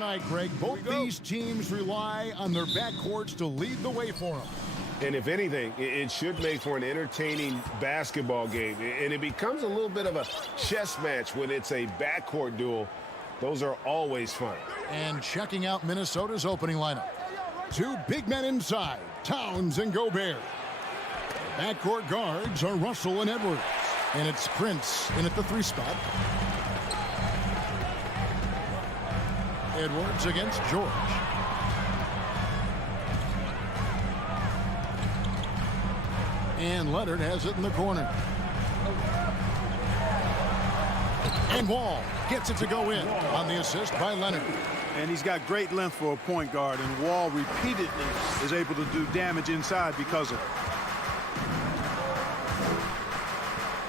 tonight, Greg. Both these teams rely on their backcourts to lead the way for them. And if anything, it should make for an entertaining basketball game. And it becomes a little bit of a chess match when it's a backcourt duel. Those are always fun. And checking out Minnesota's opening lineup. Two big men inside, Towns and Gobert. Backcourt guards are Russell and Edwards. And it's Prince in at the 3 spot. Edwards against George. And Leonard has it in the corner. And Wall gets it to go in on the assist by Leonard. And he's got great length for a point guard, and Wall repeatedly is able to do damage inside because of it.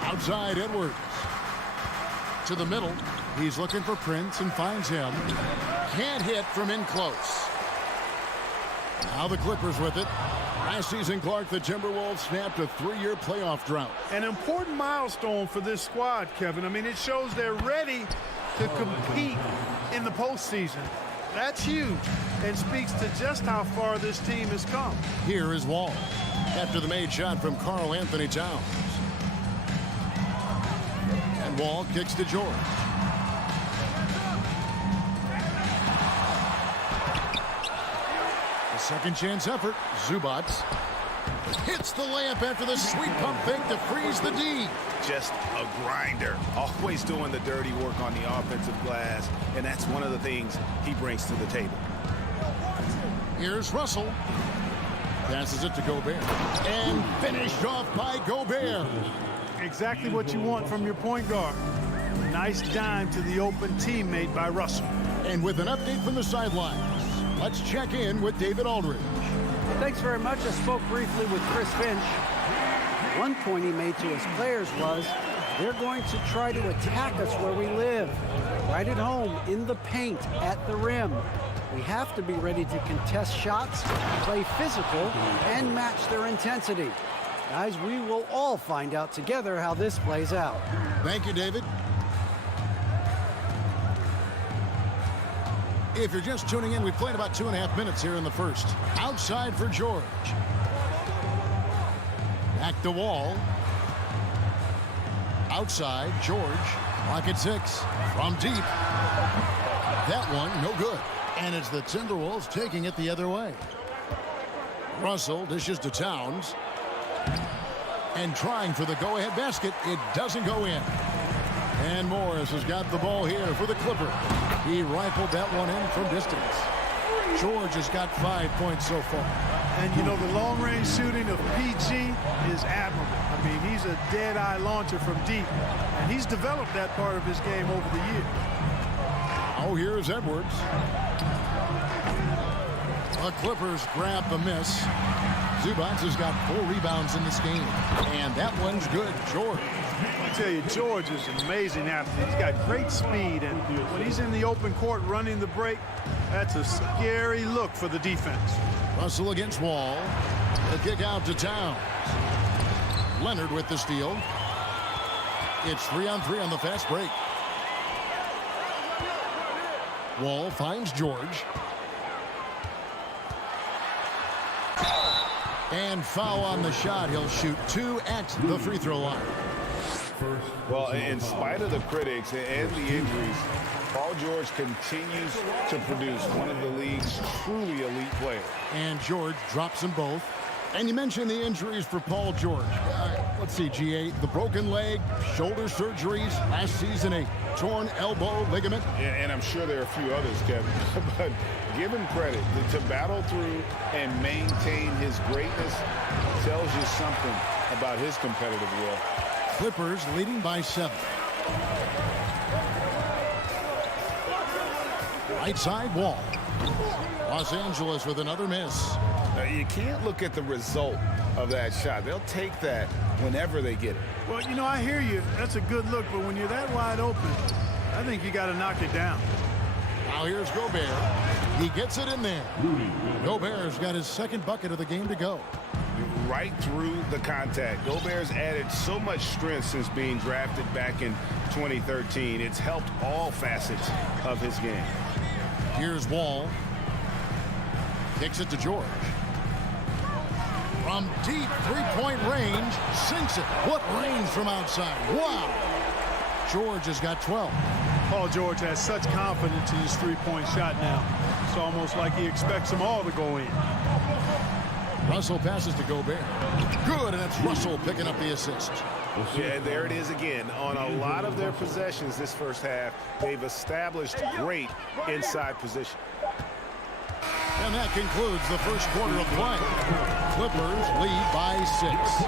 Outside Edwards. To the middle. He's looking for Prince and finds him. Can't hit from in close. Now the Clippers with it. Last season, Clark, the Timberwolves snapped a 3-year playoff drought. An important milestone for this squad, Kevin. I mean, it shows they're ready to compete in the postseason. That's huge and speaks to just how far this team has come. Here is Wall after the made shot from Karl Anthony Towns. And Wall kicks to George. Second chance effort. Zubac hits the layup after the sweet pump fake to freeze the D. Just a grinder. Always doing the dirty work on the offensive glass, and that's one of the things he brings to the table. Here's Russell. Passes it to Gobert. And finished off by Gobert. Exactly what you want from your point guard. Nice dime to the open teammate by Russell. And with an update from the sidelines, let's check in with David Aldridge. Thanks very much. I spoke briefly with Chris Finch. One point he made to his players was, they're going to try to attack us where we live, right at home, in the paint, at the rim. We have to be ready to contest shots, play physical, and match their intensity. Guys, we will all find out together how this plays out. Thank you, David. If you're just tuning in, we've played about 2.5 minutes here in the first. Outside for George. Back to Wall. Outside, George. Pocket 6. From deep. That one, no good. And it's the Timberwolves taking it the other way. Russell dishes to Towns. And trying for the go-ahead basket. It doesn't go in. And Morris has got the ball here for the Clippers. He rifled that one in from distance. George has got 5 points so far. And, you know, the long-range shooting of PG is admirable. I mean, he's a dead-eye launcher from deep. And he's developed that part of his game over the years. Oh, here's Edwards. The Clippers grab the miss. Zubac has got 4 rebounds in this game. And that one's good. George. I tell you, George is an amazing athlete. He's got great speed, and when he's in the open court running the break, that's a scary look for the defense. Russell against Wall. The kick out to Towns. Leonard with the steal. It's 3-on-3 on the fast break. Wall finds George. And foul on the shot. He'll shoot 2 at the free throw line. Well, in spite of the critics and the injuries, Paul George continues to produce one of the league's truly elite players. And George drops them both. And you mentioned the injuries for Paul George. Let's see, GA, the broken leg, shoulder surgeries, last season a torn elbow ligament. And I'm sure there are a few others, Kevin. But give him credit. To battle through and maintain his greatness tells you something about his competitive will. Clippers leading by 7. Right side Wall. Los Angeles with another miss. Now, you can't look at the result of that shot. They'll take that whenever they get it. Well, you know, I hear you. That's a good look, but when you're that wide open, I think you got to knock it down. Now here's Gobert. He gets it in there. Gobert's got his second bucket of the game to go. Right through the contact. Gobert's added so much strength since being drafted back in 2013. It's helped all facets of his game. Here's Wall. Kicks it to George. From deep three-point range, sinks it. What range from outside. Wow. George has got 12. Paul George has such confidence in his three-point shot now. It's almost like he expects them all to go in. Russell passes to Gobert. Good, and it's Russell picking up the assist. Yeah, there it is again. On a lot of their possessions this first half, they've established great inside position. And that concludes the first quarter of play. Clippers lead by 6.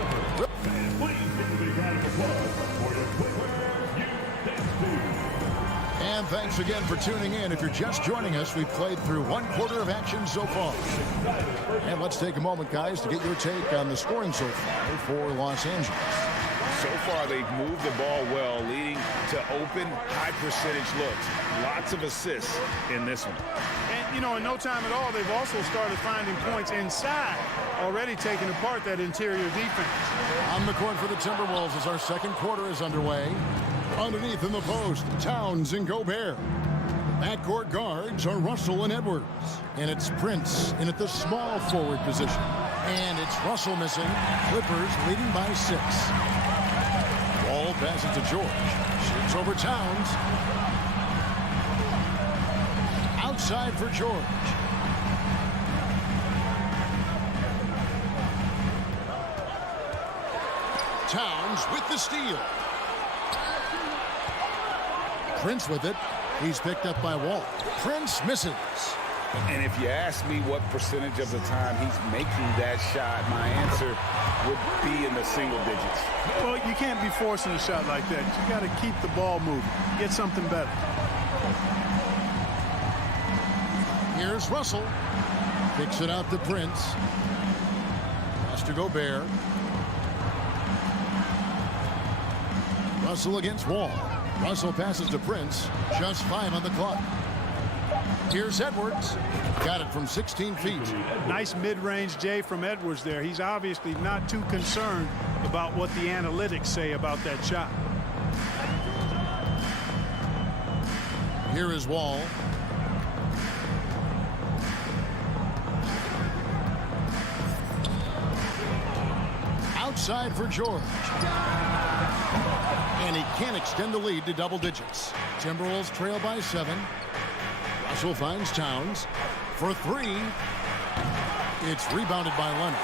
And thanks again for tuning in. If you're just joining us, we've played through one quarter of action so far. And let's take a moment, guys, to get your take on the scoring so far for Los Angeles. So far, they've moved the ball well, leading to open, high-percentage looks. Lots of assists in this one. And, you know, in no time at all, they've also started finding points inside, already taking apart that interior defense. On the court for the Timberwolves as our second quarter is underway. Underneath in the post, Towns and Gobert. Backcourt guards are Russell and Edwards. And it's Prince in at the small forward position. And it's Russell missing. Clippers leading by 6. Wall passes to George. Shoots over Towns. Outside for George. Towns with the steal. Prince with it. He's picked up by Wall. Prince misses. And if you ask me what percentage of the time he's making that shot, my answer would be in the single digits. Well, you can't be forcing a shot like that. You got to keep the ball moving. Get something better. Here's Russell. Kicks it out to Prince. Pass to Gobert. Russell against Wall. Russell passes to Prince. Just 5 on the clock. Here's Edwards. Got it from 16 feet. Nice mid-range J from Edwards there. He's obviously not too concerned about what the analytics say about that shot. Here is Wall. Outside for George. And he can't extend the lead to double digits. Timberwolves trail by 7. Russell finds Towns for 3. It's rebounded by Leonard.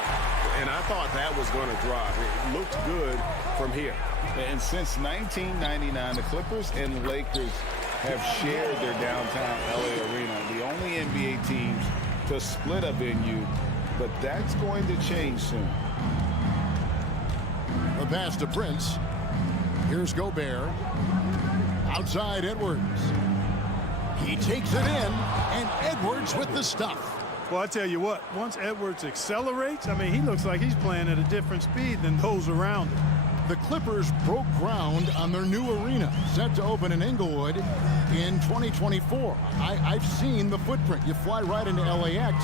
And I thought that was going to drop. It looked good from here. And since 1999, the Clippers and Lakers have shared their downtown LA arena. The only NBA teams to split a venue, but that's going to change soon. The pass to Prince. Here's Gobert. Outside Edwards. He takes it in, and Edwards with the stuff. Well, I tell you what, once Edwards accelerates, I mean, he looks like he's playing at a different speed than those around him. The Clippers broke ground on their new arena, set to open in Inglewood in 2024. I've seen the footprint. You fly right into LAX,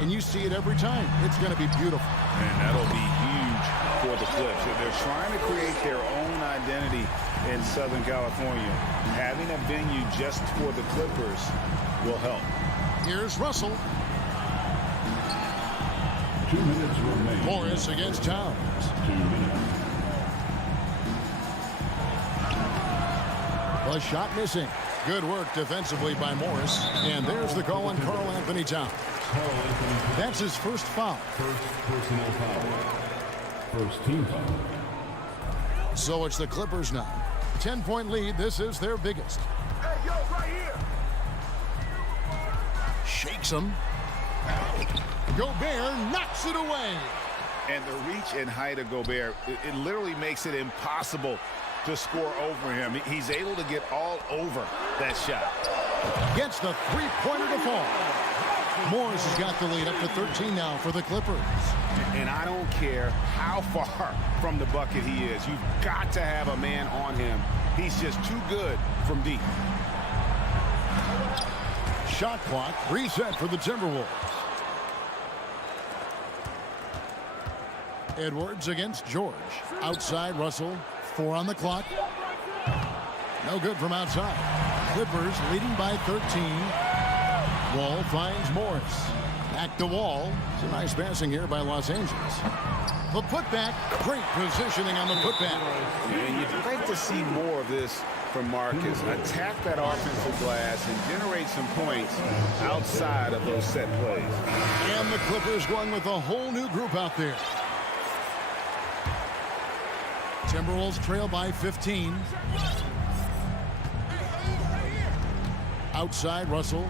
and you see it every time. It's going to be beautiful. And that'll be huge for the Clips. They're trying to create their own identity in Southern California. Having a venue just for the Clippers will help. Here's Russell. 2 minutes remaining. Morris against Towns. 2 minutes. The shot missing. Good work defensively by Morris. And there's the call on Karl Anthony Towns. That's his first foul. First personal foul. First team foul. So it's the Clippers now. 10-point lead. This is their biggest. Hey, yo, right here. Shakes him. Gobert knocks it away. And the reach and height of Gobert, it literally makes it impossible to score over him. He's able to get all over that shot. Gets the three-pointer to fall. Morris has got the lead up to 13 now for the Clippers. And I don't care how far from the bucket he is. You've got to have a man on him. He's just too good from deep. Shot clock reset for the Timberwolves. Edwards against George. Outside Russell. 4 on the clock. No good from outside. Clippers leading by 13. Wall finds Morris. Back to Wall. It's a nice passing here by Los Angeles. The putback. Great positioning on the putback. And you'd like to see more of this from Marcus. Attack that offensive glass and generate some points outside of those set plays. And the Clippers going with a whole new group out there. Timberwolves trail by 15. Outside, Russell.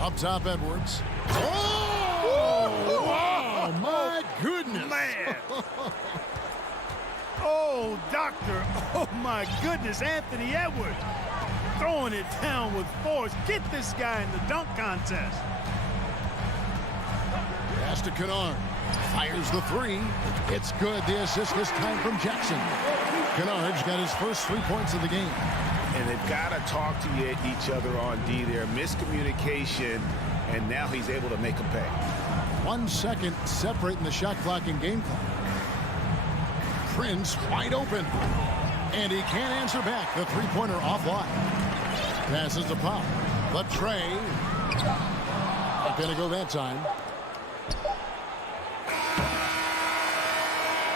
Up top, Edwards. Oh, my goodness. Man. Oh, doctor. Oh, my goodness. Anthony Edwards throwing it down with force. Get this guy in the dunk contest. Pass to Kennard. Fires the three. It's good. The assist this time from Jackson. Kennard's got his first 3 points of the game. And they've got to talk to each other on D there. Miscommunication, and now he's able to make a pay. 1 second separating the shot clock and game clock. Prince wide open. And he can't answer back. The three-pointer offline. Passes to Pop. The tray. Not going to go that time.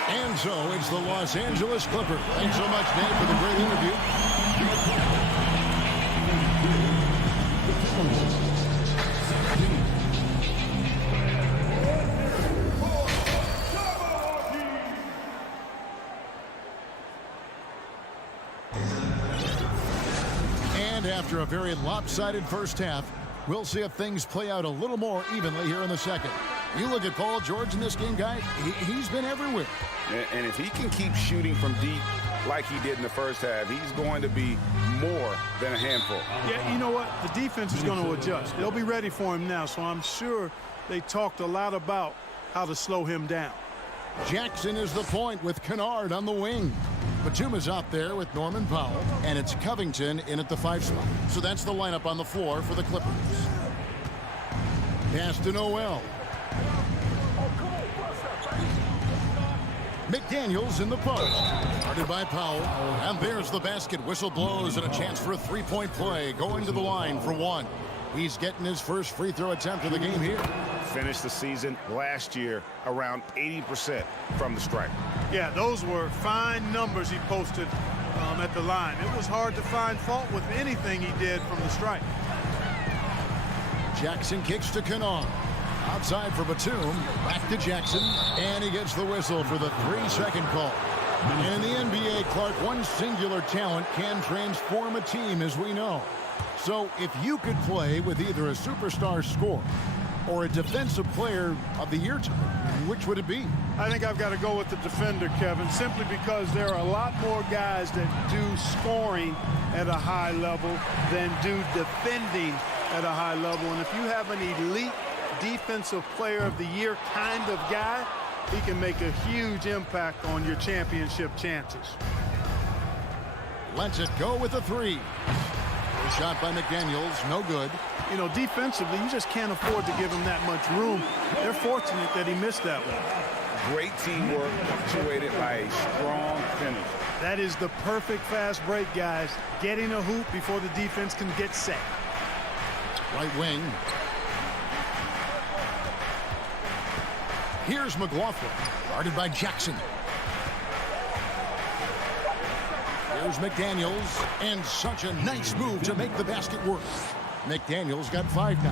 And so it's the Los Angeles Clippers. Thanks so much, Dave, for the great interview. And after a very lopsided first half, we'll see if things play out a little more evenly here in the second. You look at Paul George in this game, guys, he's been everywhere. And if he can keep shooting from deep like he did in the first half, he's going to be more than a handful. Yeah, you know what? The defense is going to adjust. They'll be ready for him now, so I'm sure they talked a lot about how to slow him down. Jackson is the point with Kennard on the wing. Batum is out there with Norman Powell, and it's Covington in at the 5 spot. So that's the lineup on the floor for the Clippers. Pass to Noel. McDaniels in the post. Guarded by Powell. And there's the basket. Whistle blows and a chance for a three-point play. Going to the line for one. He's getting his first free throw attempt of the game here. Finished the season last year around 80% from the stripe. Yeah, those were fine numbers he posted at the line. It was hard to find fault with anything he did from the stripe. Jackson kicks to Kennard. Outside for Batum. Back to Jackson. And he gets the whistle for the 3-second call. In the NBA, Clark, one singular talent can transform a team, as we know. So if you could play with either a superstar scorer or a defensive player of the year, which would it be? I think I've got to go with the defender, Kevin, simply because there are a lot more guys that do scoring at a high level than do defending at a high level. And if you have an elite defensive player of the year kind of guy, he can make a huge impact on your championship chances. Lets it go with a three. A shot by McDaniels, no good. You know, defensively, you just can't afford to give him that much room. They're fortunate that he missed that one. Great teamwork punctuated by a strong finish. That is the perfect fast break, guys. Getting a hoop before the defense can get set. Right wing. Here's McLaughlin, guarded by Jackson. Here's McDaniels, and such a nice move to make the basket work. McDaniels got 5 now.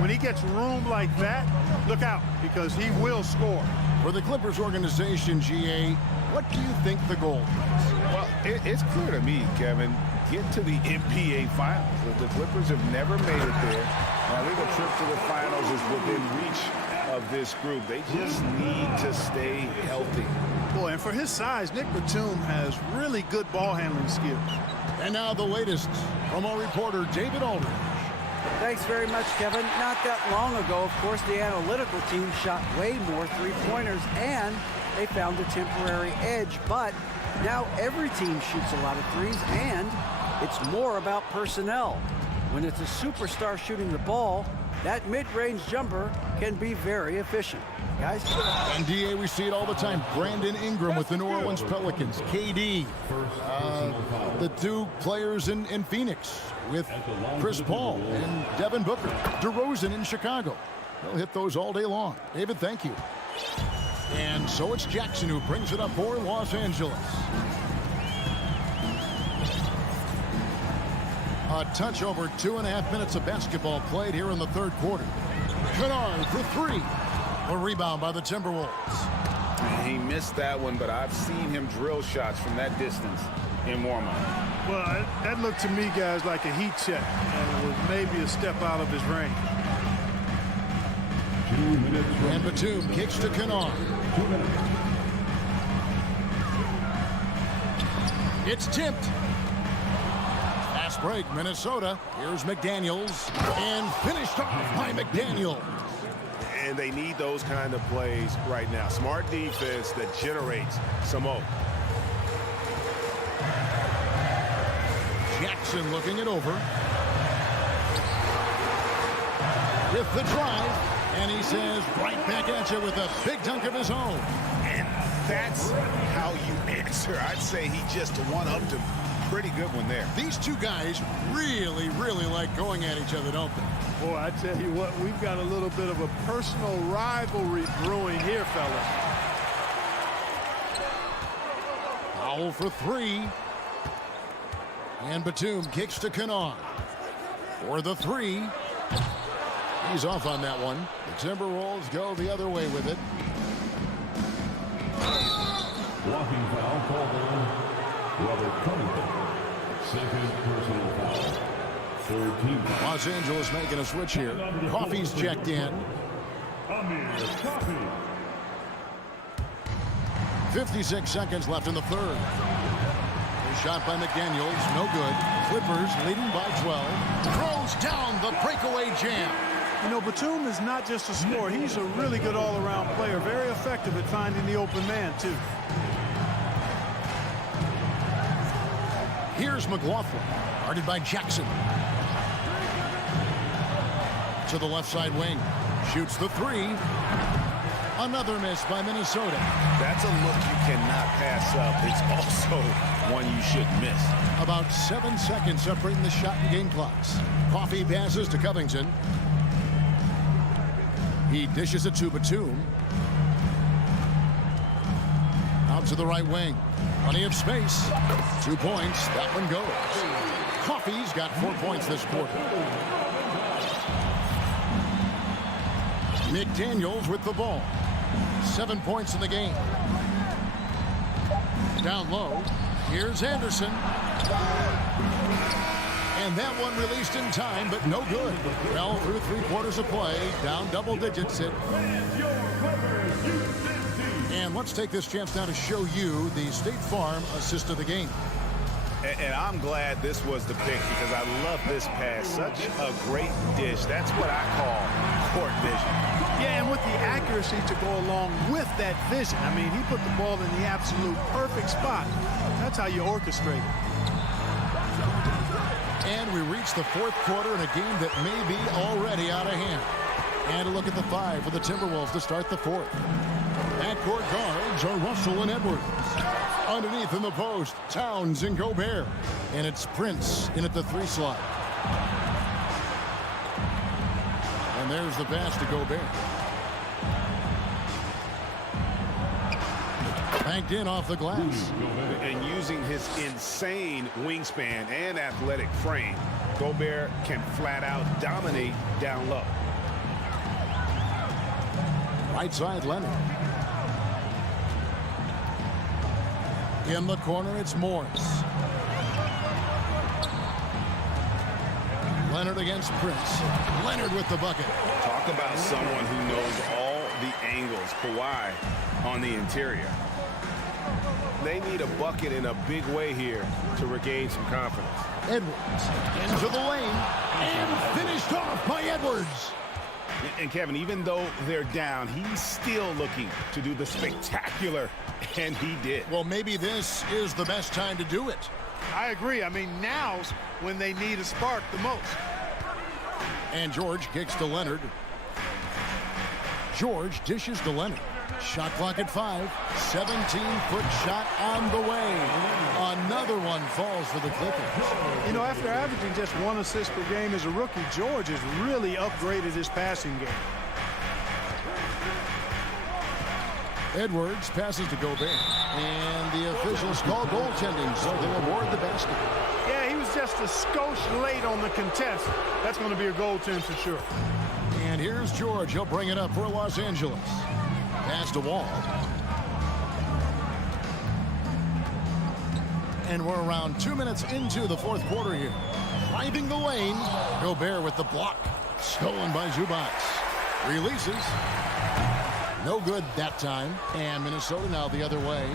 When he gets room like that, look out, because he will score. For the Clippers organization, GA, what do you think the goal is? Well, it's clear to me, Kevin, get to the NBA Finals. The Clippers have never made it there. I think a trip to the Finals is within reach of this group. They just need to stay healthy. Boy, and for his size, Nick Batum has really good ball handling skills. And now the latest from our reporter, David Aldridge. Thanks very much, Kevin. Not that long ago, of course, the analytical team shot way more three-pointers, and they found a temporary edge. But now every team shoots a lot of threes, and it's more about personnel. When it's a superstar shooting the ball, that mid-range jumper can be very efficient. guys. And DA, we see it all the time. Brandon Ingram with the New Orleans Pelicans. KD, the two players in Phoenix with Chris Paul and Devin Booker. DeRozan in Chicago. They'll hit those all day long. David, thank you. And so it's Jackson who brings it up for Los Angeles. A touch over 2.5 minutes of basketball played here in the third quarter. Kennard for three. A rebound by the Timberwolves. He missed that one, but I've seen him drill shots from that distance in warm-up. Well, that looked to me, guys, like a heat check, and it was maybe a step out of his range. 2 minutes. And Batum kicks to Kennard. 2 minutes. It's tipped. Fast break, Minnesota. Here's McDaniels. And finished off by McDaniels. And they need those kind of plays right now. Smart defense that generates some hope. Jackson looking it over. With the drive. And he says, right back at you with a big dunk of his own. And that's how you answer. I'd say he just one-upped him. Pretty good one there. These two guys really, really like going at each other, don't they? Boy, I tell you what, we've got a little bit of a personal rivalry brewing here, fellas. Foul for three. And Batum kicks to Kennard. For the three. He's off on that one. The Timberwolves go the other way with it. Blocking foul called on Robert Cunningham. Second personal foul. Third team. Los Angeles making a switch here. Coffey's checked in. 56 seconds left in the third. A shot by McDaniels, no good. Clippers leading by 12. Throws down the breakaway jam. You know, Batum is not just a scorer. He's a really good all-around player. Very effective at finding the open man, too. Here's McLaughlin, guarded by Jackson. To the left side wing. Shoots the three. Another miss by Minnesota. That's a look you cannot pass up. It's also one you shouldn't miss. About 7 seconds separating the shot and game clocks. Coffey passes to Covington. He dishes it to Batum. Out to the right wing. Plenty of space. 2 points. That one goes. Coffey's got 4 points this quarter. McDaniels with the ball. 7 points in the game. Down low. Here's Anderson. And that one released in time, but no good. Well, through 3 quarters of play, down double digits. And let's take this chance now to show you the State Farm assist of the game. And I'm glad this was the pick because I love this pass. Such a great dish. That's what I call court vision. Yeah, and with the accuracy to go along with that vision. I mean, he put the ball in the absolute perfect spot. That's how you orchestrate it. And we reach the fourth quarter in a game that may be already out of hand. And a look at the 5 for the Timberwolves to start the fourth. Backcourt guards are Russell and Edwards. Underneath in the post, Towns and Gobert. And it's Prince in at the 3 slot. And there's the pass to Gobert. Banked in off the glass. And using his insane wingspan and athletic frame, Gobert can flat out dominate down low. Right side, Leonard. In the corner, it's Morris. Leonard against Prince. Leonard with the bucket. Talk about someone who knows all the angles. Kawhi on the interior. They need a bucket in a big way here to regain some confidence. Edwards into the lane and finished off by Edwards. And Kevin, even though they're down, he's still looking to do the spectacular, and he did. Well, maybe this is the best time to do it. I agree. I mean, now's when they need a spark the most. And George kicks to Leonard. George dishes to Leonard. Shot clock at 5. 17-foot shot on the way. Another one falls for the Clippers. You know, after averaging just 1 assist per game as a rookie, George has really upgraded his passing game. Edwards passes to Gobert. And the officials call goaltending, so they'll award the basket. Yeah, he was just a skosh late on the contest. That's going to be a goaltend for sure. And here's George. He'll bring it up for Los Angeles. Pass to Wall. And we're around 2 minutes into the fourth quarter here. Driving the lane. Gobert with the block. Stolen by Zubac. Releases. No good that time. And Minnesota now the other way.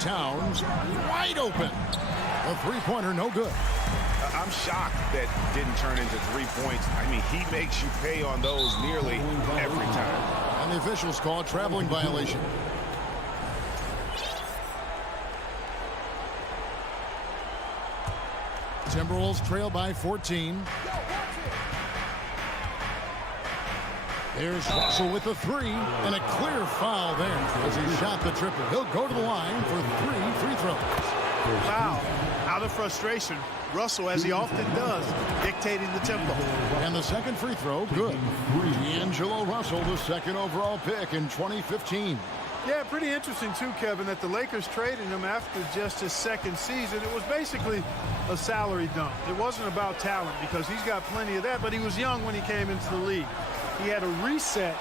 Towns wide open. A three-pointer no good. I'm shocked that didn't turn into 3 points. I mean, he makes you pay on those nearly every time. And the officials call a traveling violation. Timberwolves trail by 14. There's Russell with the 3, and a clear foul there as he shot the triple. He'll go to the line for 3 free throws. Wow. Out of frustration, Russell, as he often does, dictating the tempo. And the second free throw, good. D'Angelo Russell, the second overall pick in 2015. Yeah, pretty interesting, too, Kevin, that the Lakers traded him after just his second season. It was basically a salary dump. It wasn't about talent because he's got plenty of that, but he was young when he came into the league. He had a reset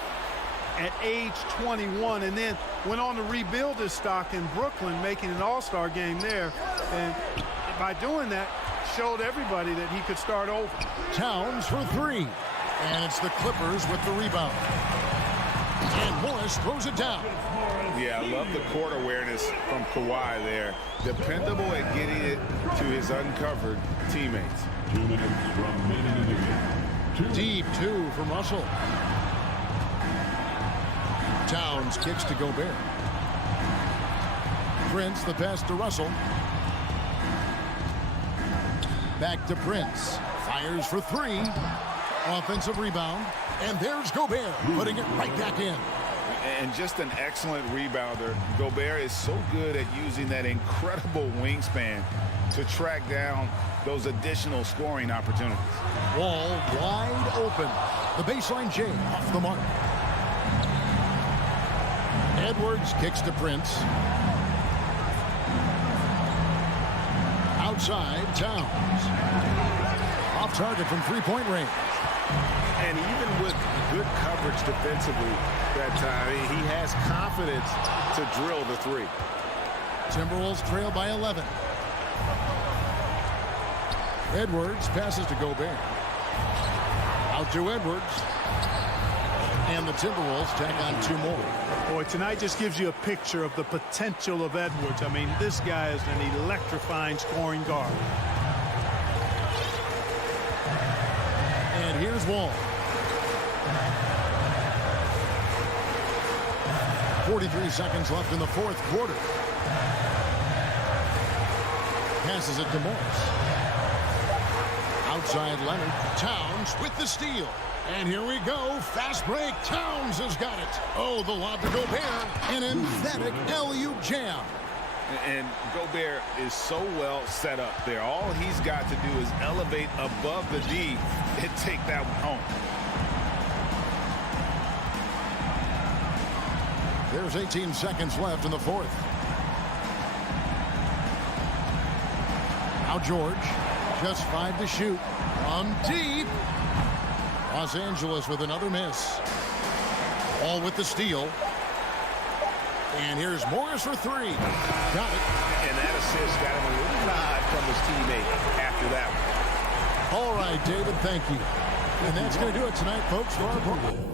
at age 21 and then went on to rebuild his stock in Brooklyn, making an all-star game there. And by doing that, showed everybody that he could start over. Towns for 3. And it's the Clippers with the rebound. And Morris throws it down. Yeah, I love the court awareness from Kawhi there. Dependable at getting it to his uncovered teammates. 2 minutes remaining in the game. Deep 2 from Russell. Towns kicks to Gobert. Prince, the pass to Russell. Back to Prince. Fires for 3. Offensive rebound. And there's Gobert putting it right back in. And just an excellent rebounder. Gobert is so good at using that incredible wingspan to track down those additional scoring opportunities. Wall wide open. The baseline J off the mark. Edwards kicks to Prince. Outside, Towns. Off target from three-point range. And even with good coverage defensively that time, he has confidence to drill the 3. Timberwolves trail by 11. Edwards passes to Gobert. Out to Edwards. And the Timberwolves tack on 2 more. Boy, tonight just gives you a picture of the potential of Edwards. I mean, this guy is an electrifying scoring guard. And here's Wall. 43 seconds left in the fourth quarter. Passes it to Morris. Outside Leonard. Towns with the steal. And here we go. Fast break. Towns has got it. Oh, the lob to Gobert. An emphatic alley-oop jam. And Gobert is so well set up there. All he's got to do is elevate above the D and take that one home. There's 18 seconds left in the fourth. Now George. Just 5 to shoot. From deep. Los Angeles with another miss. All with the steal. And here's Morris for 3. Got it. And that assist got him a little nod from his teammate after that one. All right, David, thank you. And that's going to do it tonight, folks, for our program.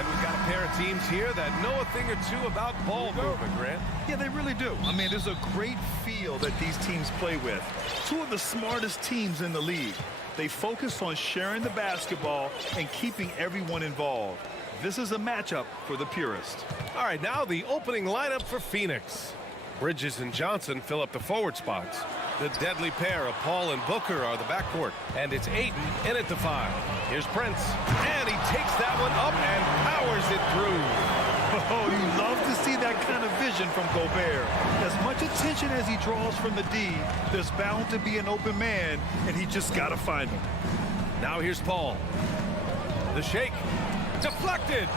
And we've got a pair of teams here that know a thing or two about ball movement, Grant. Yeah, they really do. I mean, there's a great feel that these teams play with. Two of the smartest teams in the league. They focus on sharing the basketball and keeping everyone involved. This is a matchup for the purist. All right, now the opening lineup for Phoenix. Bridges and Johnson fill up the forward spots. The deadly pair of Paul and Booker are the backcourt. And it's Ayton in at the 5. Here's Prince. And he takes that one up and powers it through. Oh, you love to see that kind of vision from Gobert. As much attention as he draws from the D, there's bound to be an open man, and he just got to find him. Now here's Paul. The shake. Deflected.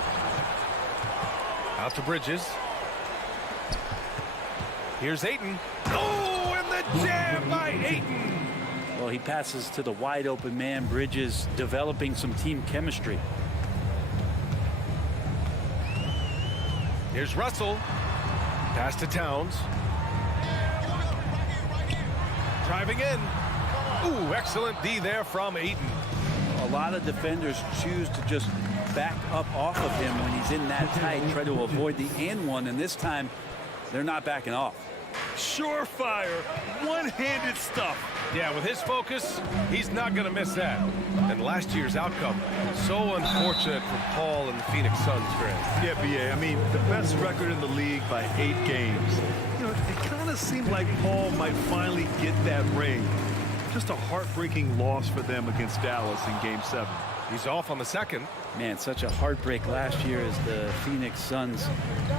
Out to Bridges. Here's Ayton. Oh, and the jam by Ayton. Well, he passes to the wide open man. Bridges developing some team chemistry. Here's Russell. Pass to Towns. Driving in. Ooh, excellent D there from Ayton. A lot of defenders choose to just back up off of him when he's in that tight, try to avoid the and one, and this time they're not backing off. Surefire, one-handed stuff. Yeah, with his focus, he's not going to miss that. And last year's outcome, so unfortunate for Paul and the Phoenix Suns, Grant. Yeah, BA, I mean, the best record in the league by 8 games. You know, it kind of seemed like Paul might finally get that ring. Just a heartbreaking loss for them against Dallas in Game 7. He's off on the second. Man, such a heartbreak last year as the Phoenix Suns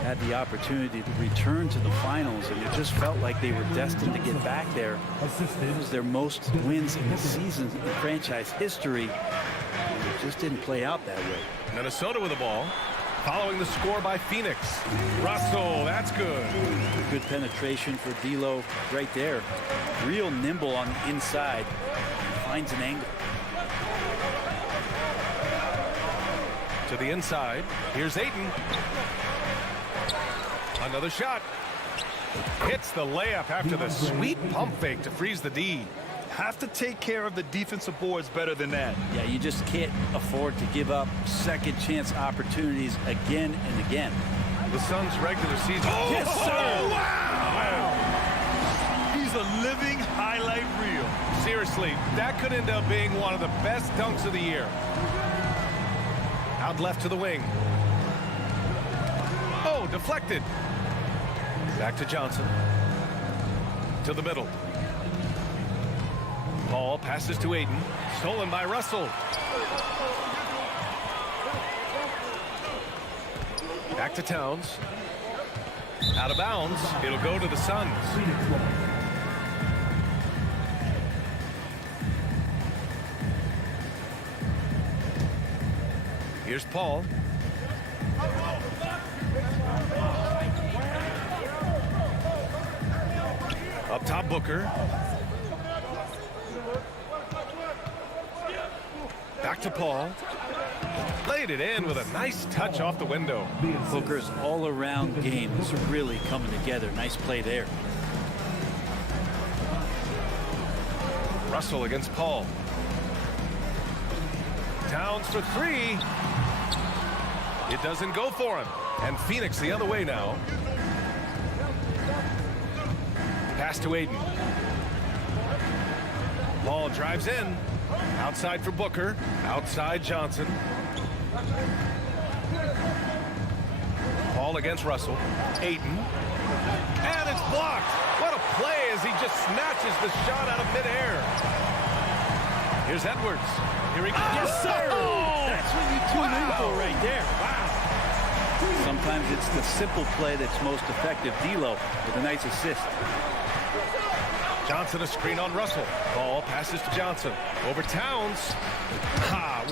had the opportunity to return to the finals, and it just felt like they were destined to get back there. It was their most wins in the season in franchise history, and it just didn't play out that way. Minnesota with the ball, following the score by Phoenix. Russell, that's good. Good penetration for D'Lo right there. Real nimble on the inside. Finds an angle. To the inside. Here's Ayton. Another shot. Hits the layup after the sweet pump fake to freeze the D. Have to take care of the defensive boards better than that. Yeah, you just can't afford to give up second chance opportunities again and again. The Suns' regular season. Oh, yes, sir! Wow! He's a living highlight reel. Seriously, that could end up being one of the best dunks of the year. Out left to the wing. Oh, deflected. Back to Johnson. To the middle. Ball passes to Ayton. Stolen by Russell. Back to Towns. Out of bounds. It'll go to the Suns. Here's Paul. Up top, Booker. Back to Paul. Laid it in with a nice touch off the window. Booker's all-around game is really coming together. Nice play there. Russell against Paul. Towns for 3. It doesn't go for him. And Phoenix the other way now. Pass to Ayton. Ball drives in. Outside for Booker. Outside Johnson. Paul against Russell. Ayton. And it's blocked. What a play as he just snatches the shot out of midair. Here's Edwards. Here he goes. Yes, sir. That's what you tune in for right there. Wow. Sometimes it's the simple play that's most effective. D'Lo with a nice assist. Johnson a screen on Russell. Ball passes to Johnson. Over Towns.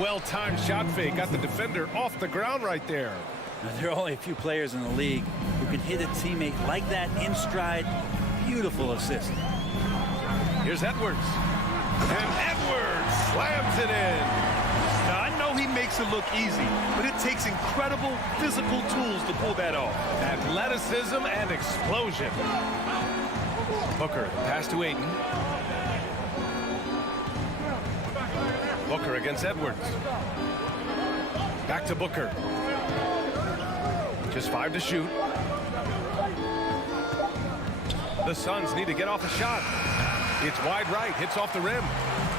Well-timed shot fake. Got the defender off the ground right there. Now, there are only a few players in the league who can hit a teammate like that in stride. Beautiful assist. Here's Edwards. And Edwards slams it in. Now, I know he makes it look easy, but it takes incredible physical tools to pull that off. Athleticism and explosion. Booker, pass to Ayton. Booker against Edwards. Back to Booker. Just 5 to shoot. The Suns need to get off a shot. It's wide right, hits off the rim.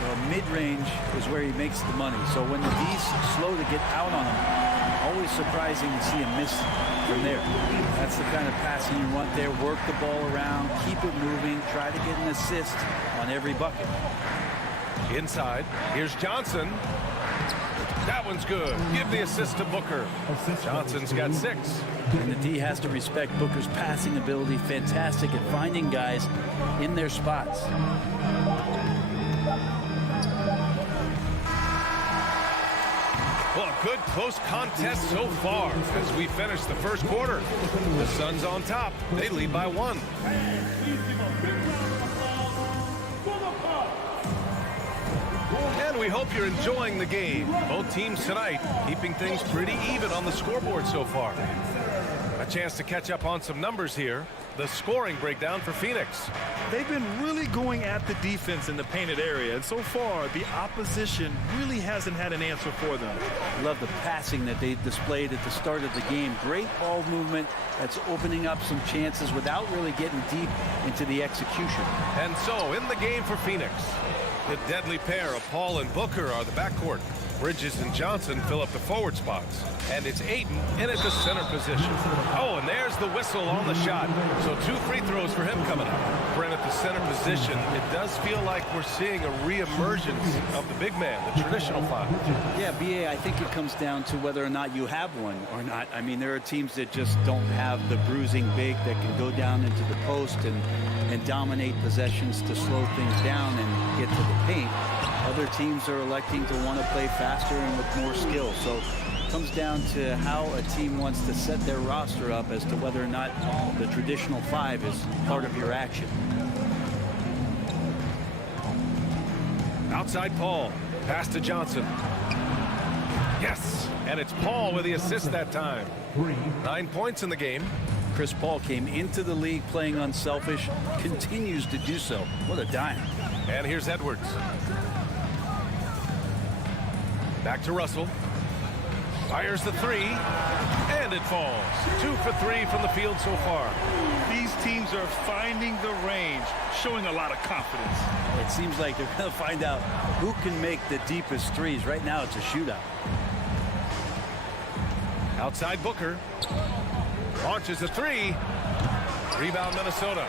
Well, mid-range is where he makes the money. So when the D's slow to get out on him, always surprising to see him miss from there. That's the kind of passing you want there. Work the ball around, keep it moving, try to get an assist on every bucket. Inside, here's Johnson. That one's good. Give the assist to Booker. Johnson's got 6. And the D has to respect Booker's passing ability. Fantastic at finding guys in their spots. Well, a good close contest so far as we finish the first quarter. The Suns on top. They lead by 1. And we hope you're enjoying the game. Both teams tonight keeping things pretty even on the scoreboard so far. A chance to catch up on some numbers here. The scoring breakdown for Phoenix. They've been really going at the defense in the painted area, and so far the opposition really hasn't had an answer for them. Love the passing that they displayed at the start of the game. Great ball movement that's opening up some chances without really getting deep into the execution. And so in the game for Phoenix, the deadly pair of Paul and Booker are the backcourt. Bridges and Johnson fill up the forward spots. And it's Ayton in at the center position. Oh, and there's the whistle on the shot. So 2 free throws for him coming up. Brent at the center position. It does feel like we're seeing a reemergence of the big man, the traditional 5. Yeah, BA, I think it comes down to whether or not you have one or not. I mean, there are teams that just don't have the bruising big that can go down into the post and dominate possessions to slow things down and get to the paint. Other teams are electing to want to play faster and with more skill. So it comes down to how a team wants to set their roster up as to whether or not the traditional 5 is part of your action. Outside Paul. Pass to Johnson. Yes! And it's Paul with the assist that time. 9 points in the game. Chris Paul came into the league playing unselfish, continues to do so. What a dime. And here's Edwards. Back to Russell. Fires the 3, and it falls. 2 for 3 from the field so far. These teams are finding the range, showing a lot of confidence. It seems like they're going to find out who can make the deepest threes. Right now, it's a shootout. Outside Booker. Launches a 3. Rebound Minnesota.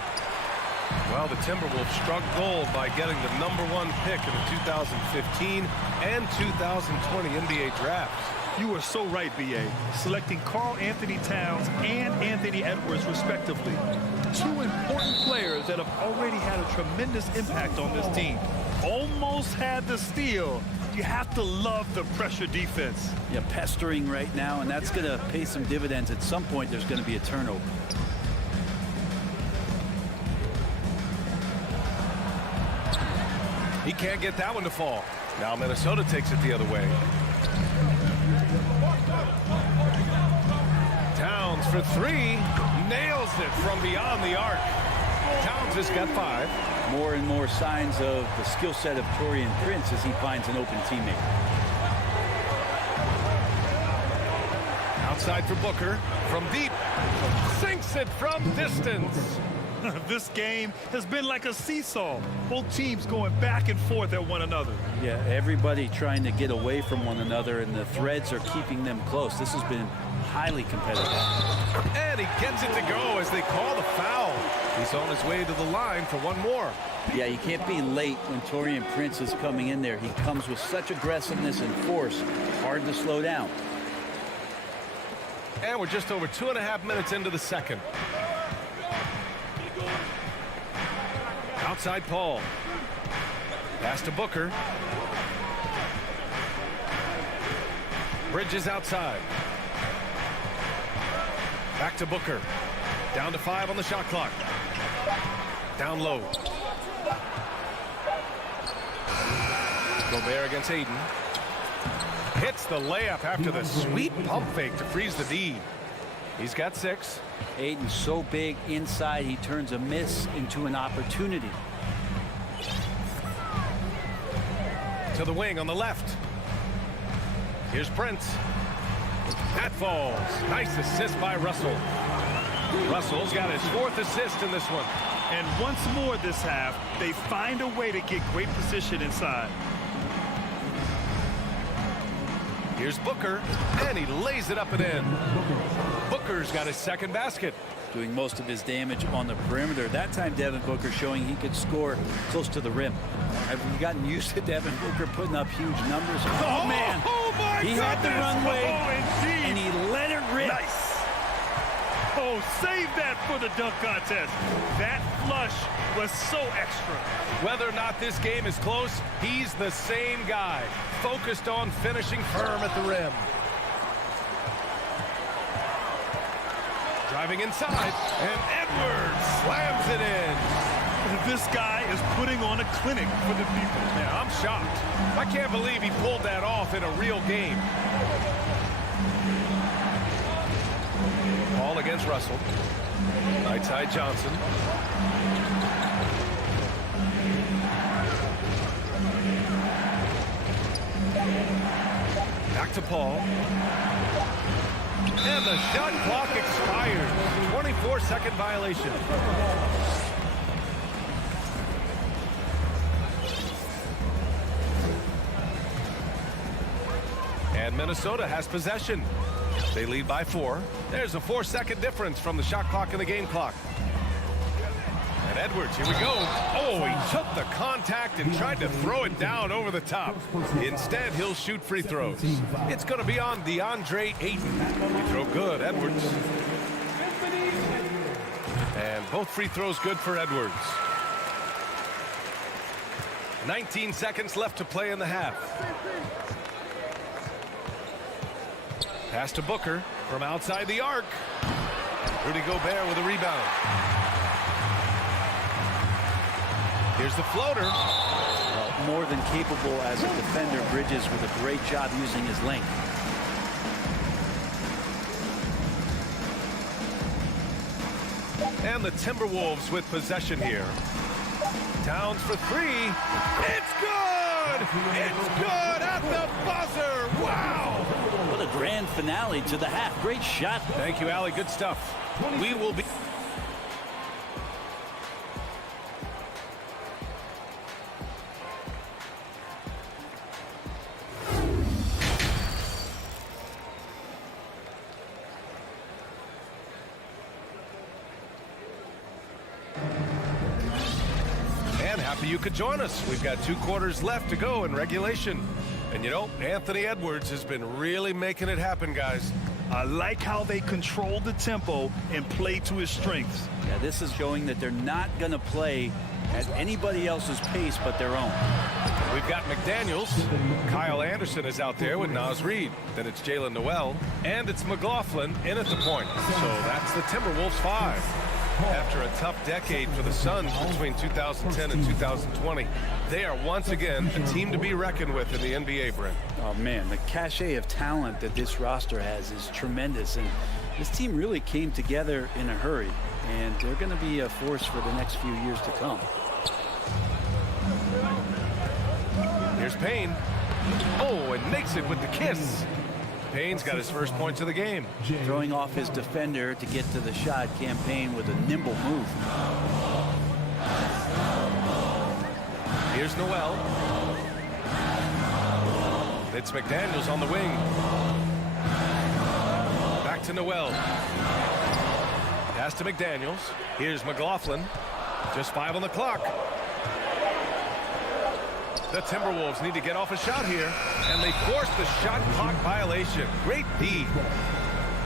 Well, the Timberwolves struck gold by getting the #1 pick in the 2015 and 2020 NBA drafts. You are so right, B.A. Selecting Karl Anthony Towns and Anthony Edwards, respectively. 2 important players that have already had a tremendous impact on this team. Almost had the steal. You have to love the pressure defense. Yeah, pestering right now, and that's going to pay some dividends. At some point, there's going to be a turnover. He can't get that one to fall. Now Minnesota takes it the other way. Towns for 3. Nails it from beyond the arc. Towns has got 5. More and more signs of the skill set of Taurean Prince as he finds an open teammate. Outside for Booker. From deep. Sinks it from distance. This game has been like a seesaw. Both teams going back and forth at one another. Yeah, everybody trying to get away from one another, and the threads are keeping them close. This has been highly competitive. And he gets it to go as they call the foul. He's on his way to the line for one more. Yeah, you can't be late when Taurean Prince is coming in there. He comes with such aggressiveness and force. Hard to slow down. And we're just over 2.5 minutes into the second. Outside Paul. Pass to Booker. Bridges outside. Back to Booker. Down to 5 on the shot clock. Down low. Gobert against Aiden. Hits the layup after the sweet pump fake to freeze the D. He's got 6. Aiden's so big inside, he turns a miss into an opportunity. To the wing on the left. Here's Prince. That falls. Nice assist by Russell. Russell's got his 4th assist in this one. And once more this half, they find a way to get great position inside. Here's Booker, and he lays it up and in. Booker's got his 2nd basket. Doing most of his damage on the perimeter. That time Devin Booker showing he could score close to the rim. Have you gotten used to Devin Booker putting up huge numbers? Oh, man. Oh, my He goodness. had the runway, indeed. and he let it rip. Nice. Oh, save that for the dunk contest. That flush was so extra. Whether or not this game is close, he's the same guy, focused on finishing firm at the rim. Driving inside, and Edwards slams it in. This guy is putting on a clinic for the people. Yeah, I'm shocked. I can't believe he pulled that off in a real game. Ball against Russell. Right side Johnson. Back to Paul. And the shot clock expires. 24-second violation. And Minnesota has possession. They lead by 4. There's a 4-second difference from the shot clock and the game clock. And Edwards, here we go. Oh, he took the contact and tried to throw it down over the top. Instead, he'll shoot free throws. It's going to be on DeAndre Ayton. He throw good, Edwards. And both free throws good for Edwards. 19 seconds left to play in the half. Pass to Booker from outside the arc. Rudy Gobert with a rebound. Here's the floater. Well, more than capable as a defender. Bridges with a great job using his length. And the Timberwolves with possession here. Towns for 3. It's good! It's good at the buzzer! Wow! What a grand finale to the half. Great shot. Thank you, Allie. Good stuff. We will be... Happy you could join us. We've got 2 quarters left to go in regulation. And you know, Anthony Edwards has been really making it happen, guys. I like how they control the tempo and play to his strengths. Yeah, this is showing that they're not going to play at anybody else's pace but their own. We've got McDaniels. Kyle Anderson is out there with Naz Reid. Then it's Jalen Noel. And it's McLaughlin in at the point. So that's the Timberwolves 5. After a tough decade for the Suns between 2010 and 2020, they are once again a team to be reckoned with in the NBA, Brent. Oh, man, the cachet of talent that this roster has is tremendous. And this team really came together in a hurry. And they're going to be a force for the next few years to come. Here's Payne. Oh, and makes it with the kiss. Payne's got his first points of the game. Throwing off his defender to get to the shot. Campaign with a nimble move. Here's Noel. It's McDaniels on the wing. Back to Noel. Pass to McDaniels. Here's McLaughlin. Just 5 on the clock. The Timberwolves need to get off a shot here, and they force the shot clock violation. Great D.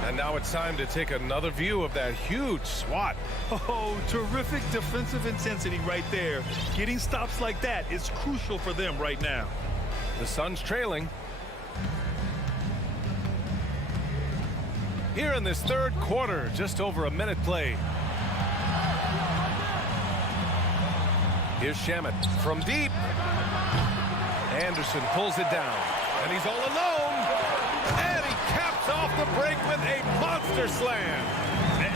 And now it's time to take another view of that huge swat. Oh, terrific defensive intensity right there. Getting stops like that is crucial for them right now. The Suns trailing. Here in this third quarter, just over a minute played. Here's Shamet from deep. Anderson pulls it down, and he's all alone. And he caps off the break with a monster slam.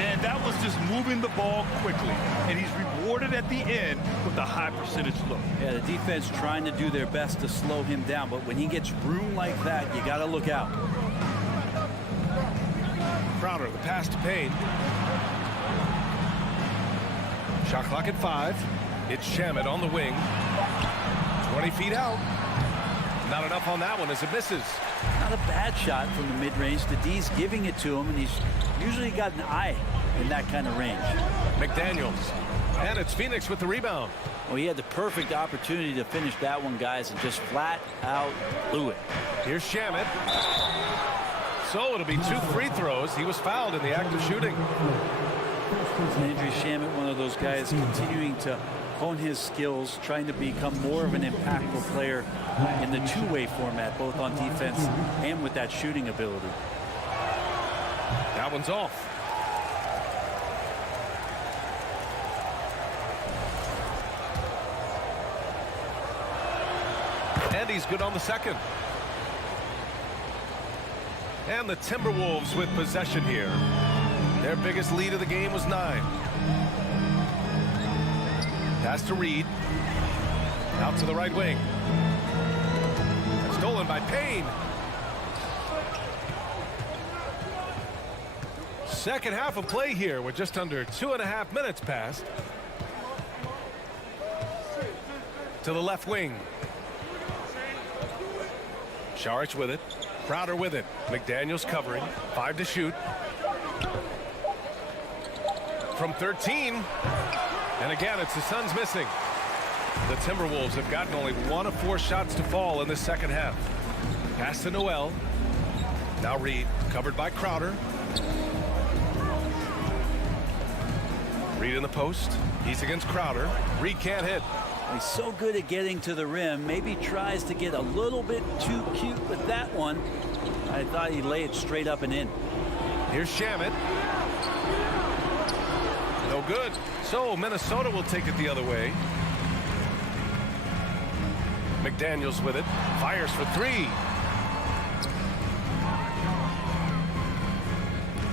And that was just moving the ball quickly. And he's rewarded at the end with a high percentage look. Yeah, the defense trying to do their best to slow him down, but when he gets room like that, you got to look out. Crowder, the pass to Payne. Shot clock at 5. It's Shamet on the wing. 20 feet out. Not enough on that one as it misses. Not a bad shot from the mid-range. The D's giving it to him, and he's usually got an eye in that kind of range. McDaniels. And it's Phoenix with the rebound. Well, he had the perfect opportunity to finish that one, guys, and just flat out blew it. Here's Shamet. So it'll be 2 free throws. He was fouled in the act of shooting. Landry Shamet, one of those guys continuing to hone his skills, trying to become more of an impactful player in the two-way format, both on defense and with that shooting ability. That one's off. And he's good on the second. And the Timberwolves with possession here. Their biggest lead of the game was 9. Pass to Reed. Out to the right wing. Stolen by Payne. Second half of play here with just under 2.5 minutes passed. To the left wing. Saric with it. Crowder with it. McDaniels covering. 5 to shoot. From 13. And again, it's the Suns missing. The Timberwolves have gotten only 1 of 4 shots to fall in this second half. Pass to Noel. Now Reed, covered by Crowder. Reed in the post. He's against Crowder. Reed can't hit. He's so good at getting to the rim. Maybe tries to get a little bit too cute with that one. I thought he'd lay it straight up and in. Here's Shamet. No good. So Minnesota will take it the other way. McDaniels with it. Fires for 3.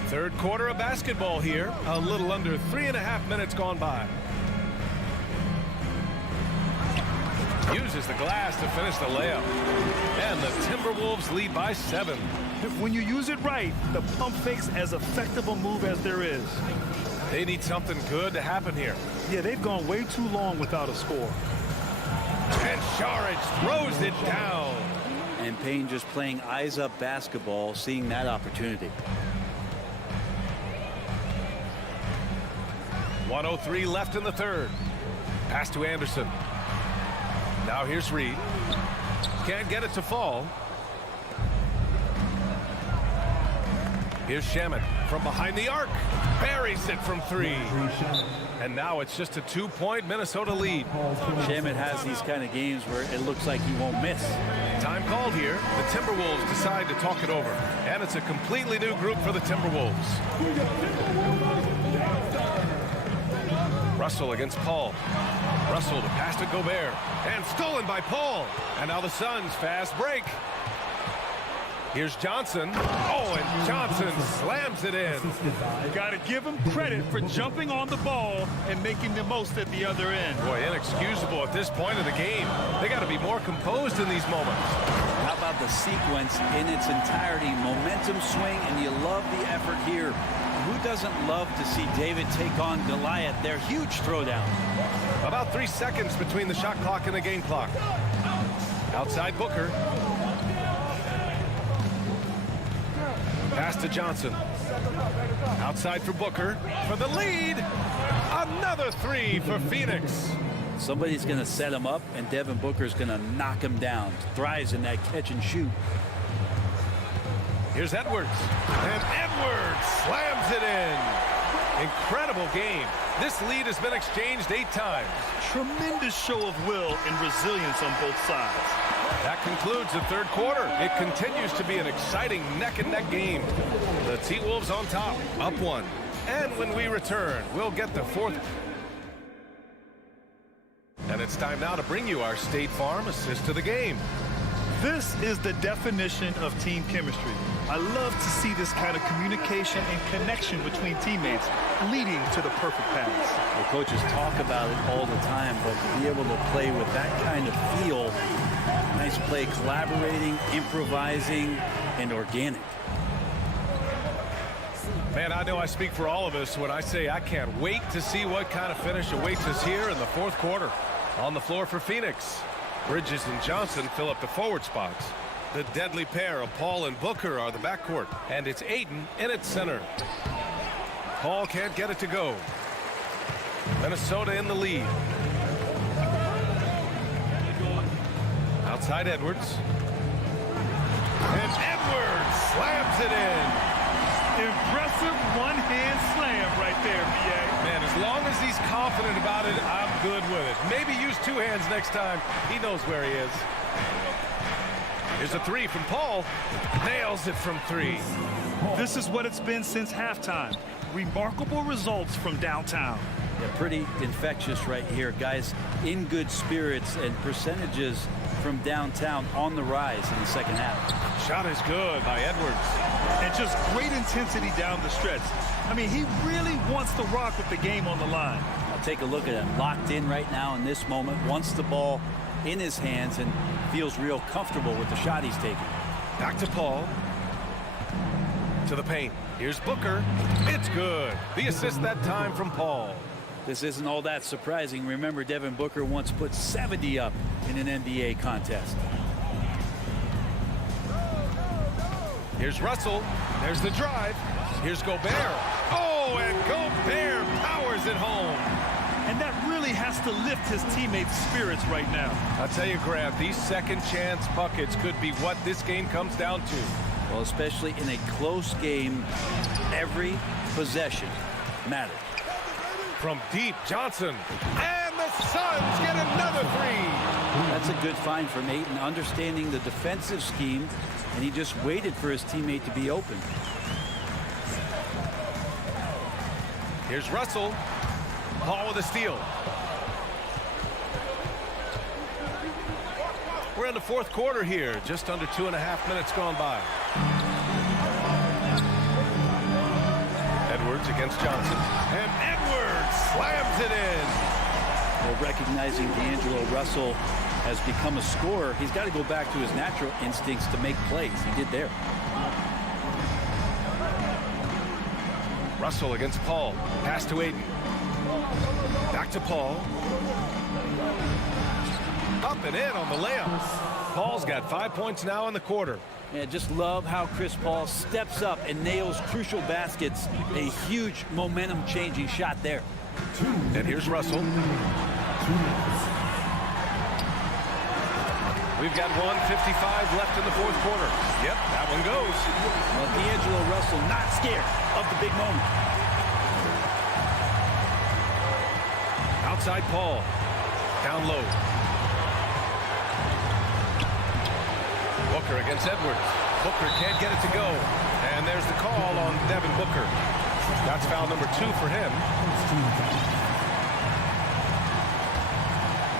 Third quarter of basketball here. A little under 3.5 minutes gone by. Uses the glass to finish the layup. And the Timberwolves lead by 7. When you use it right, the pump fake's as effective a move as there is. They need something good to happen here. Yeah, they've gone way too long without a score. And Saric throws it down. And Payne just playing eyes-up basketball, seeing that opportunity. 1:03 left in the third. Pass to Anderson. Now here's Reed. Can't get it to fall. Here's Shamet from behind the arc. Buries it from 3. And now it's just a 2-point Minnesota lead. Shamet has these kind of games where it looks like he won't miss. Time called here. The Timberwolves decide to talk it over. And it's a completely new group for the Timberwolves. Russell against Paul. Russell to pass to Gobert. And stolen by Paul. And now the Suns fast break. Here's Johnson. Oh, and Johnson slams it in. Got to give him credit for jumping on the ball and making the most at the other end. Boy, inexcusable at this point of the game. They got to be more composed in these moments. How about the sequence in its entirety? Momentum swing, and you love the effort here. Who doesn't love to see David take on Goliath? Their huge throwdown. About 3 seconds between the shot clock and the game clock. Outside Booker. Pass to Johnson. Outside for Booker for the lead. Another three for Phoenix. Somebody's going to set him up, and Devin Booker's going to knock him down. Thrives in that catch and shoot. Here's Edwards. And Edwards slams it in. Incredible game. This lead has been exchanged 8 times. Tremendous show of will and resilience on both sides. That concludes the third quarter. It continues to be an exciting neck-and-neck game. The T-Wolves on top, up 1. And when we return, we'll get the fourth. And it's time now to bring you our State Farm assist to the game. This is the definition of team chemistry. I love to see this kind of communication and connection between teammates leading to the perfect pass. The coaches talk about it all the time, but to be able to play with that kind of feel, nice play, collaborating, improvising, and organic. Man, I know I speak for all of us when I say I can't wait to see what kind of finish awaits us here in the fourth quarter. On the floor for Phoenix, Bridges and Johnson fill up the forward spots. The deadly pair of Paul and Booker are the backcourt, and it's Ayton in its center. Paul can't get it to go. Minnesota in the lead. Outside Edwards. And Edwards slams it in. Impressive one-hand slam right there, B.A. Man, as long as he's confident about it, I'm good with it. Maybe use 2 hands next time. He knows where he is. Here's a three from Paul. Nails it from 3. This is what it's been since halftime. Remarkable results from downtown. Yeah, pretty infectious right here. Guys in good spirits, and percentages from downtown on the rise in the second half. Shot is good by Edwards. And just great intensity down the stretch. I mean, he really wants to rock with the game on the line. I'll take a look at him. Locked in right now in this moment. Wants the ball in his hands and feels real comfortable with the shot he's taking. Back to Paul. To the paint. Here's Booker. It's good. The assist that time from Paul. This isn't all that surprising. Remember, Devin Booker once put 70 up in an NBA contest. Here's Russell. There's the drive. Here's Gobert. Oh, and Gobert powers it home. And that really has to lift his teammates' spirits right now. I'll tell you, Grant, these second chance buckets could be what this game comes down to. Well, especially in a close game, every possession matters. From deep, Johnson. And the Suns get another 3. That's a good find from Ayton, understanding the defensive scheme, and he just waited for his teammate to be open. Here's Russell. Paul with a steal. We're in the fourth quarter here, just under 2.5 minutes gone by. Edwards against Johnson. And Edwards slams it in. Well, recognizing D'Angelo Russell has become a scorer, he's got to go back to his natural instincts to make plays. He did there. Russell against Paul. Pass to Ayton. Back to Paul. Up and in on the layup. Paul's got 5 points now in the quarter. Yeah, just love how Chris Paul steps up and nails crucial baskets. A huge momentum-changing shot there. And here's Russell. We've got 1:55 left in the fourth quarter. Yep, that one goes. Well, D'Angelo Russell not scared of the big moment. Outside Paul. Down low. Booker against Edwards. Booker can't get it to go. And there's the call on Devin Booker. That's foul number 2 for him.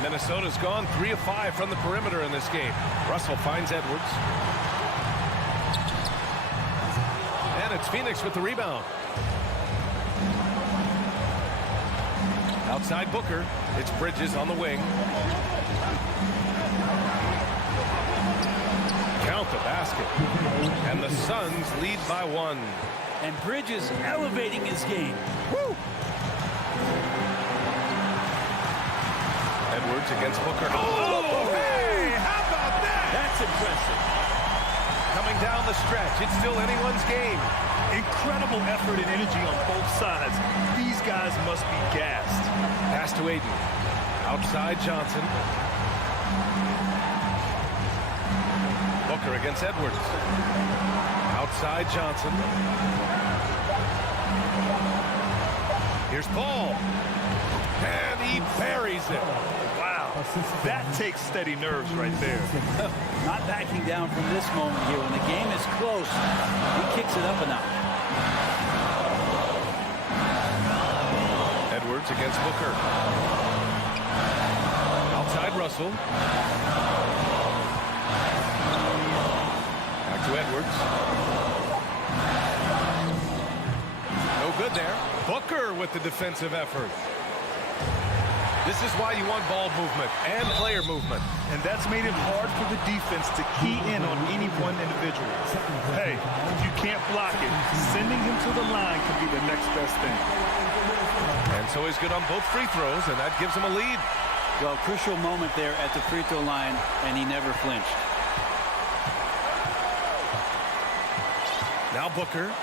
Minnesota's gone 3 of 5 from the perimeter in this game. Russell finds Edwards. And it's Phoenix with the rebound. Outside Booker. It's Bridges on the wing. Count the basket. And the Suns lead by 1. And Bridges elevating his game. Woo! Edwards against Booker. Oh, hey! How about that? That's impressive. Coming down the stretch. It's still anyone's game. Incredible effort and energy on both sides. These guys must be gassed. Pass to Aiden. Outside Johnson. Booker against Edwards. Outside Johnson. Here's Paul. And he buries it. Wow. That takes steady nerves right there. Not backing down from this moment here. When the game is close, he kicks it up a notch. Edwards against Booker. Outside Russell. Back to Edwards. No good there. Booker with the defensive effort. This is why you want ball movement and player movement. And that's made it hard for the defense to key in on any one individual. Hey, if you can't block it, sending him to the line could be the next best thing. And so he's good on both free throws, and that gives him a lead. Well, crucial moment there at the free throw line, and he never flinched. Now Booker.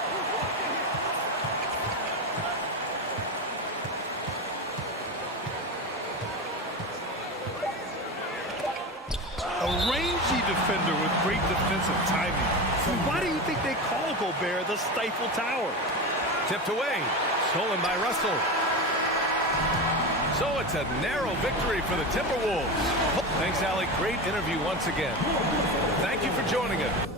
A rangy defender with great defensive timing. Why do you think they call Gobert the Stifle Tower? Tipped away. Stolen by Russell. So it's a narrow victory for the Timberwolves. Thanks, Alec. Great interview once again. Thank you for joining us.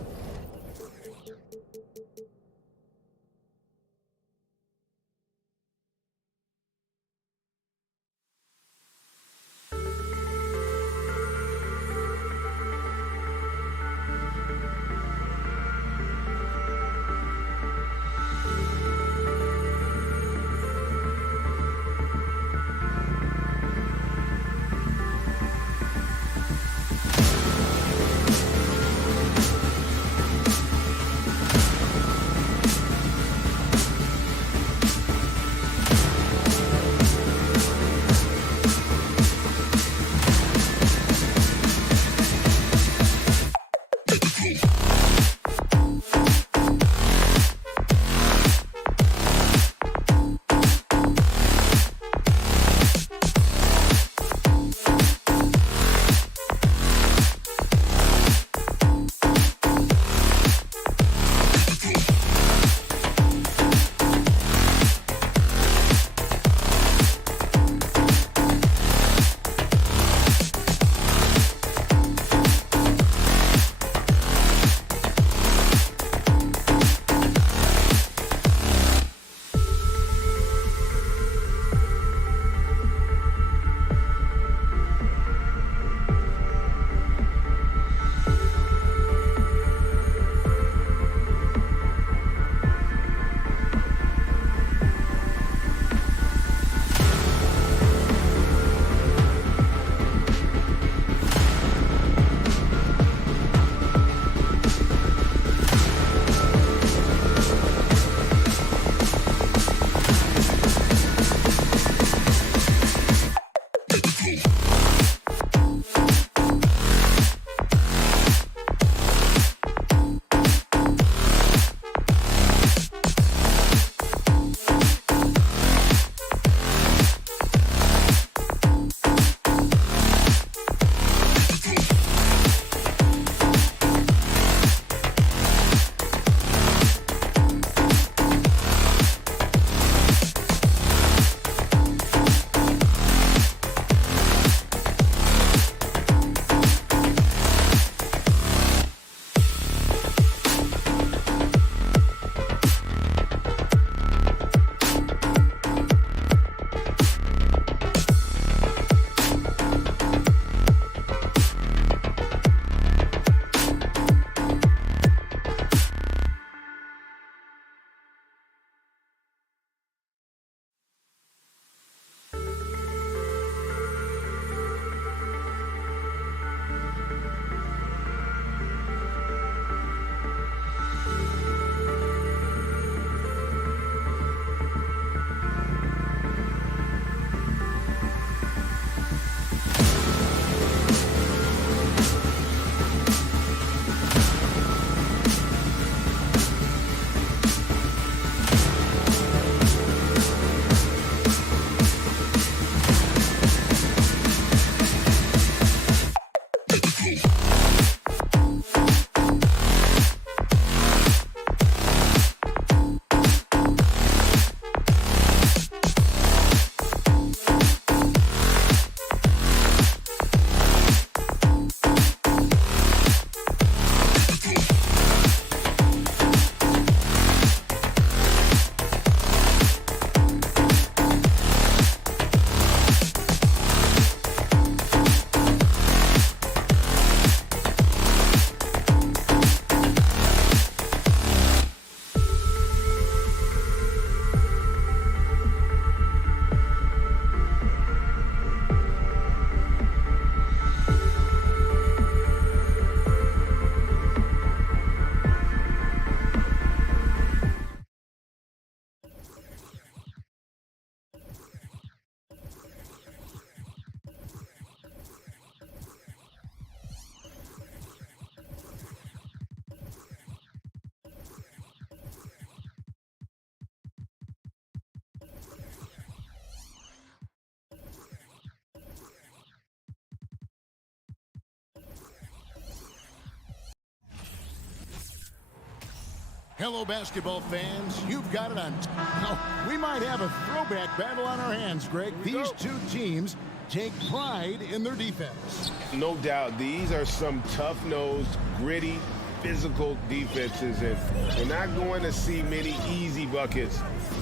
Hello, basketball fans. You've got it on. No, we might have a throwback battle on our hands, Greg. These two teams take pride in their defense. No doubt, these are some tough-nosed, gritty, physical defenses, and we're not going to see many easy buckets.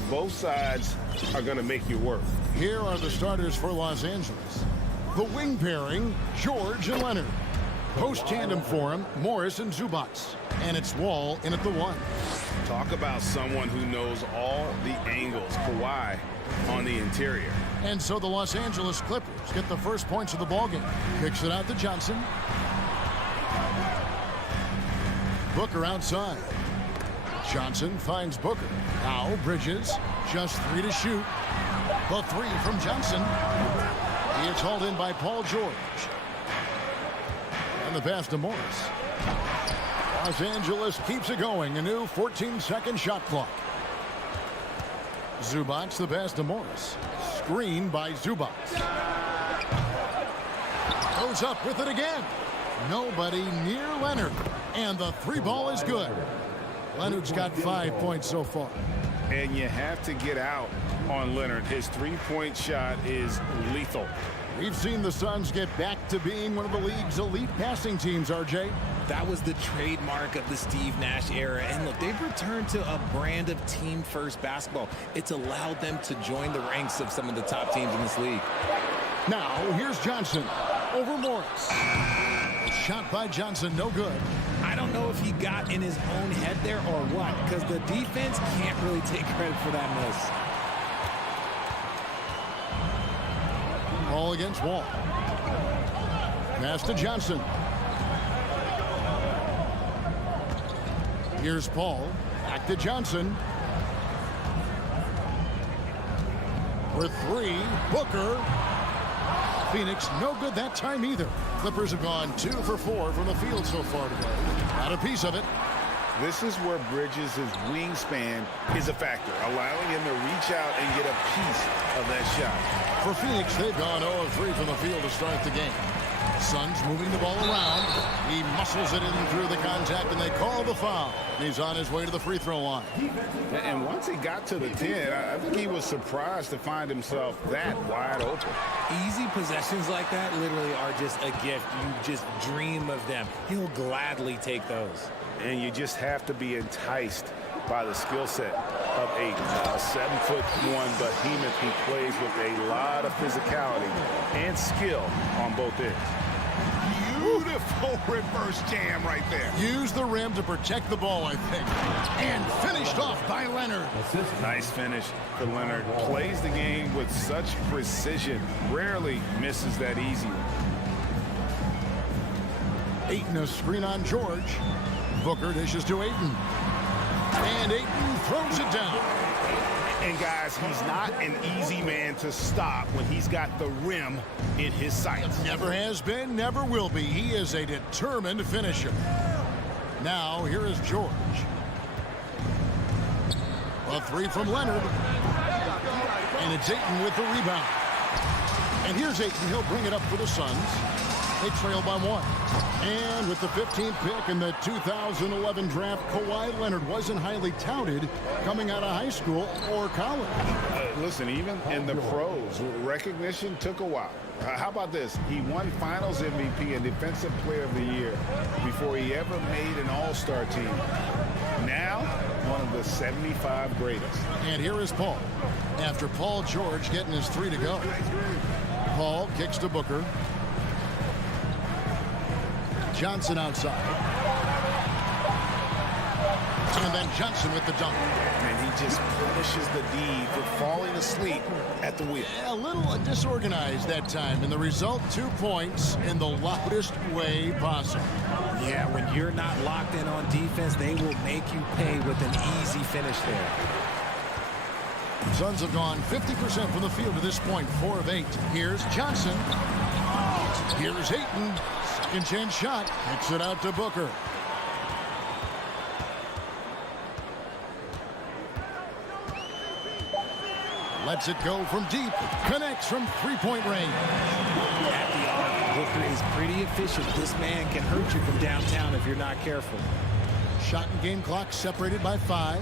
Both sides are going to make you work. Here are the starters for Los Angeles. The wing pairing, George and Leonard. Post tandem for him, Morris and Zubac. And it's Wall in at the 1. Talk about someone who knows all the angles. Kawhi on the interior. And so the Los Angeles Clippers get the first points of the ballgame. Kicks it out to Johnson. Booker outside. Johnson finds Booker. Now Bridges, just 3 to shoot. The 3 from Johnson. He is hauled in by Paul George. And the pass to Morris. Los Angeles keeps it going. A new 14-second shot clock. Zubac, the pass to Morris. Screen by Zubac. Goes up with it again. Nobody near Leonard. And the 3 ball is good. Leonard's got 5 points so far. And you have to get out on Leonard. His 3-point shot is lethal. We've seen the Suns get back to being one of the league's elite passing teams, RJ. That was the trademark of the Steve Nash era. And look, they've returned to a brand of team-first basketball. It's allowed them to join the ranks of some of the top teams in this league. Now, here's Johnson over Morris. Shot by Johnson, no good. I don't know if he got in his own head there or what, because the defense can't really take credit for that miss. Ball against Wall. Pass to Johnson. Here's Paul. Back to Johnson. For 3, Booker. Phoenix, no good that time either. Clippers have gone 2 for 4 from the field so far today. Not a piece of it. This is where Bridges' wingspan is a factor, allowing him to reach out and get a piece of that shot. For Phoenix, they've gone 0 of 3 from the field to start the game. Suns moving the ball around. He muscles it in through the contact, and they call the foul. He's on his way to the free throw line. And once he got to the 10, I think he was surprised to find himself that wide open. Easy possessions like that literally are just a gift. You just dream of them. He'll gladly take those. And you just have to be enticed by the skill set of a 7'1" behemoth who plays with a lot of physicality and skill on both ends. Beautiful reverse jam right there. Use the rim to protect the ball, I think. And finished off by Leonard. Nice finish for Leonard. Plays the game with such precision. Rarely misses that easy one. Ayton, a screen on George. Booker dishes to Ayton. And Ayton throws it down. And guys, he's not an easy man to stop when he's got the rim in his sights. Never has been, never will be. He is a determined finisher. Now, here is George. A 3 from Leonard. And it's Ayton with the rebound. And here's Ayton. He'll bring it up for the Suns. They trail by 1. And with the 15th pick in the 2011 draft, Kawhi Leonard wasn't highly touted coming out of high school or college. Listen, even in the pros, recognition took a while. How about this? He won Finals MVP and Defensive Player of the Year before he ever made an All-Star team. Now, one of the 75 greatest. And here is Paul. After Paul George getting his 3 to go. Paul kicks to Booker. Johnson outside. And then Johnson with the dunk. And he just punishes the D for falling asleep at the wheel. A little disorganized that time. And the result, 2 points in the loudest way possible. Yeah, when you're not locked in on defense, they will make you pay with an easy finish there. Suns have gone 50% from the field to this point, 4 of 8. Here's Johnson. Here's Ayton. Second chance shot. Kicks it out to Booker. Lets it go from deep. Connects from 3-point range. At the arc, Booker is pretty efficient. This man can hurt you from downtown if you're not careful. Shot and game clock separated by 5.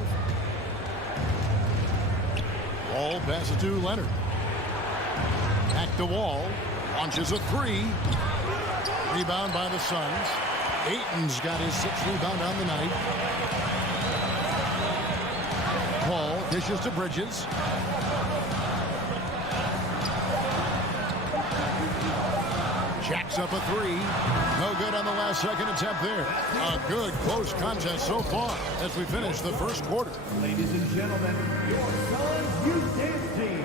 Wall passes to Leonard. Back to Wall. Launches a 3. Rebound by the Suns. Ayton's got his 6th rebound on the night. Paul dishes to Bridges. Jacks up a 3. No good on the last second attempt there. A good close contest so far as we finish the first quarter. Ladies and gentlemen, your Suns Youth Dance Team.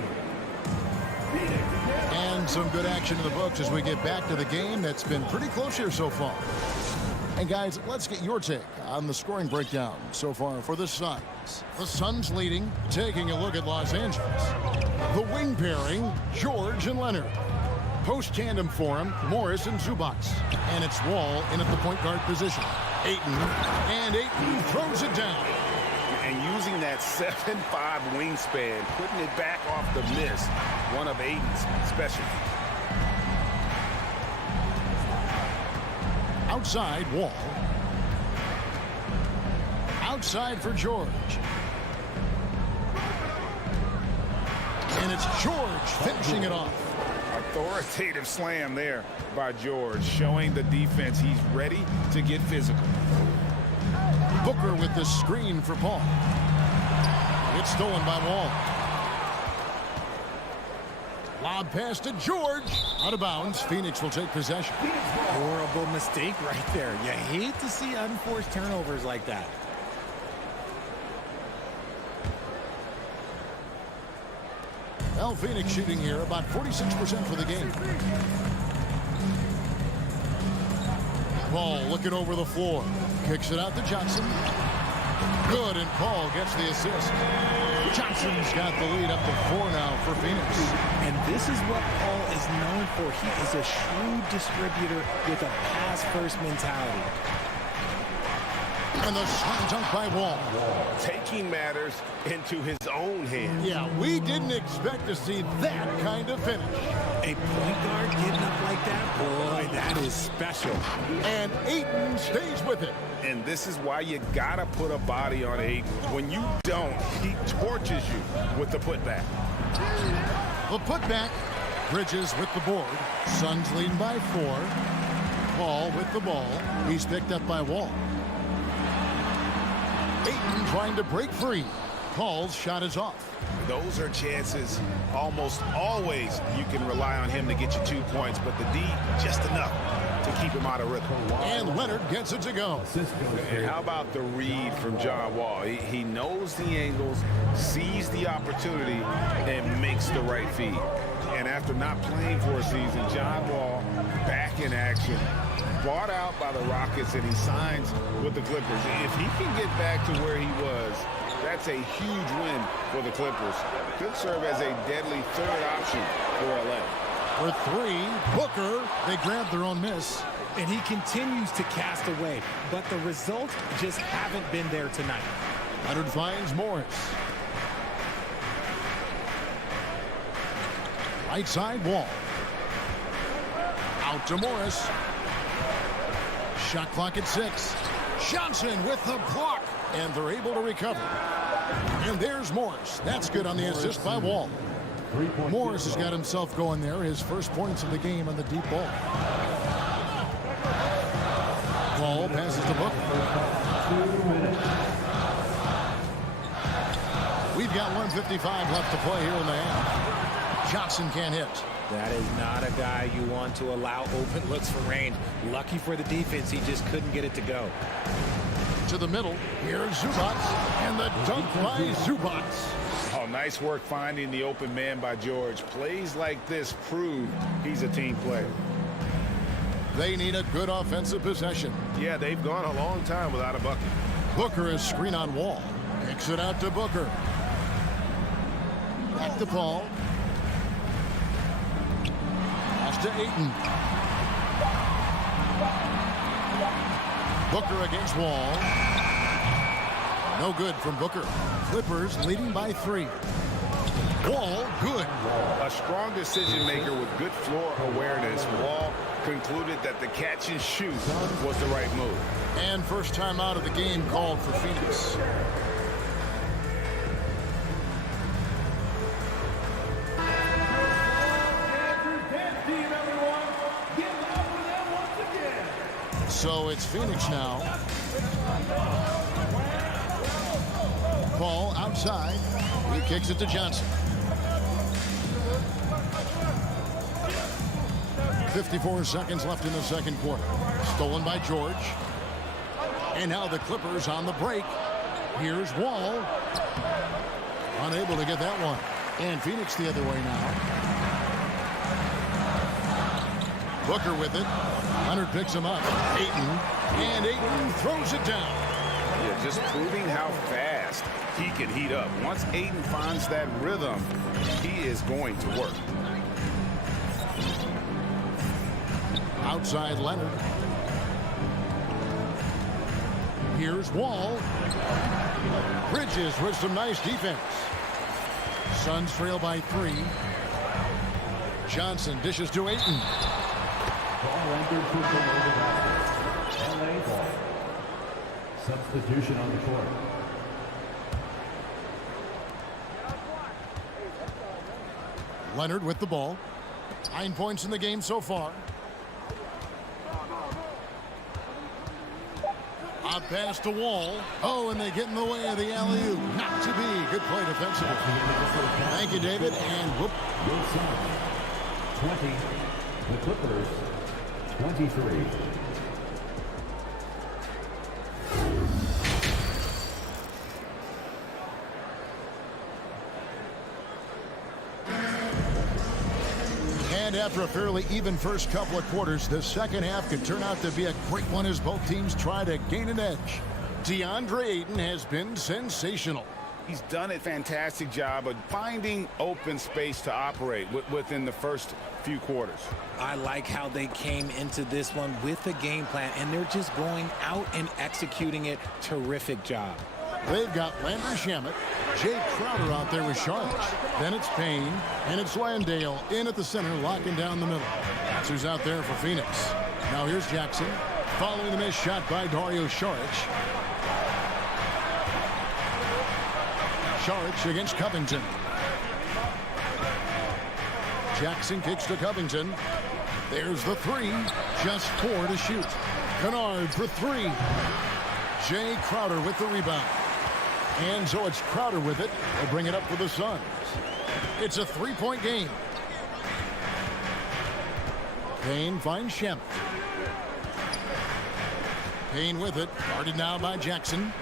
And some good action in the books as we get back to the game that's been pretty close here so far. And guys, let's get your take on the scoring breakdown so far for the Suns. The Suns leading, taking a look at Los Angeles. The wing pairing, George and Leonard. Post tandem for him, Morris and Zubac. And it's Wall in at the point guard position. Ayton, and Ayton throws it down. And using that 7'5" wingspan, putting it back off the miss, one of Ayton's specialties. Outside, Wall. Outside for George. And it's George finishing it off. Authoritative slam there by George, showing the defense he's ready to get physical. Booker with the screen for Paul. It's stolen by Wall. Lob pass to George. Out of bounds. Phoenix will take possession. Horrible mistake right there. You hate to see unforced turnovers like that. Well, Phoenix shooting here about 46% for the game. Paul looking over the floor. Kicks it out to Johnson. Good, and Paul gets the assist. Johnson's got the lead up to 4 now for Phoenix. And this is what Paul is known for. He is a shrewd distributor with a pass-first mentality. And the slam dunk by Wall. Taking matters into his own hands. Yeah, we didn't expect to see that kind of finish. A point guard getting up like that, boy, that is special. And Ayton stays with it. And this is why you gotta put a body on Ayton. When you don't, he torches you with the putback. The putback. Bridges with the board. Suns leading by 4. Paul with the ball. He's picked up by Wall. Ayton trying to break free. Paul's shot is off. Those are chances almost always you can rely on him to get you 2 points, but the D just enough to keep him out of rhythm. And Leonard gets it to go. And how about the read from John Wall? He knows the angles, sees the opportunity, and makes the right feed. And after not playing for a season, John Wall back in action, bought out by the Rockets, and he signs with the Clippers. If he can get back to where he was, that's a huge win for the Clippers. Could serve as a deadly third option for LA. For 3, Booker. They grab their own miss. And he continues to cast away, but the results just haven't been there tonight. Leonard finds Morris. Right side, Wall. Out to Morris. Shot clock at 6. Johnson with the block. And they're able to recover. And there's Morris. That's good on the assist by Wall. Morris has got himself going there. His first points of the game on the deep ball. Ball passes to Booker. We've got 1:55 left to play here in the half. Johnson can't hit. That is not a guy you want to allow open looks for range. Lucky for the defense, he just couldn't get it to go. To the middle, here's Zubac, and the dunk by Zubac. Oh, nice work finding the open man by George. Plays like this prove he's a team player. They need a good offensive possession. Yeah, they've gone a long time without a bucket. Booker is screen on Wall. Kicks it out to Booker. Back to Paul. Pass to Ayton. Booker against Wall. No good from Booker. Clippers leading by 3. Wall, good. A strong decision maker with good floor awareness. Wall concluded that the catch and shoot was the right move. And first time out of the game called for Phoenix. So it's Phoenix now. Ball outside. He kicks it to Johnson. 54 seconds left in the second quarter. Stolen by George. And now the Clippers on the break. Here's Wall. Unable to get that one. And Phoenix the other way now. Booker with it. Leonard picks him up. Ayton. And Ayton throws it down. Yeah, just proving how fast he can heat up. Once Ayton finds that rhythm, he is going to work. Outside Leonard. Here's Wall. Bridges with some nice defense. Suns trail by 3. Johnson dishes to Ayton. LA ball. Substitution on the court. Leonard with the ball. 9 points in the game so far. A pass to Wall. Oh, and they get in the way of the alley-oop. Not to be. Good play defensively. Thank you, David. And whoop. 20. The Clippers. 23. And after a fairly even first couple of quarters, the second half could turn out to be a great one as both teams try to gain an edge. DeAndre Ayton has been sensational. He's done a fantastic job of finding open space to operate within the first few quarters. I like how they came into this one with a game plan, and they're just going out and executing it. Terrific job. They've got Landry Shamet, Jay Crowder out there with Charlotte. Then it's Payne, and it's Landale in at the center, locking down the middle. That's who's out there for Phoenix. Now here's Jackson, following the missed shot by Dario Saric. Saric against Covington. Jackson kicks to Covington. There's the 3. Just 4 to shoot. Kennard for 3. Jay Crowder with the rebound. And so it's Crowder with it. They'll bring it up for the Suns. It's a 3-point game. Payne finds Shamet. Payne with it. Guarded now by Jackson.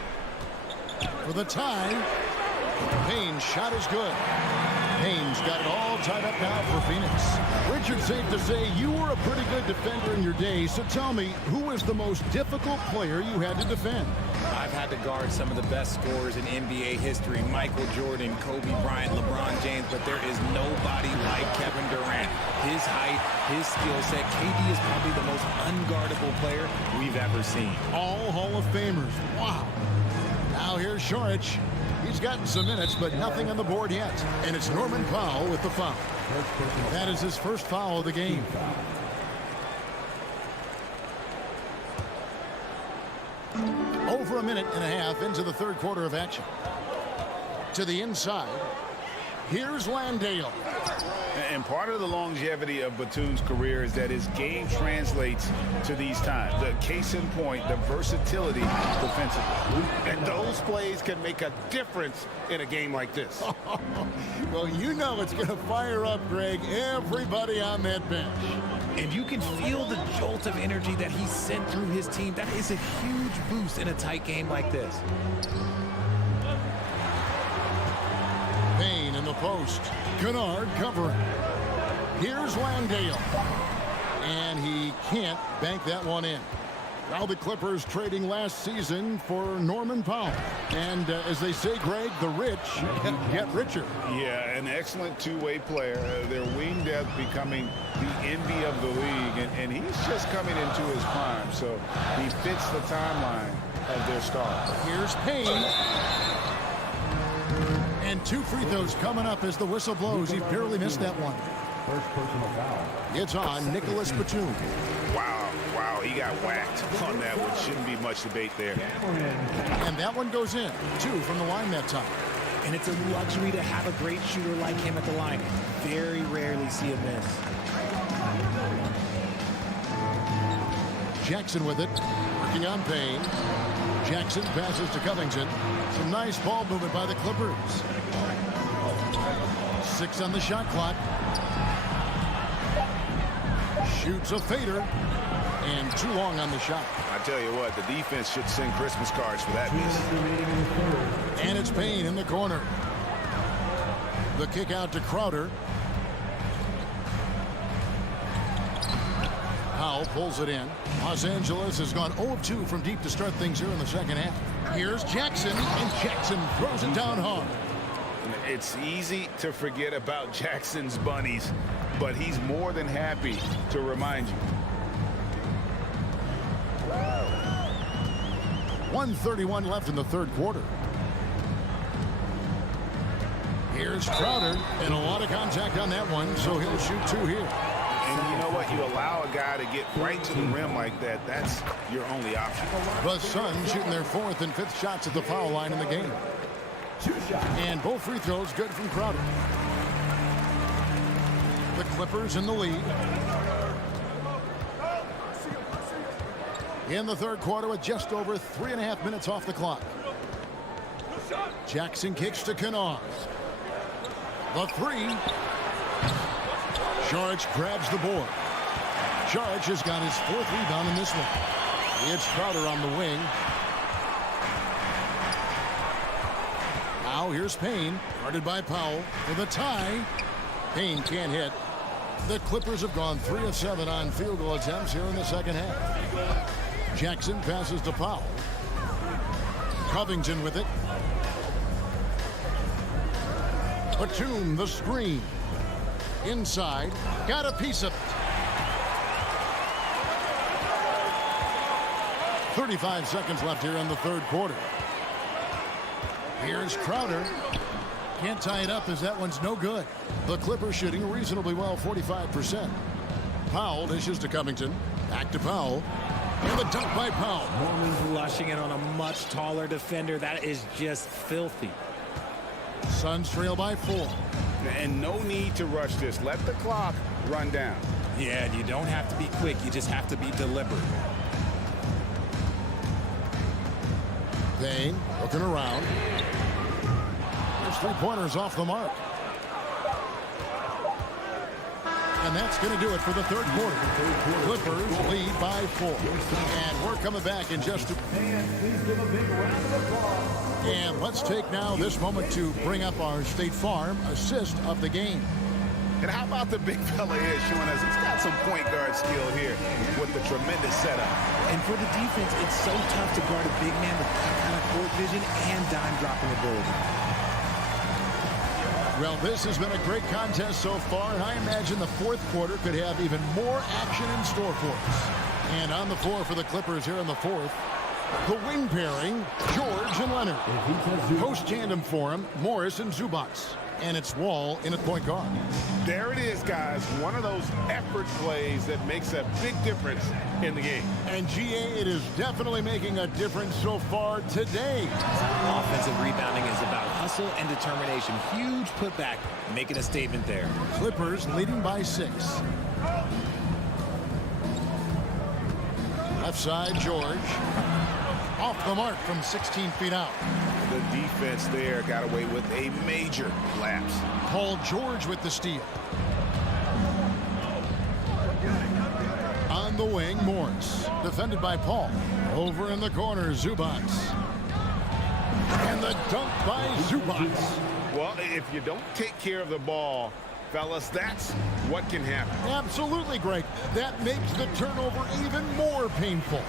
For the tie. Payne's shot is good. Payne's got it all tied up now for Phoenix. Richard, safe to say you were a pretty good defender in your day, so tell me, who was the most difficult player you had to defend? I've had to guard some of the best scorers in NBA history. Michael Jordan, Kobe Bryant, LeBron James, but there is nobody like Kevin Durant. His height, his skill set. KD is probably the most unguardable player we've ever seen. All Hall of Famers. Wow. Now here's Saric. He's gotten some minutes, but nothing on the board yet. And it's Norman Powell with the foul. That is his first foul of the game. Over a minute and a half into the third quarter of action. To the inside. Here's Landale. And part of the longevity of Batum's career is that his game translates to these times. The case in point, the versatility defensively. And those plays can make a difference in a game like this. Well, you know it's going to fire up, Greg, everybody on that bench. And you can feel the jolt of energy that he sent through his team. That is a huge boost in a tight game like this. Payne in the post. Kennard covering. Here's Landale. And he can't bank that one in. Now the Clippers trading last season for Norman Powell. And as they say, Greg, the rich get richer. Yeah, an excellent two-way player. Their wing depth becoming the envy of the league. And he's just coming into his prime. So he fits the timeline of their star. Here's Payne. And 2 free throws coming up as the whistle blows. He barely missed that one. First personal foul. It's on Nicholas Batum. Wow, he got whacked on that one. Shouldn't be much debate there. And that one goes in. 2 from the line that time. And it's a luxury to have a great shooter like him at the line. Very rarely see him miss. Jackson with it, working on Payne. Jackson passes to Covington. Some nice ball movement by the Clippers. 6 on the shot clock. Shoots a fader. And too long on the shot. I tell you what, the defense should send Christmas cards for that miss. And it's Payne in the corner. The kick out to Crowder. Powell pulls it in. Los Angeles has gone 0 of 2 from deep to start things here in the second half. Here's Jackson, and Jackson throws it down hard. It's easy to forget about Jackson's bunnies, but he's more than happy to remind you. 1:31 left in the third quarter. Here's Crowder, and a lot of contact on that one, so he'll shoot 2 here. And you know what? You allow a guy to get right to the rim like that, that's your only option. The Suns shooting their 4th and 5th shots at the foul line in the game. And both free throws good from Crowder. The Clippers in the lead. In the third quarter with just over 3.5 minutes off the clock. Jackson kicks to Kennard. The 3. Saric grabs the board. Saric has got his 4th rebound in this one. It's Crowder on the wing. Now here's Payne, guarded by Powell with a tie. Payne can't hit. The Clippers have gone 3 of 7 on field goal attempts here in the second half. Jackson passes to Powell. Covington with it. Batum, the screen. Inside, got a piece of it. 35 seconds left here in the third quarter. Here's Crowder. Can't tie it up as that one's no good. The Clippers shooting reasonably well, 45%. Powell dishes to Covington. Back to Powell. And the dunk by Powell. Norman's rushing it on a much taller defender. That is just filthy. Suns trail by 4. And no need to rush this. Let the clock run down. Yeah, and you don't have to be quick. You just have to be deliberate. Payne looking around. There's 3-pointers off the mark. And that's going to do it for the third quarter. Clippers lead by 4. And we're coming back in just a... And let's take now this moment to bring up our State Farm assist of the game. And how about the big fella here showing us he's got some point guard skill here with the tremendous setup. And for the defense, it's so tough to guard a big man with that kind of court vision and dime dropping ability. Well, this has been a great contest so far, and I imagine the fourth quarter could have even more action in store for us. And on the floor for the Clippers here in the fourth, the wing pairing, George and Leonard. Post tandem for him, Morris and Zubats. And it's Wall in at point guard. There it is, guys. One of those effort plays that makes a big difference in the game. And GA, it is definitely making a difference so far today. Offensive rebounding is about hustle and determination. Huge putback, making a statement there. Clippers leading by 6. Left side, George. Off the mark from 16 feet out. The defense there got away with a major lapse. Paul George with the steal. On the wing, Morris. Defended by Paul. Over in the corner, Zubats. And the dunk by Zubats. Well, if you don't take care of the ball, fellas, that's what can happen. Absolutely, Greg. That makes the turnover even more painful.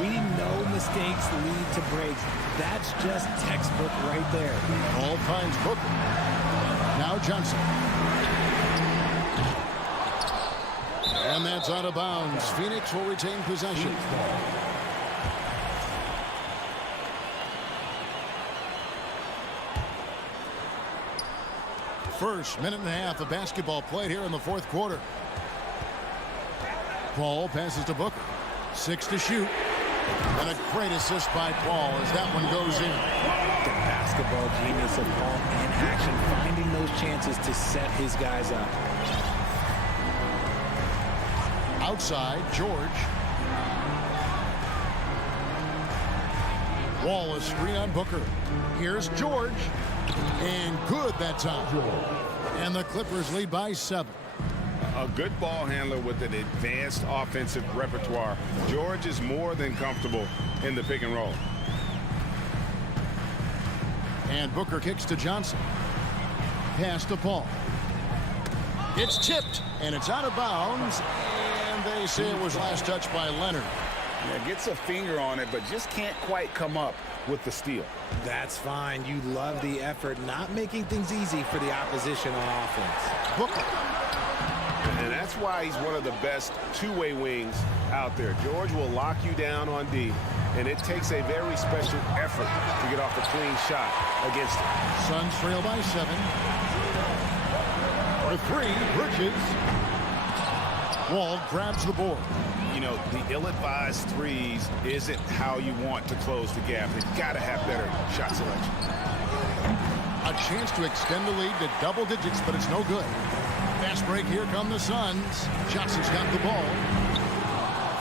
We know mistakes lead to breaks. That's just textbook right there. All finds Booker. Now Johnson. And that's out of bounds. Phoenix will retain possession. First minute and a half of basketball played here in the fourth quarter. Paul passes to Booker. 6 to shoot. And a great assist by Paul as that one goes in. The basketball genius of Paul in action, finding those chances to set his guys up. Outside, George. Wall is screen on Booker. Here's George. And good that time. And the Clippers lead by 7. A good ball handler with an advanced offensive repertoire. George is more than comfortable in the pick and roll. And Booker kicks to Johnson. Pass to Paul. It's tipped, and it's out of bounds. And they say it was last touched by Leonard. Yeah, gets a finger on it, but just can't quite come up with the steal. That's fine. You love the effort, not making things easy for the opposition on offense. Booker. And that's why he's one of the best two-way wings out there. George will lock you down on D, and it takes a very special effort to get off a clean shot against him. Suns trail by 7. For 3, Bridges. Wall grabs the board. You know, the ill-advised threes isn't how you want to close the gap. They've got to have better shot selection. A chance to extend the lead to double digits, but it's no good. Fast break, here come the Suns. Johnson's got the ball.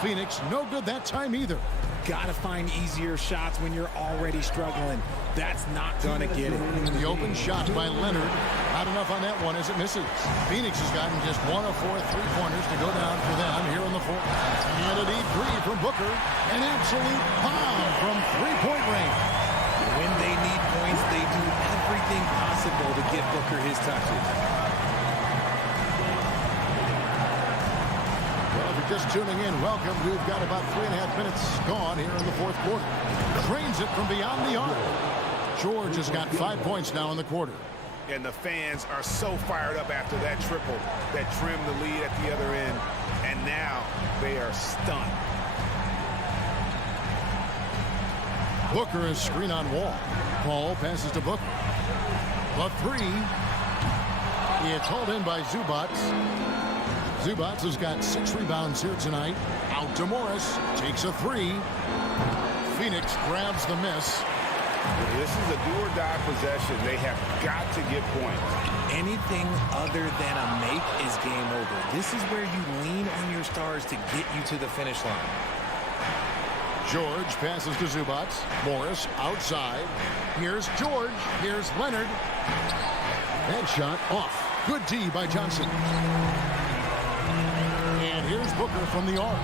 Phoenix, no good that time either. Got to find easier shots when you're already struggling. That's not going to get it. The open shot by Leonard. Not enough on that one as it misses. Phoenix has gotten just 1 of 4 3-pointers to go down for them here in the fourth. And a deep 3 from Booker. An absolute bomb from three-point range. When they need points, they do everything possible to get Booker his touches. Just tuning in, welcome. We've got about 3.5 minutes gone here in the fourth quarter. Drains it from beyond the arc. George has got 5 points now in the quarter. And the fans are so fired up after that triple that trimmed the lead at the other end. And now they are stunned. Booker is screen on Wall. Paul passes to Booker. The 3. It's hauled in by Zubats. Zubats has got 6 rebounds here tonight. Out to Morris. Takes a 3. Phoenix grabs the miss. This is a do-or-die possession. They have got to get points. Anything other than a make is game over. This is where you lean on your stars to get you to the finish line. George passes to Zubats. Morris outside. Here's George. Here's Leonard. That shot off. Good D by Johnson. And here's Booker from the arc.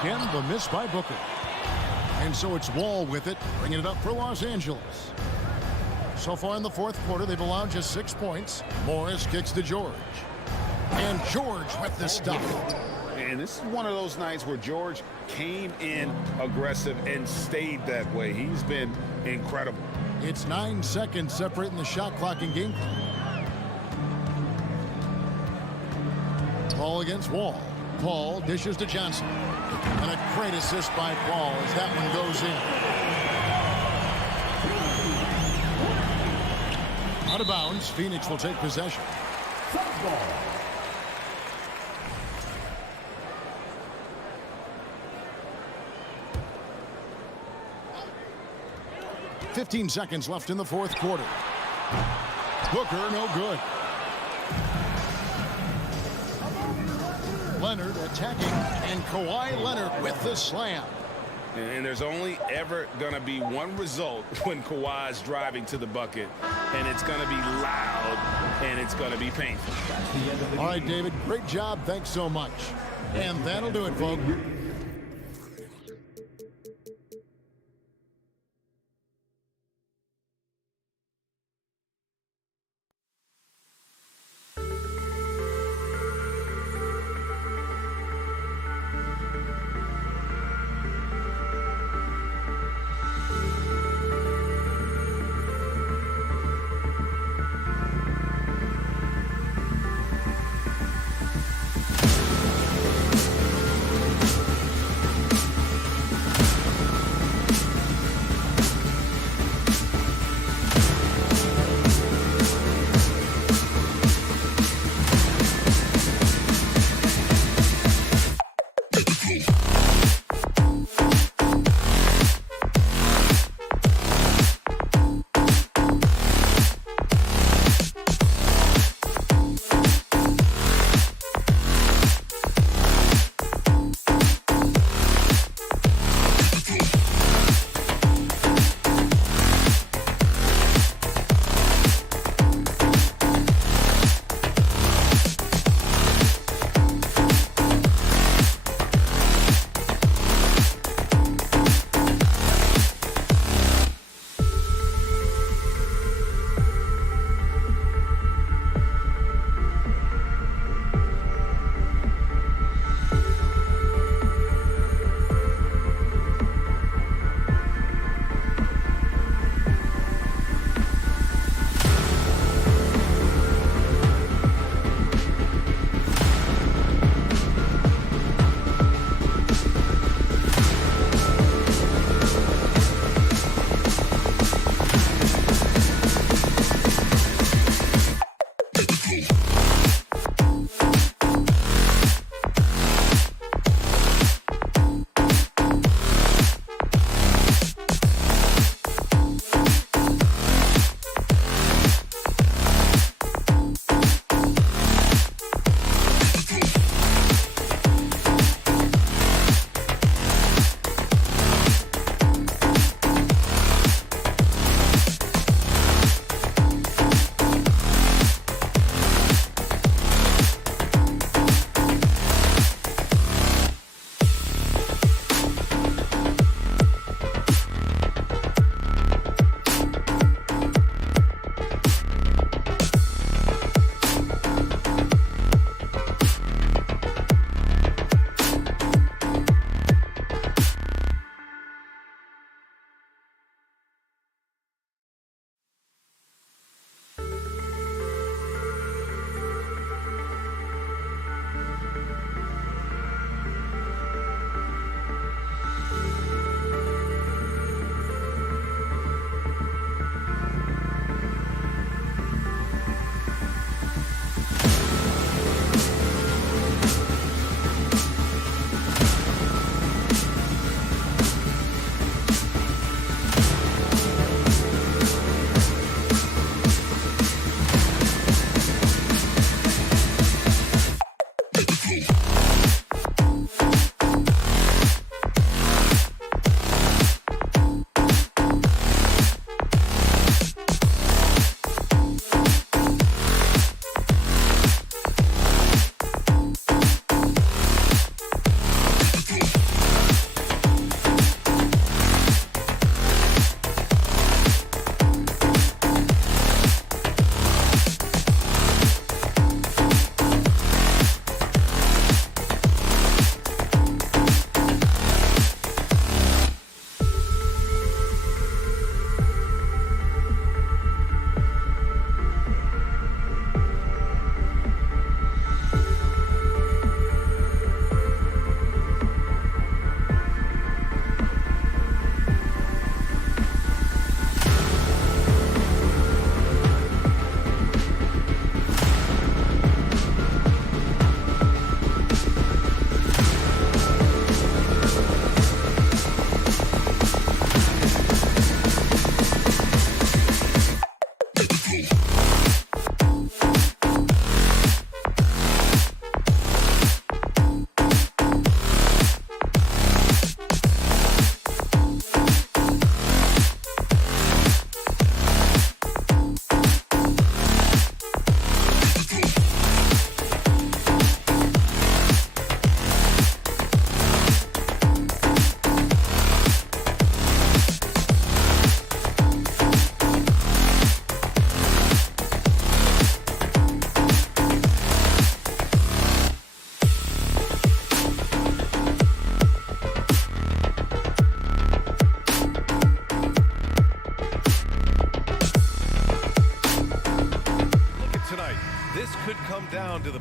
Again, the miss by Booker. And so it's Wall with it, bringing it up for Los Angeles. So far in the fourth quarter, they've allowed just 6 points. Morris kicks to George. And George with the stuff. And this is one of those nights where George came in aggressive and stayed that way. He's been incredible. It's 9 seconds separating the shot clock and game clock. Paul against Wall. Paul dishes to Johnson. And a great assist by Paul as that one goes in. Out of bounds, Phoenix will take possession. 15 seconds left in the fourth quarter. Booker, no good. Leonard attacking, and Kawhi Leonard with the slam. And there's only ever going to be one result when Kawhi's driving to the bucket, and it's going to be loud, and it's going to be painful. All right, David, great job. Thanks so much. And that'll do it, folks.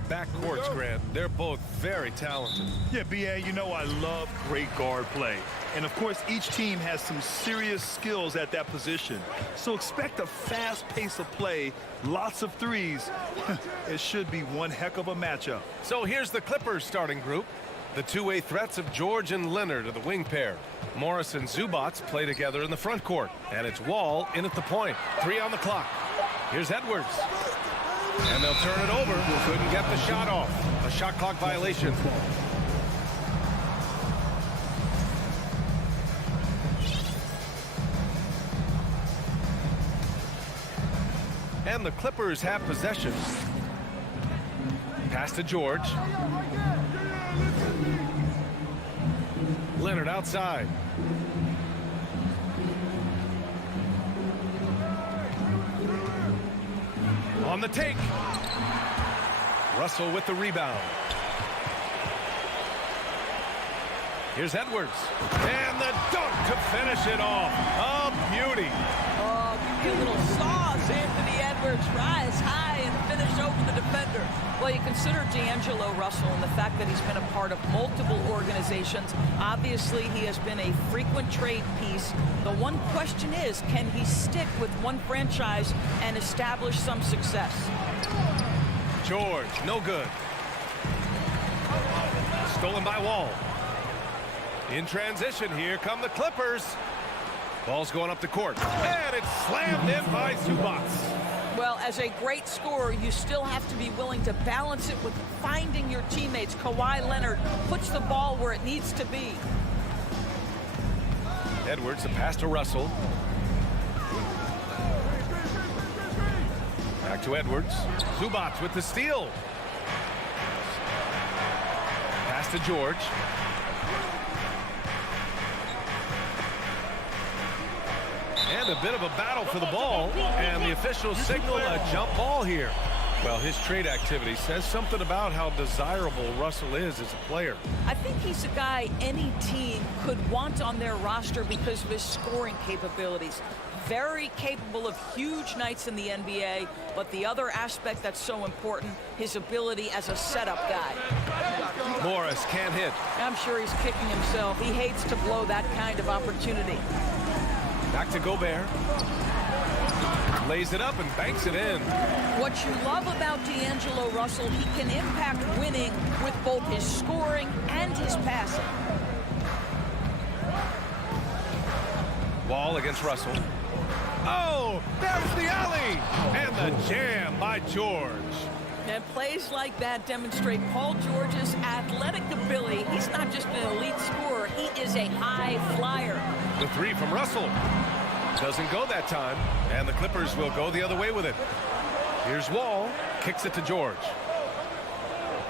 backcourts, Grant. They're both very talented. Yeah, B.A., you know I love great guard play. And, of course, each team has some serious skills at that position. So expect a fast pace of play, lots of threes. It should be one heck of a matchup. So here's the Clippers starting group. The two-way threats of George and Leonard are the wing pair. Morris and Zubats play together in the front court. And it's Wall in at the point. 3 on the clock. Here's Edwards. And they'll turn it over. Couldn't get the shot off. A shot clock violation. And the Clippers have possession. Pass to George. Leonard outside. On the take. Russell with the rebound. Here's Edwards. And the dunk to finish it off. A beauty. Oh, give me a little sauce. Anthony Edwards rise high and finish over the defender. Well, you consider D'Angelo Russell and the fact that he's been a part of multiple organizations. Obviously, he has been a frequent trade piece. The one question is, can he stick with one franchise and establish some success? George, no good. Stolen by Wall. In transition, here come the Clippers. Ball's going up the court. And it's slammed in by Zubats. Well, as a great scorer, you still have to be willing to balance it with finding your teammates. Kawhi Leonard puts the ball where it needs to be. Edwards, a pass to Russell. Back to Edwards. Zubats with the steal. Pass to George. And a bit of a battle for the ball. And the officials signal a jump ball here. Well, his trade activity says something about how desirable Russell is as a player. I think he's a guy any team could want on their roster because of his scoring capabilities. Very capable of huge nights in the NBA, but the other aspect that's so important, his ability as a setup guy. Morris can't hit. I'm sure he's kicking himself. He hates to blow that kind of opportunity. Back to Gobert. Lays it up and banks it in. What you love about D'Angelo Russell, he can impact winning with both his scoring and his passing. Wall against Russell. Oh, there's the alley! And the jam by George. And plays like that demonstrate Paul George's athletic ability. He's not just an elite scorer, he is a high flyer. The three from Russell. Doesn't go that time, and the Clippers will go the other way with it. Here's Wall, kicks it to George.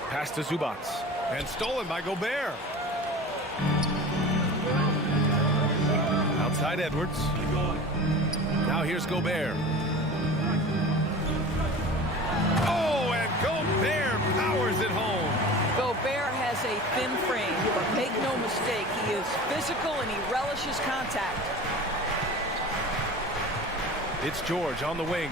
Pass to Zubats, and stolen by Gobert. Outside Edwards. Now here's Gobert. Oh, and Gobert powers it home. Gobert has a thin frame, but make no mistake, he is physical and he relishes contact. It's George on the wing.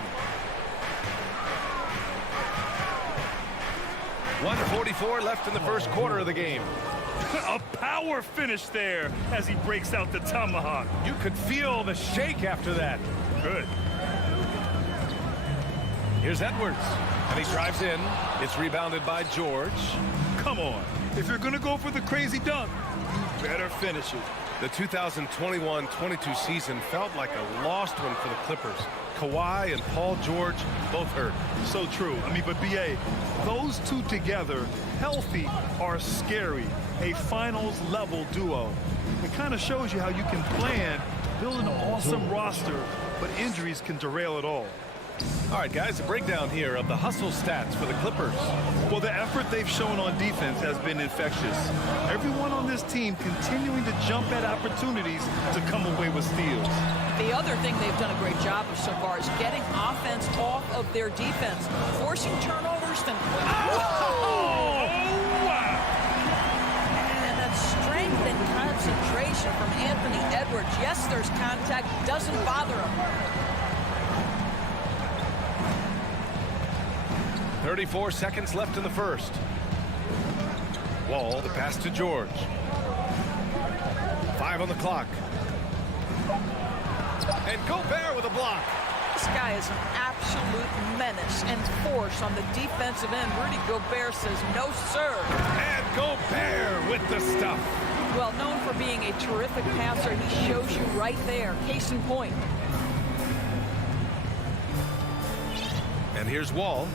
1:44 left in the first quarter of the game. A power finish there as he breaks out the tomahawk. You could feel the shake after that. Good. Here's Edwards, and he drives in. It's rebounded by George. Come on. If you're going to go for the crazy dunk, you better finish it. The 2021-22 season felt like a lost one for the Clippers. Kawhi and Paul George both hurt. So true. I mean, but B.A., those two together, healthy, are scary. A finals-level duo. It kind of shows you how you can plan, build an awesome roster, but injuries can derail it all. All right, guys, a breakdown here of the hustle stats for the Clippers. Well, the effort they've shown on defense has been infectious. Everyone on this team continuing to jump at opportunities to come away with steals. The other thing they've done a great job of so far is getting offense off of their defense, forcing turnovers. Oh, wow! And that strength and concentration from Anthony Edwards. Yes, there's contact, doesn't bother him. 34 seconds left in the first. Wall, the pass to George. 5 on the clock. And Gobert with a block. This guy is an absolute menace and force on the defensive end. Rudy Gobert says no, sir. And Gobert with the stuff. Well, known for being a terrific passer, he shows you right there. Case in point. And here's Wall.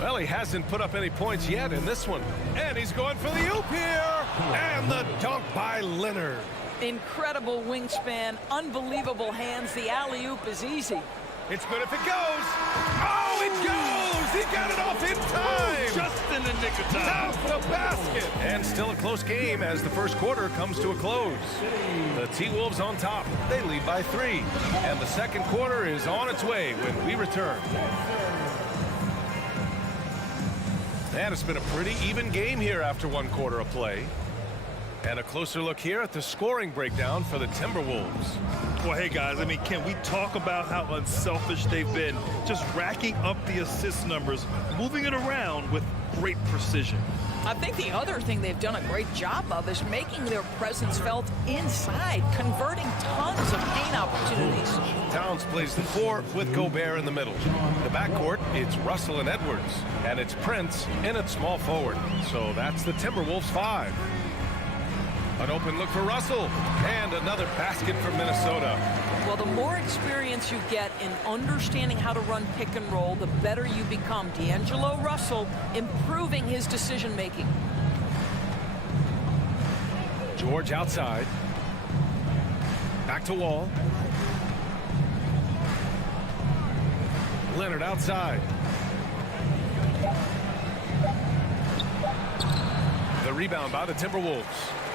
Well, he hasn't put up any points yet in this one. And he's going for the oop here. And the dunk by Leonard. Incredible wingspan, unbelievable hands. The alley-oop is easy. It's good if it goes. Oh, it goes! He got it off in time! Just in the nick of time. Off the basket! And still a close game as the first quarter comes to a close. The T-Wolves on top. They lead by 3. And the second quarter is on its way when we return. And it's been a pretty even game here after 1 quarter of play. And a closer look here at the scoring breakdown for the Timberwolves. Well, hey, guys, I mean, can we talk about how unselfish they've been? Just racking up the assist numbers, moving it around with great precision. I think the other thing they've done a great job of is making their presence felt inside, converting tons of paint opportunities. Towns plays the 4 with Gobert in the middle. The backcourt, it's Russell and Edwards. And it's Prince in at small forward. So that's the Timberwolves 5. An open look for Russell. And another basket for Minnesota. Well, the more experience you get in understanding how to run pick and roll, the better you become. D'Angelo Russell improving his decision-making. George outside. Back to Wall. Leonard outside. The rebound by the Timberwolves.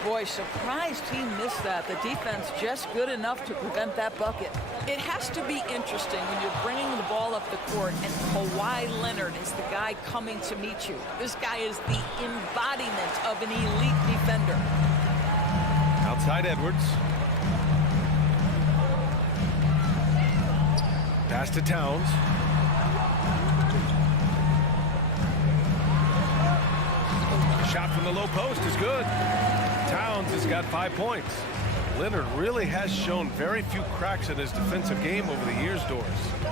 Boy, surprised he missed that. The defense just good enough to prevent that bucket. It has to be interesting when you're bringing the ball up the court and Kawhi Leonard is the guy coming to meet you. This guy is the embodiment of an elite defender. Outside Edwards. Pass to Towns. Shot from the low post is good. Towns has got 5 points. Leonard really has shown very few cracks in his defensive game over the years, Doris.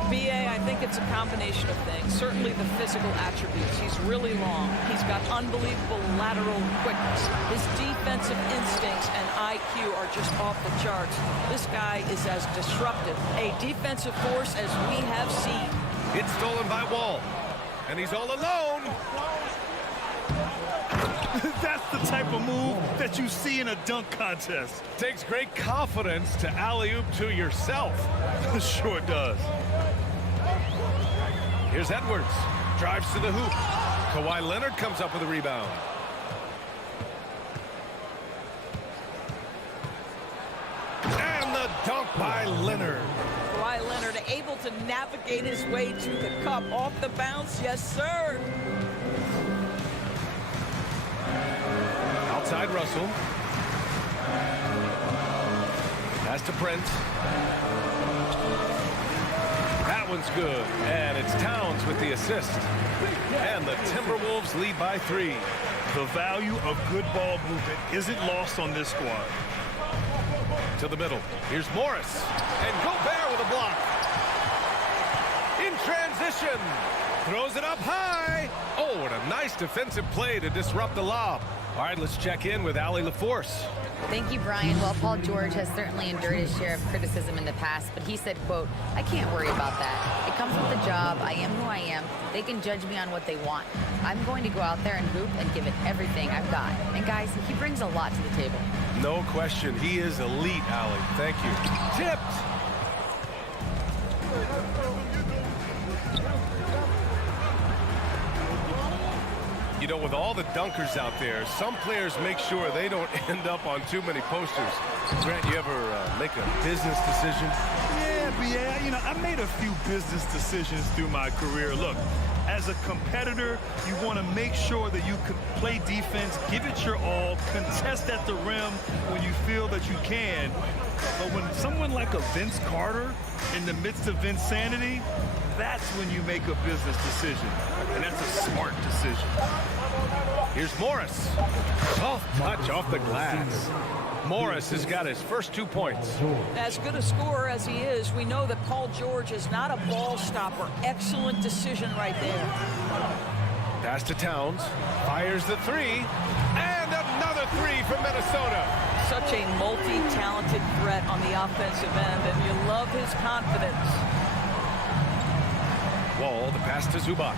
B.A., I think it's a combination of things. Certainly the physical attributes. He's really long. He's got unbelievable lateral quickness. His defensive instincts and IQ are just off the charts. This guy is as disruptive, a defensive force as we have seen. It's stolen by Wall. And he's all alone. That's the type of move that you see in a dunk contest. Takes great confidence to alley-oop to yourself. Sure does. Here's Edwards. Drives to the hoop. Kawhi Leonard comes up with a rebound. And the dunk by Leonard. Kawhi Leonard able to navigate his way to the cup off the bounce. Yes, sir. Outside Russell. Pass to Prince. That one's good. And it's Towns with the assist. And the Timberwolves lead by 3. The value of good ball movement isn't lost on this squad. To the middle. Here's Morris. And Gobert with a block. In transition. Throws it up high. Oh, what a nice defensive play to disrupt the lob. All right, let's check in with Allie LaForce. Thank you, Brian. Well, Paul George has certainly endured his share of criticism in the past, but he said, quote, "I can't worry about that. It comes with the job. I am who I am. They can judge me on what they want. I'm going to go out there and hoop and give it everything I've got." And guys, he brings a lot to the table. No question. He is elite, Allie. Thank you. Tipped. You know, with all the dunkers out there, some players make sure they don't end up on too many posters. Grant, you ever make a business decision? Yeah, Yeah, B.A., you know, I made a few business decisions through my career. Look, as a competitor, you want to make sure that you can play defense, give it your all, contest at the rim when you feel that you can. But when someone like a Vince Carter in the midst of insanity, that's when you make a business decision. And that's a smart decision. Here's Morris. Soft touch off the glass. Morris has got his first 2 points. As good a scorer as he is, we know that Paul George is not a ball stopper. Excellent decision right there. Pass to Towns. Fires the three. And another three from Minnesota. Such a multi-talented threat on the offensive end, and you love his confidence. Wall, the pass to Zubac.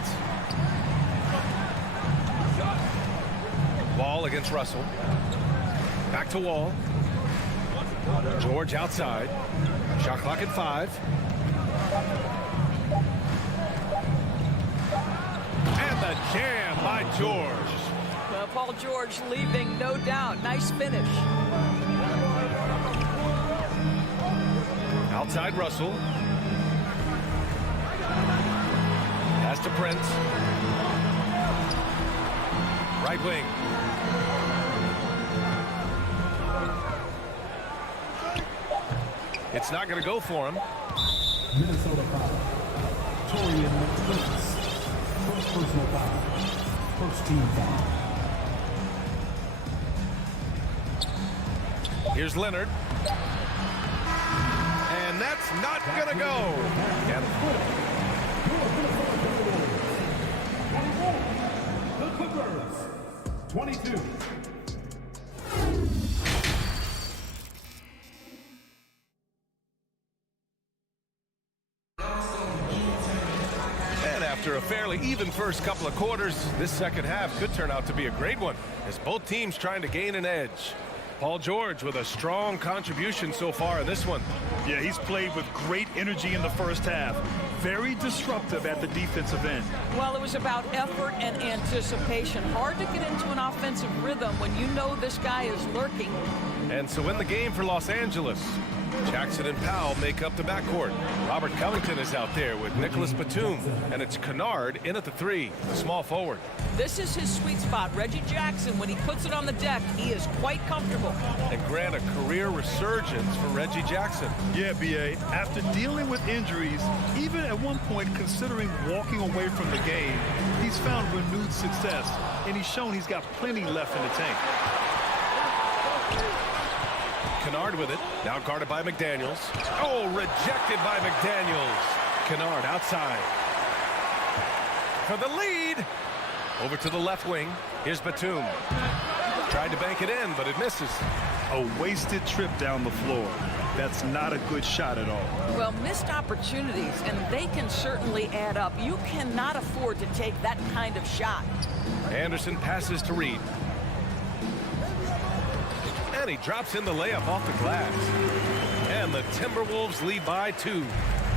Wall against Russell. Back to Wall. George outside. Shot clock at 5. And the jam by George. Well, Paul George leaving, no doubt. Nice finish. Outside Russell. Pass to Prince. Right wing. It's not going to go for him. Minnesota foul. Torian Prince. First personal foul. First team foul. Here's Leonard. And that's not going to go. Yep. The Clippers, 22. And after a fairly even first couple of quarters, this second half could turn out to be a great one as both teams trying to gain an edge. Paul George with a strong contribution so far in this one. Yeah, he's played with great energy in the first half. Very disruptive at the defensive end. Well, it was about effort and anticipation. Hard to get into an offensive rhythm when you know this guy is lurking. And so in the game for Los Angeles, Jackson and Powell make up the backcourt. Robert Covington is out there with Nicholas Batum, and it's Kennard in at the 3, the small forward. This is his sweet spot. Reggie Jackson, when he puts it on the deck, he is quite comfortable. And grant a career resurgence for Reggie Jackson. Yeah, B.A., after dealing with injuries, even at one point considering walking away from the game, he's found renewed success, and he's shown he's got plenty left in the tank. Kennard with it, now guarded by McDaniels. Oh, rejected by McDaniels. Kennard outside. For the lead. Over to the left wing. Here's Batum. Tried to bank it in, but it misses. A wasted trip down the floor. That's not a good shot at all. Well, missed opportunities, and they can certainly add up. You cannot afford to take that kind of shot. Anderson passes to Reed. And he drops in the layup off the glass. And the Timberwolves lead by 2.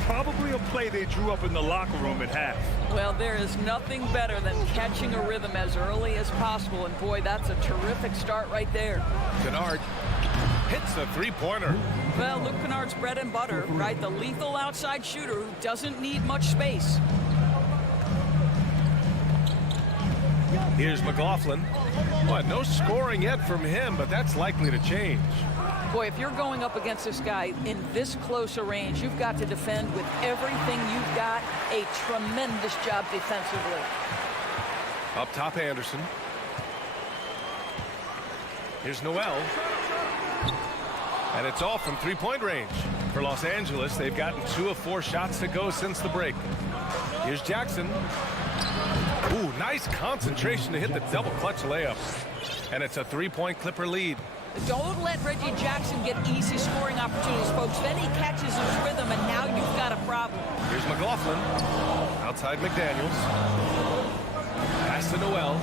Probably a play they drew up in the locker room at half. Well, there is nothing better than catching a rhythm as early as possible. And boy, that's a terrific start right there. Kennard hits a three-pointer. Well, Luke Kennard's bread and butter, right? The lethal outside shooter who doesn't need much space. Here's McLaughlin. Boy, no scoring yet from him, but that's likely to change. Boy, if you're going up against this guy in this close a range, you've got to defend with everything you've got. A tremendous job defensively. Up top, Anderson. Here's Noel. And it's all from three-point range. For Los Angeles, they've gotten 2 of 4 shots to go since the break. Here's Jackson. Ooh, nice concentration to hit the double clutch layup. And it's a 3-point Clipper lead. Don't let Reggie Jackson get easy scoring opportunities, folks. Then he catches his rhythm, and now you've got a problem. Here's McLaughlin. Outside McDaniels. Pass to Noel.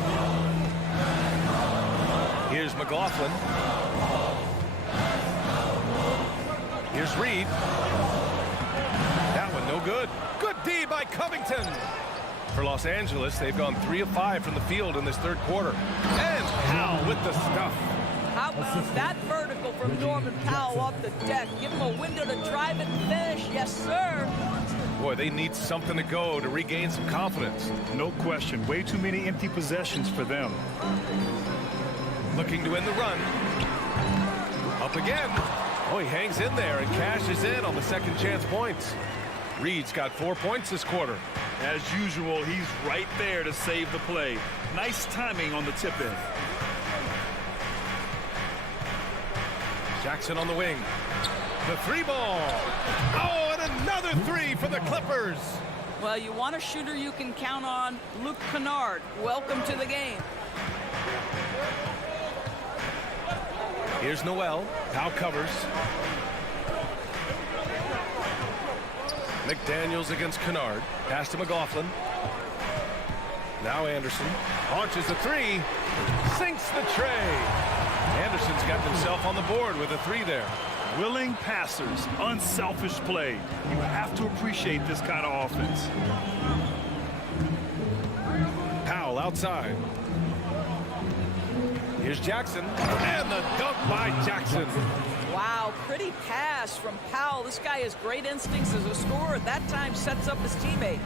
Here's McLaughlin. Here's Reed. That one no good. Good D by Covington. For Los Angeles, they've gone 3 of 5 from the field in this third quarter. And Powell with the stuff. How That vertical from Norman Powell off the deck. Give him a window to drive it and finish. Yes, sir. Boy, they need something to go to regain some confidence. No question. Way too many empty possessions for them. Looking to end the run. Up again. Oh, he hangs in there and cashes in on the second chance points. Reed's got 4 points this quarter. As usual, he's right there to save the play. Nice timing on the tip-in. Jackson on the wing. The three ball. Oh, and another three for the Clippers. Well, you want a shooter you can count on. Luke Kennard, welcome to the game. Here's Noel. Powell covers. McDaniels against Kennard. Pass to McLaughlin. Now Anderson. Launches the three. Sinks the tray. Anderson's got himself on the board with a three there. Willing passers, unselfish play. You have to appreciate this kind of offense. Powell outside. Here's Jackson. And the dunk by Jackson. Wow, pretty pass from Powell. This guy has great instincts as a scorer. At that time, sets up his teammate.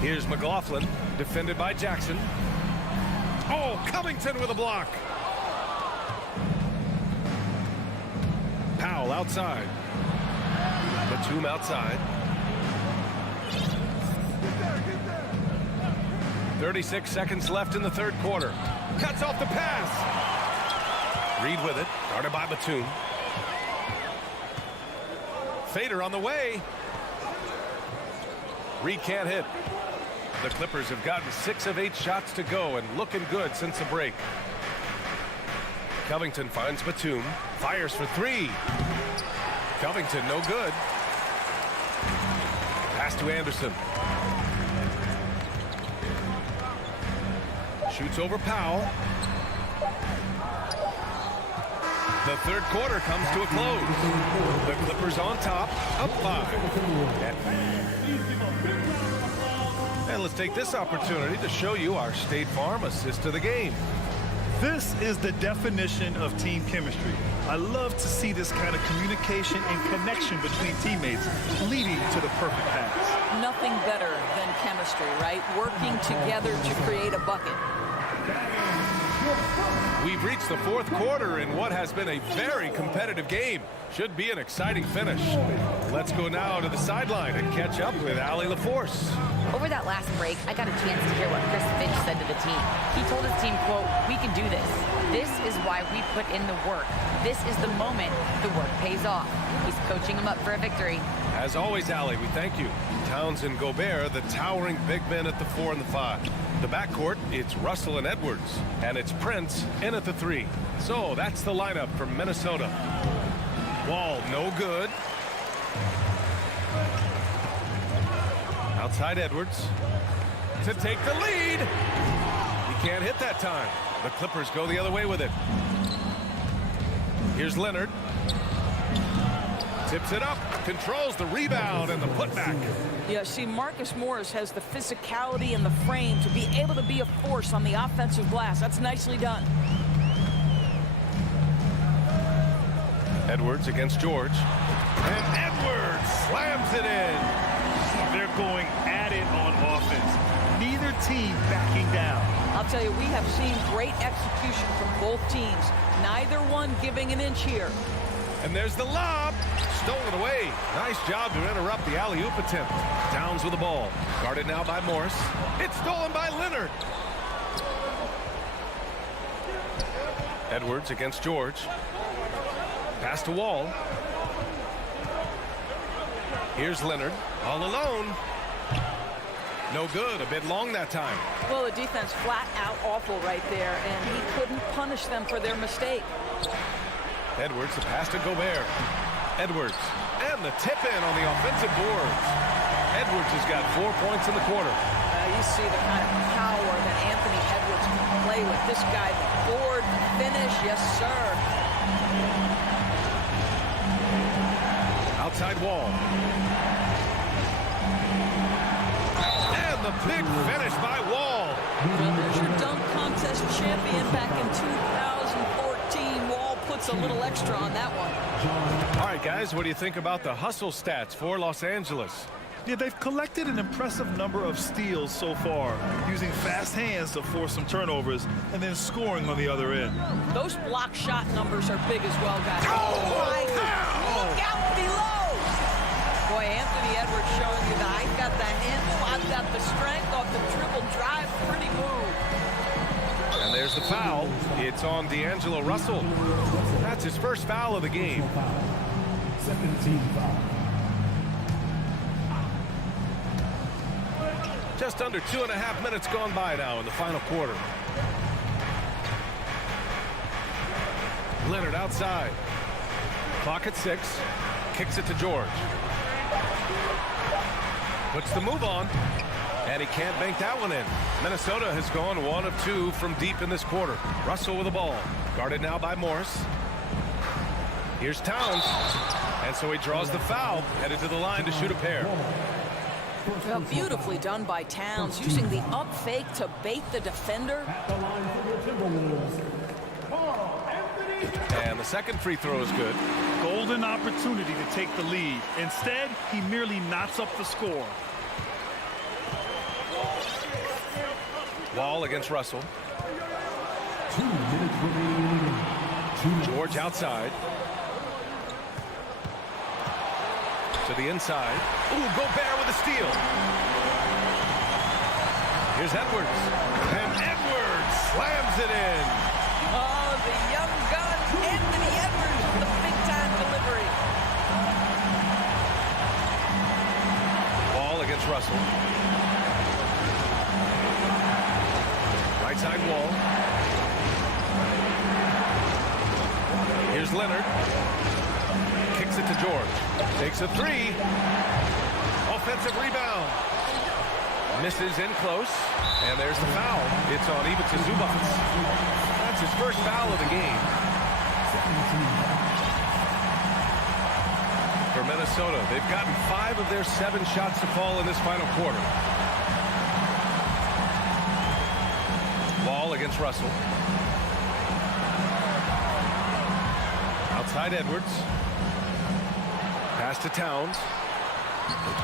Here's McLaughlin, defended by Jackson. Oh, Covington with a block. Powell outside. Batum outside. 36 seconds left in the third quarter. Cuts off the pass. Reed with it, guarded by Batum. Fader on the way. Reed can't hit. The Clippers have gotten 6 of 8 shots to go and looking good since the break. Covington finds Batum. Fires for three. Covington no good. Pass to Anderson. Shoots over Powell. The third quarter comes to a close. The Clippers on top, up 5. And let's take this opportunity to show you our State Farm assist to the game. This is the definition of team chemistry. I love to see this kind of communication and connection between teammates leading to the perfect pass. Nothing better than chemistry, right? Working together to create a bucket. We've reached the fourth quarter in what has been a very competitive game. Should be an exciting finish. Let's go now to the sideline and catch up with Allie LaForce. Over that last break, I got a chance to hear what Chris Finch said to the team. He told his team, quote, "We can do this. This is why we put in the work. This is the moment the work pays off." He's coaching them up for a victory. As always, Allie, we thank you. Towns and Gobert, the towering big men at the 4 and the 5. The backcourt, it's Russell and Edwards. And it's Prince in at the 3. So that's the lineup from Minnesota. Wall, no good. Outside Edwards to take the lead. He can't hit that time. The Clippers go the other way with it. Here's Leonard. Tips it up, controls the rebound and the putback. Yeah, see, Marcus Morris has the physicality and the frame to be able to be a force on the offensive glass. That's nicely done. Edwards against George. And Edwards slams it in. They're going at it on offense. Neither team backing down. I'll tell you, we have seen great execution from both teams. Neither one giving an inch here. And there's the lob. Stolen away. Nice job to interrupt the alley-oop attempt. Downs with the ball. Guarded now by Morris. It's stolen by Leonard. Edwards against George. Pass to Wall. Here's Leonard. All alone. No good. A bit long that time. Well, the defense flat out awful right there, and he couldn't punish them for their mistake. Edwards, the pass to Gobert. Edwards, and the tip-in on the offensive boards. Edwards has got 4 points in the quarter. You see the kind of power that Anthony Edwards can play with. This guy, the board, the finish, yes, sir. Outside Wall. And the big finish by Wall. Well, there's your dunk contest champion back in 2014. Wall puts a little extra on that one. All right, guys, what do you think about the hustle stats for Los Angeles? Yeah, they've collected an impressive number of steals so far, using fast hands to force some turnovers and then scoring on the other end. Those block shot numbers are big as well, guys. Oh, my God. Look out below. Boy, Anthony Edwards showing you that I've got the handle, I've got the strength off the dribble drive. Pretty move. And there's the foul. It's on D'Angelo Russell. That's his first foul of the game. 17 foul. Just under 2.5 minutes gone by now in the final quarter. Leonard outside. Clock at 6. Kicks it to George. Puts the move on. And he can't bank that one in. Minnesota has gone 1 of 2 from deep in this quarter. Russell with the ball. Guarded now by Morris. Here's Towns. And so he draws the foul. Headed to the line to shoot a pair. Well, beautifully done by Towns, using the up fake to bait the defender. And the second free throw is good. Golden opportunity to take the lead. Instead, he merely knots up the score. Wall against Russell. 2 minutes remaining. George outside. To the inside. Ooh, Gobert with a steal. Here's Edwards. And Edwards slams it in. Oh, the young gun, Anthony Edwards, with the big-time delivery. Ball against Russell. Right side Wall. Here's Leonard. Kicks it to George. Takes a 3. Offensive rebound. Misses in close. And there's the foul. It's on Ivica Zubac. That's his first foul of the game. For Minnesota, they've gotten 5 of their 7 shots to fall in this final quarter. Wall against Russell. Outside Edwards. Pass to Towns.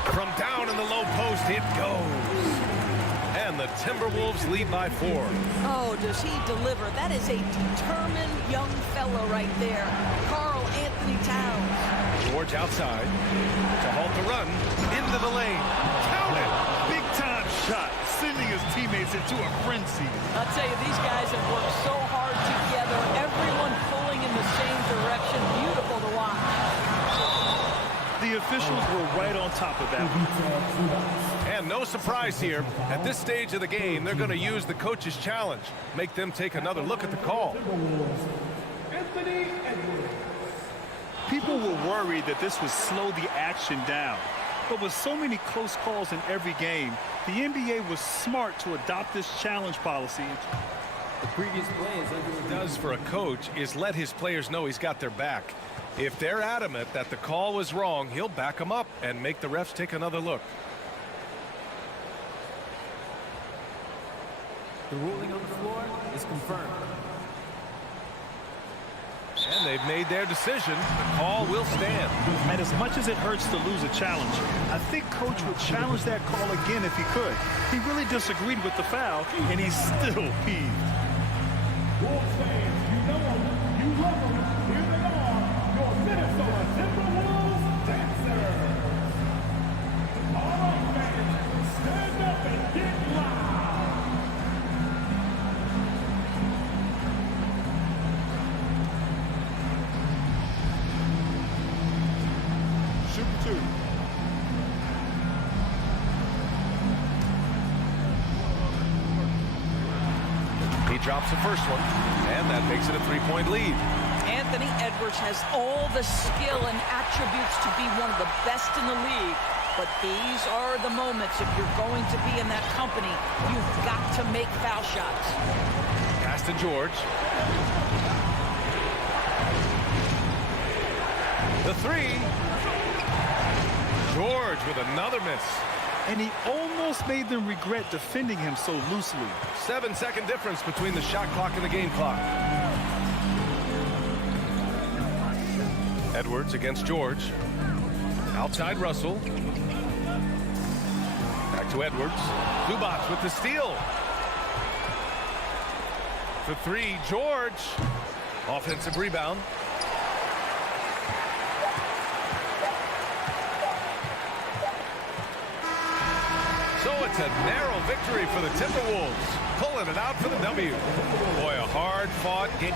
From down in the low post, it goes. And the Timberwolves lead by 4. Oh, does he deliver? That is a determined young fellow right there. Karl Anthony Towns. George outside to halt the run. Into the lane. Count it. Big time shot, sending his teammates into a frenzy. I'll tell you, these guys have worked so hard together. Everyone pulling in the same direction. Beautiful to watch. The officials were right on top of that. And no surprise here. At this stage of the game, they're going to use the coach's challenge. Make them take another look at the call. People were worried that this would slow the action down. But with so many close calls in every game, the NBA was smart to adopt this challenge policy. The previous play is under What it does for a coach is let his players know he's got their back. If they're adamant that the call was wrong, he'll back them up and make the refs take another look. The ruling on the floor is confirmed. And they've made their decision. The call will stand. And as much as it hurts to lose a challenge, I think Coach would challenge that call again if he could. He really disagreed with the foul, and he's still peeved. Wolves fans, you know them, you love them. Here they are, your Minnesota Timberwolves dancers. All right, fans, stand up and get loud. Super 2. He drops the first one, and that makes it a 3-point lead. Anthony Edwards has all the skill and attributes to be one of the best in the league. But these are the moments, if you're going to be in that company, you've got to make foul shots. Pass to George. The 3. George with another miss. and he almost made them regret defending him so loosely. 7-second difference between the shot clock and the game clock. Edwards against George. Outside Russell. Back to Edwards. Zubac with the steal. For three, George. Offensive rebound. So it's a narrow victory for the Timberwolves. Pulling it out for the W. Boy, a hard-fought game.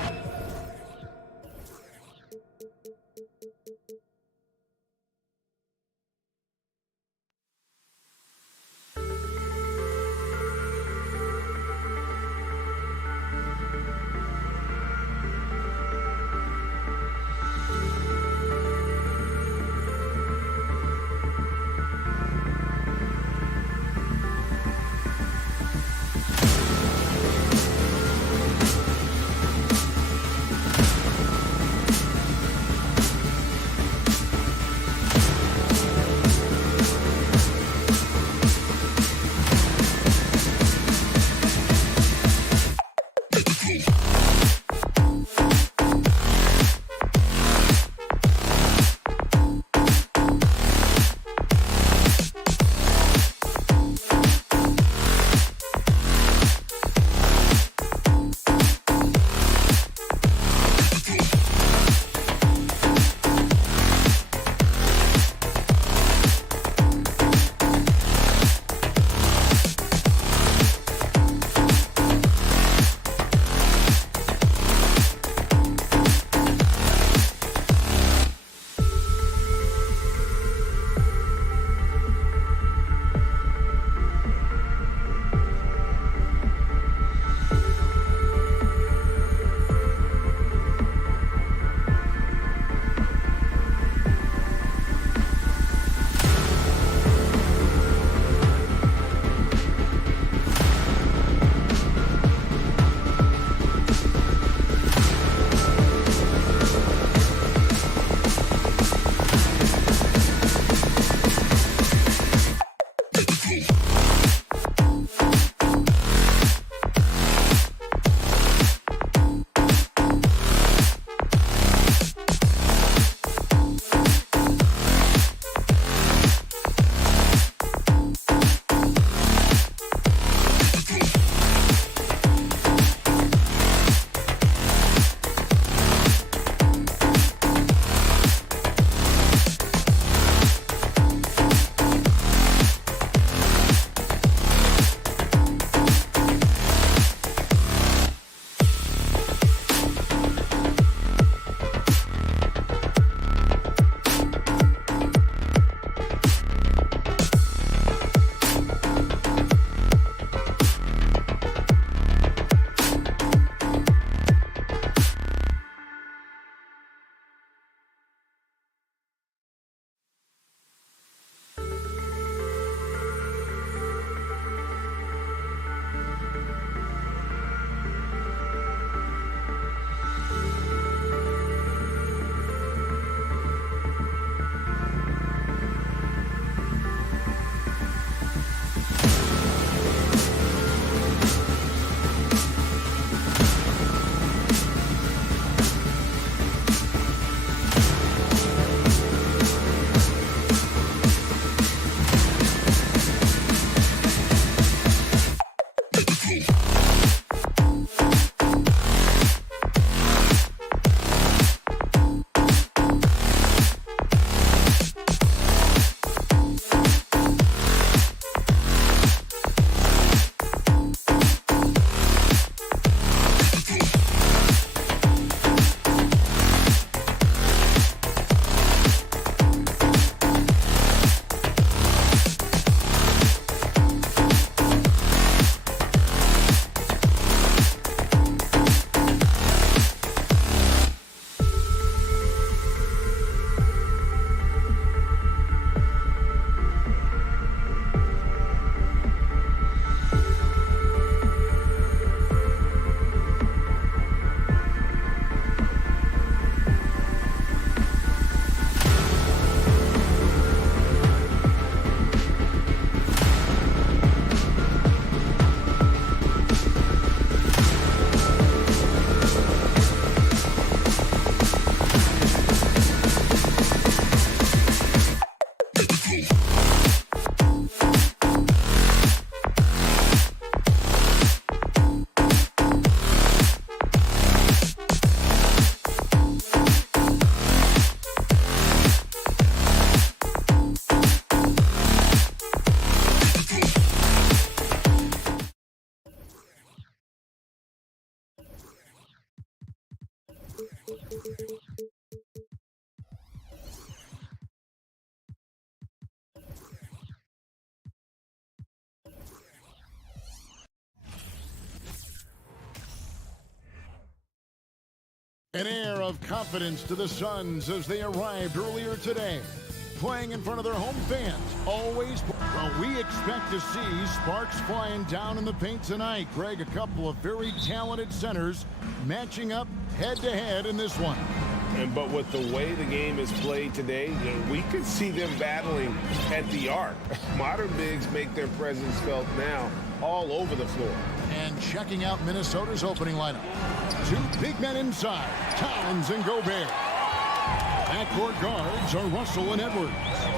An air of confidence to the Suns as they arrived earlier today. Playing in front of their home fans. Always. Well, we expect to see sparks flying down in the paint tonight. Greg, a couple of very talented centers matching up head-to-head in this one. But with the way the game is played today, we could see them battling at the arc. Modern bigs make their presence felt now all over the floor. And checking out Minnesota's opening lineup. Two big men inside, Towns and Gobert. Backcourt guards are Russell and Edwards.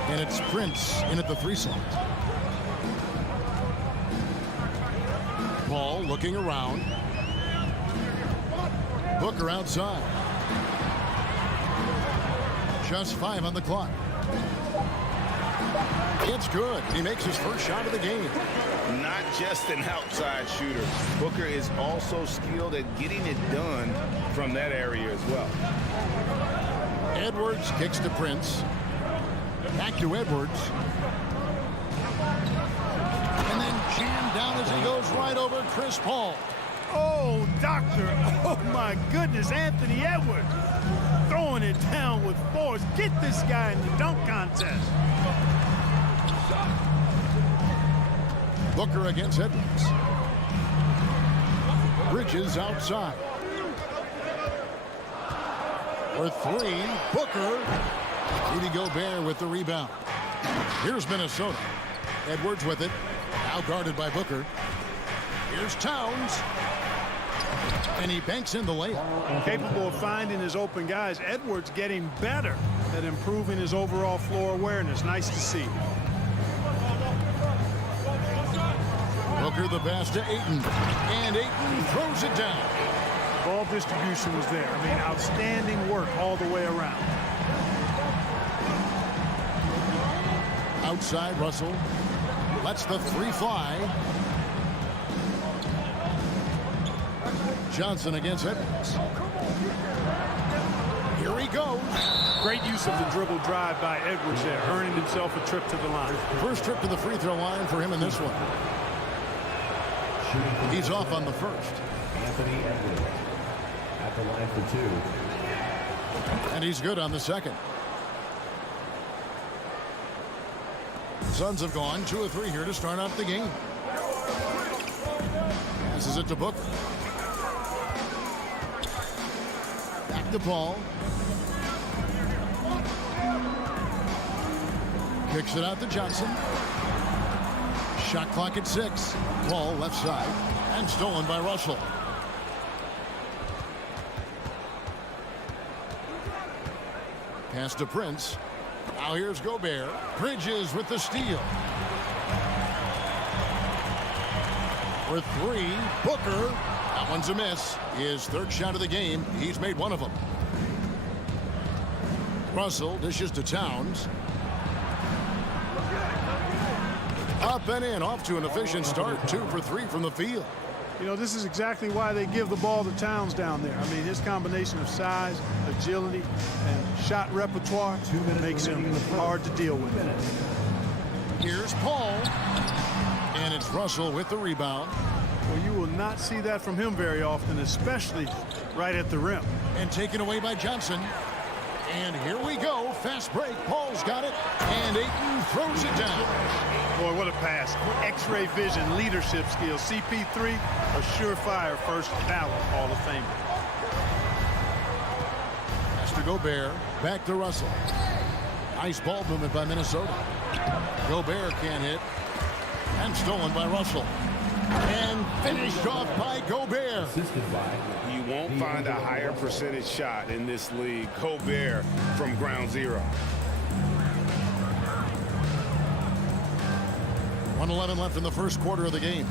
And it's Prince in at the 3 slot. Paul looking around. Booker outside. Just 5 on the clock. It's good. He makes his first shot of the game. Not just an outside shooter. Booker is also skilled at getting it done from that area as well. Edwards kicks to Prince. Back to Edwards. And then jammed down as he goes right over Chris Paul. Oh, doctor. Oh, my goodness. Anthony Edwards throwing it down with force. Get this guy in the dunk contest. Booker against Edwards. Bridges outside. For 3, Booker. Rudy Gobert with the rebound. Here's Minnesota. Edwards with it. Now guarded by Booker. Here's Towns. And he banks in the layup. Capable of finding his open guys. Edwards getting better at improving his overall floor awareness. Nice to see. Booker the pass to Ayton. And Ayton throws it down. Ball distribution was there. I mean, outstanding work all the way around. Outside Russell. Lets the 3 fly. Johnson against Edwards. Here he goes. Great use of the dribble drive by Edwards there, earning himself a trip to the line. First trip to the free throw line for him in this one. He's off on the first. Anthony Edwards at the line for 2. And he's good on the second. Suns have gone 2 of 3 here to start off the game. Passes it to Booker. Back to Paul. Kicks it out to Johnson. Shot clock at 6. Paul left side. And stolen by Russell. Pass to Prince. Now here's Gobert. Bridges with the steal. For 3, Booker. That one's a miss. His 3rd shot of the game. He's made 1 of them. Russell dishes to Towns. Up and in, off to an efficient start. 2 for 3 from the field. You know, this is exactly why they give the ball to Towns down there. I mean, his combination of size, agility, and shot repertoire makes him hard to deal with. Here's Paul. And it's Russell with the rebound. Well, you will not see that from him very often, especially right at the rim. And taken away by Johnson. And here we go. Fast break. Paul's got it. And Ayton throws it down. Boy, what a pass. X-ray vision, leadership skills. CP3, a surefire first ballot Hall of Famer. Pass to Gobert. Back to Russell. Nice ball movement by Minnesota. Gobert can't hit. And stolen by Russell. And finished off by Gobert. You won't find a higher percentage shot in this league. Gobert from ground zero. 1:11 left in the first quarter of the game.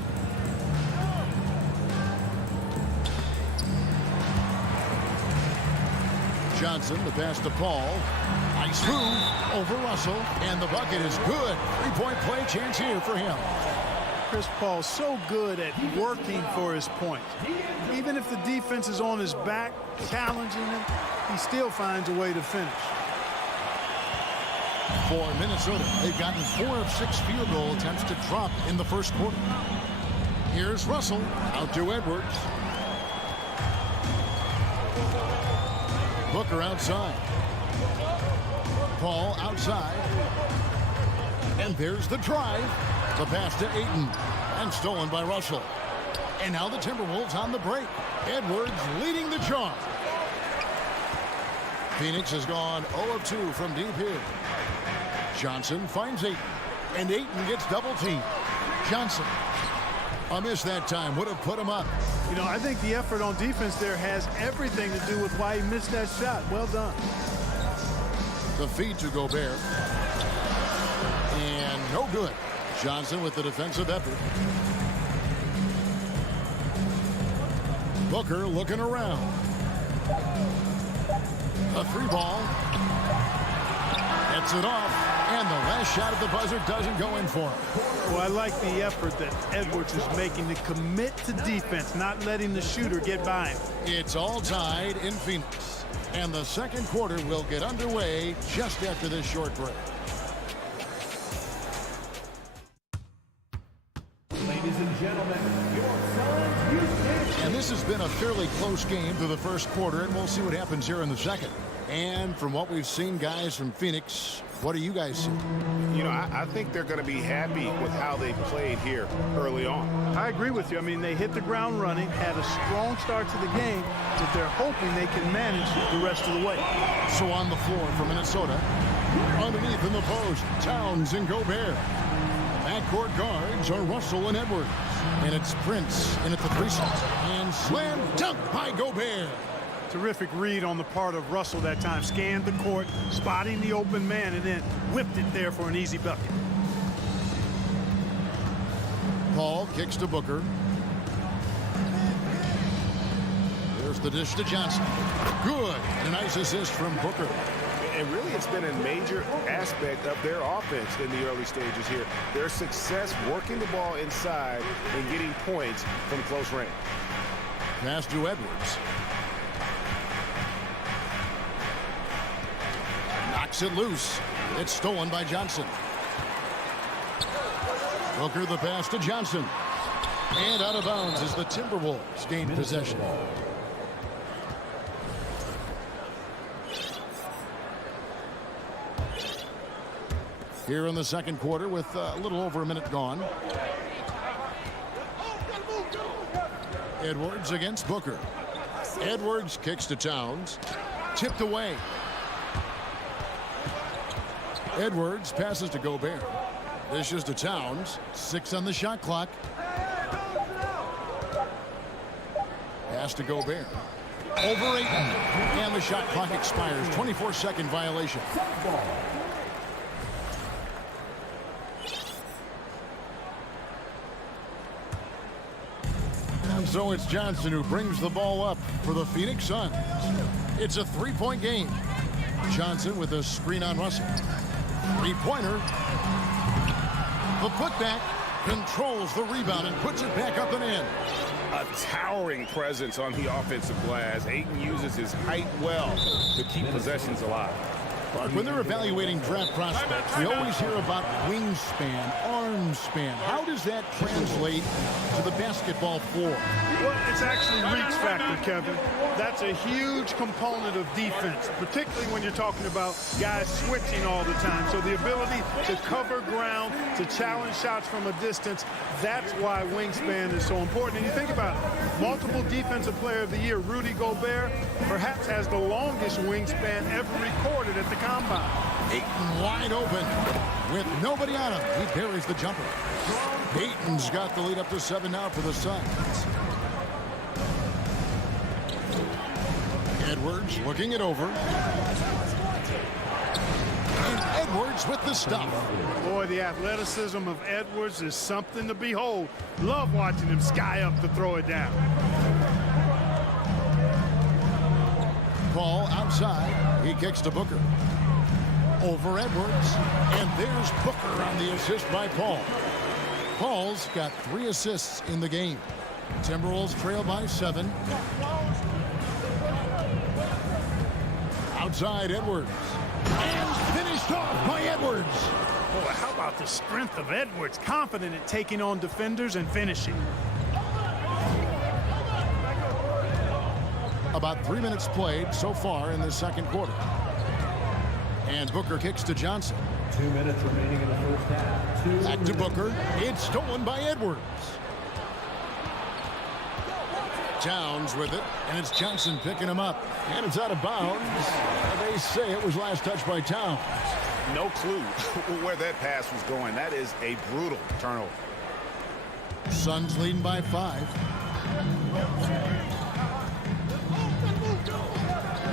Johnson, the pass to Paul. Nice move over Russell. And the bucket is good. 3-point play chance here for him. Chris Paul so good at working for his point. Even if the defense is on his back, challenging him, he still finds a way to finish. For Minnesota, they've gotten 4 of 6 field goal attempts to drop in the first quarter. Here's Russell out to Edwards. Booker outside. Paul outside. And there's the drive. The pass to Ayton. And stolen by Russell. And now the Timberwolves on the break. Edwards leading the charge. Phoenix has gone 0 of 2 from deep here. Johnson finds Ayton. And Ayton gets double teamed. Johnson. A miss that time. Would have put him up. You know, I think the effort on defense there has everything to do with why he missed that shot. Well done. The feed to Gobert. And no good. Johnson with the defensive effort. Booker looking around. A 3-ball. Gets it off. And the last shot at the buzzer doesn't go in for him. Well, I like the effort that Edwards is making to commit to defense, not letting the shooter get by him. It's all tied in Phoenix. And the second quarter will get underway just after this short break. Ladies and gentlemen, your Suns Houston. And this has been a fairly close game through the first quarter, and we'll see what happens here in the second. And from what we've seen, guys, from Phoenix, what do you guys see? You know, I think they're going to be happy with how they played here early on. I agree with you. I mean, they hit the ground running, had a strong start to the game, but they're hoping they can manage the rest of the way. So on the floor for Minnesota, underneath in the post, Towns and Gobert. Backcourt guards are Russell and Edwards. And it's Prince in at the 3 spot. And slam dunk by Gobert. Terrific read on the part of Russell that time. Scanned the court, spotting the open man, and then whipped it there for an easy bucket. Paul kicks to Booker. There's the dish to Johnson. Good. And a nice assist from Booker. And really, it's been a major aspect of their offense in the early stages here. Their success working the ball inside and getting points from close range. Pass to Edwards. Knocks it loose. It's stolen by Johnson. Booker the pass to Johnson. And out of bounds as the Timberwolves gain possession. Here in the second quarter with a little over a minute gone. Edwards against Booker. Edwards kicks to Towns. Tipped away. Edwards passes to Gobert. Dishes to Towns. 6 on the shot clock. Pass to Gobert. Over 8. And the shot clock expires. 24-second violation. And so it's Johnson who brings the ball up for the Phoenix Suns. It's a 3-point game. Johnson with a screen on Russell. 3-pointer. The putback controls the rebound and puts it back up and in. A towering presence on the offensive glass. Ayton uses his height well to keep possessions alive. When they're evaluating draft prospects, we always hear about wingspan, arm span. How does that translate to the basketball floor? Well, it's actually reach factor, Kevin. That's a huge component of defense, particularly when you're talking about guys switching all the time. So the ability to cover ground, to challenge shots from a distance, that's why wingspan is so important. And you think about it, multiple defensive player of the year, Rudy Gobert, perhaps has the longest wingspan ever recorded at the combine. Ayton wide open with nobody on him. He buries the jumper. Ayton's got the lead up to 7 now for the Suns. Edwards looking it over. And Edwards with the stop. Boy, the athleticism of Edwards is something to behold. Love watching him sky up to throw it down. Paul outside. He kicks to Booker. Over Edwards. And there's Booker on the assist by Paul. Paul's got 3 assists in the game. Timberwolves trail by 7. Outside Edwards. And finished off by Edwards. Boy, how about the strength of Edwards? Confident at taking on defenders and finishing. About 3 minutes played so far in the second quarter. And Booker kicks to Johnson. 2 minutes remaining in the first half. Back to Booker. It's stolen by Edwards. Towns with it, and it's Johnson picking him up. And it's out of bounds. They say it was last touched by Towns. No clue where that pass was going. That is a brutal turnover. Suns leading by 5.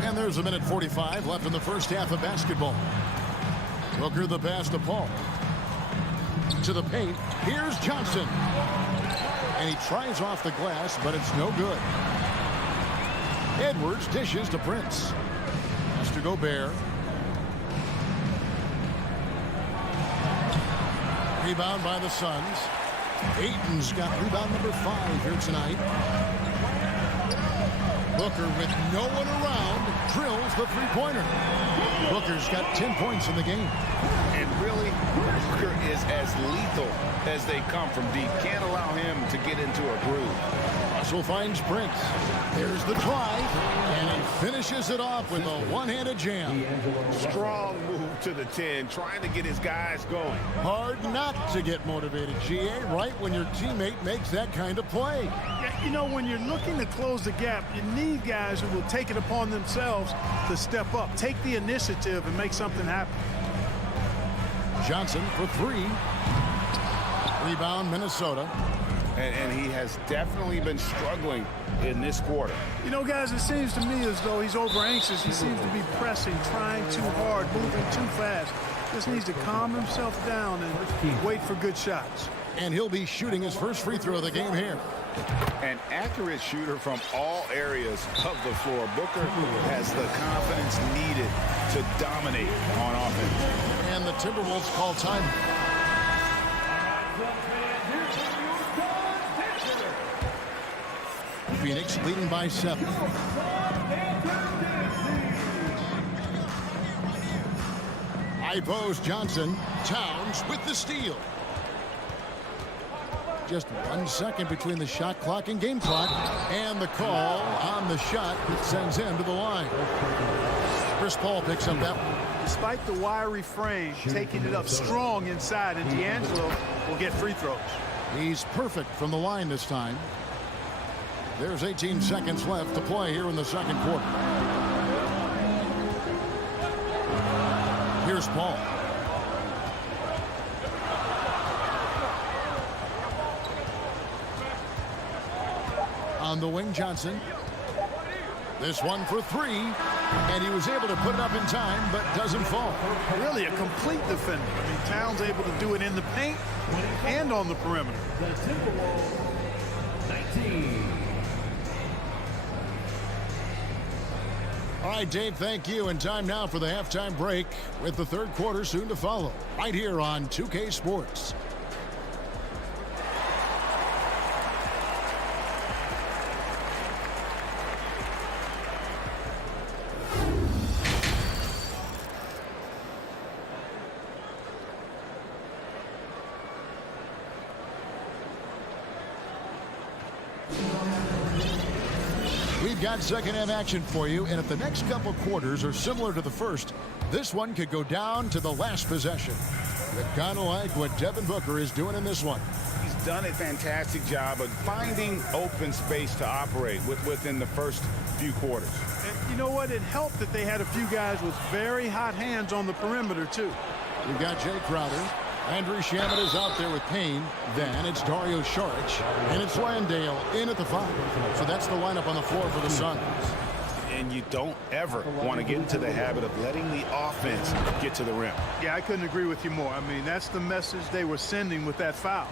And there's 1:45 left in the first half of basketball. Booker the pass to Paul. To the paint. Here's Johnson. And he tries off the glass, but it's no good. Edwards dishes to Prince. Has to go Bear. Rebound by the Suns. Ayton's got rebound number 5 here tonight. Booker, with no one around, drills the three-pointer. Booker's got 10 points in the game. And really, Booker is as lethal as they come from deep. Can't allow him to get into a groove. Russell finds Prince. There's the drive, and he finishes it off with a one-handed jam. Strong move to the 10, trying to get his guys going. Hard not to get motivated, GA, right when your teammate makes that kind of play. Yeah, you know, when you're looking to close the gap, you need guys who will take it upon themselves to step up, take the initiative, and make something happen. Johnson for 3. Rebound, Minnesota. And he has definitely been struggling in this quarter. You know, guys, it seems to me as though he's over anxious. He seems to be pressing, trying too hard, moving too fast. Just needs to calm himself down and wait for good shots. And he'll be shooting his first free throw of the game here. An accurate shooter from all areas of the floor. Booker has the confidence needed to dominate on offense. And the Timberwolves call time. Phoenix leading by 7. High post Johnson. Towns with the steal. Just 1 second between the shot clock and game clock. And the call on the shot that sends him to the line. Chris Paul picks up that one. Despite the wiry frame, taking it up strong inside, and D'Angelo will get free throws. He's perfect from the line this time. There's 18 seconds left to play here in the second quarter. Here's Paul. On the wing, Johnson. This one for 3. And he was able to put it up in time, but doesn't fall. Really a complete defender. I mean, Towns able to do it in the paint and on the perimeter. The Timberwolves, 19. All right, Dave, thank you. And time now for the halftime break with the third quarter soon to follow. Right here on 2K Sports. We've got second half action for you, and if the next couple quarters are similar to the first, this one could go down to the last possession. But kind of like what Devin Booker is doing in this one. He's done a fantastic job of finding open space to operate within the first few quarters. And you know what? It helped that they had a few guys with very hot hands on the perimeter, too. We've got Jay Crowder. Andrew Shamet is out there with Payne. Then it's Dario Saric. And it's Landale in at the 5. So that's the lineup on the floor for the Suns. And you don't ever want to get into the habit of letting the offense get to the rim. Yeah, I couldn't agree with you more. I mean, that's the message they were sending with that foul.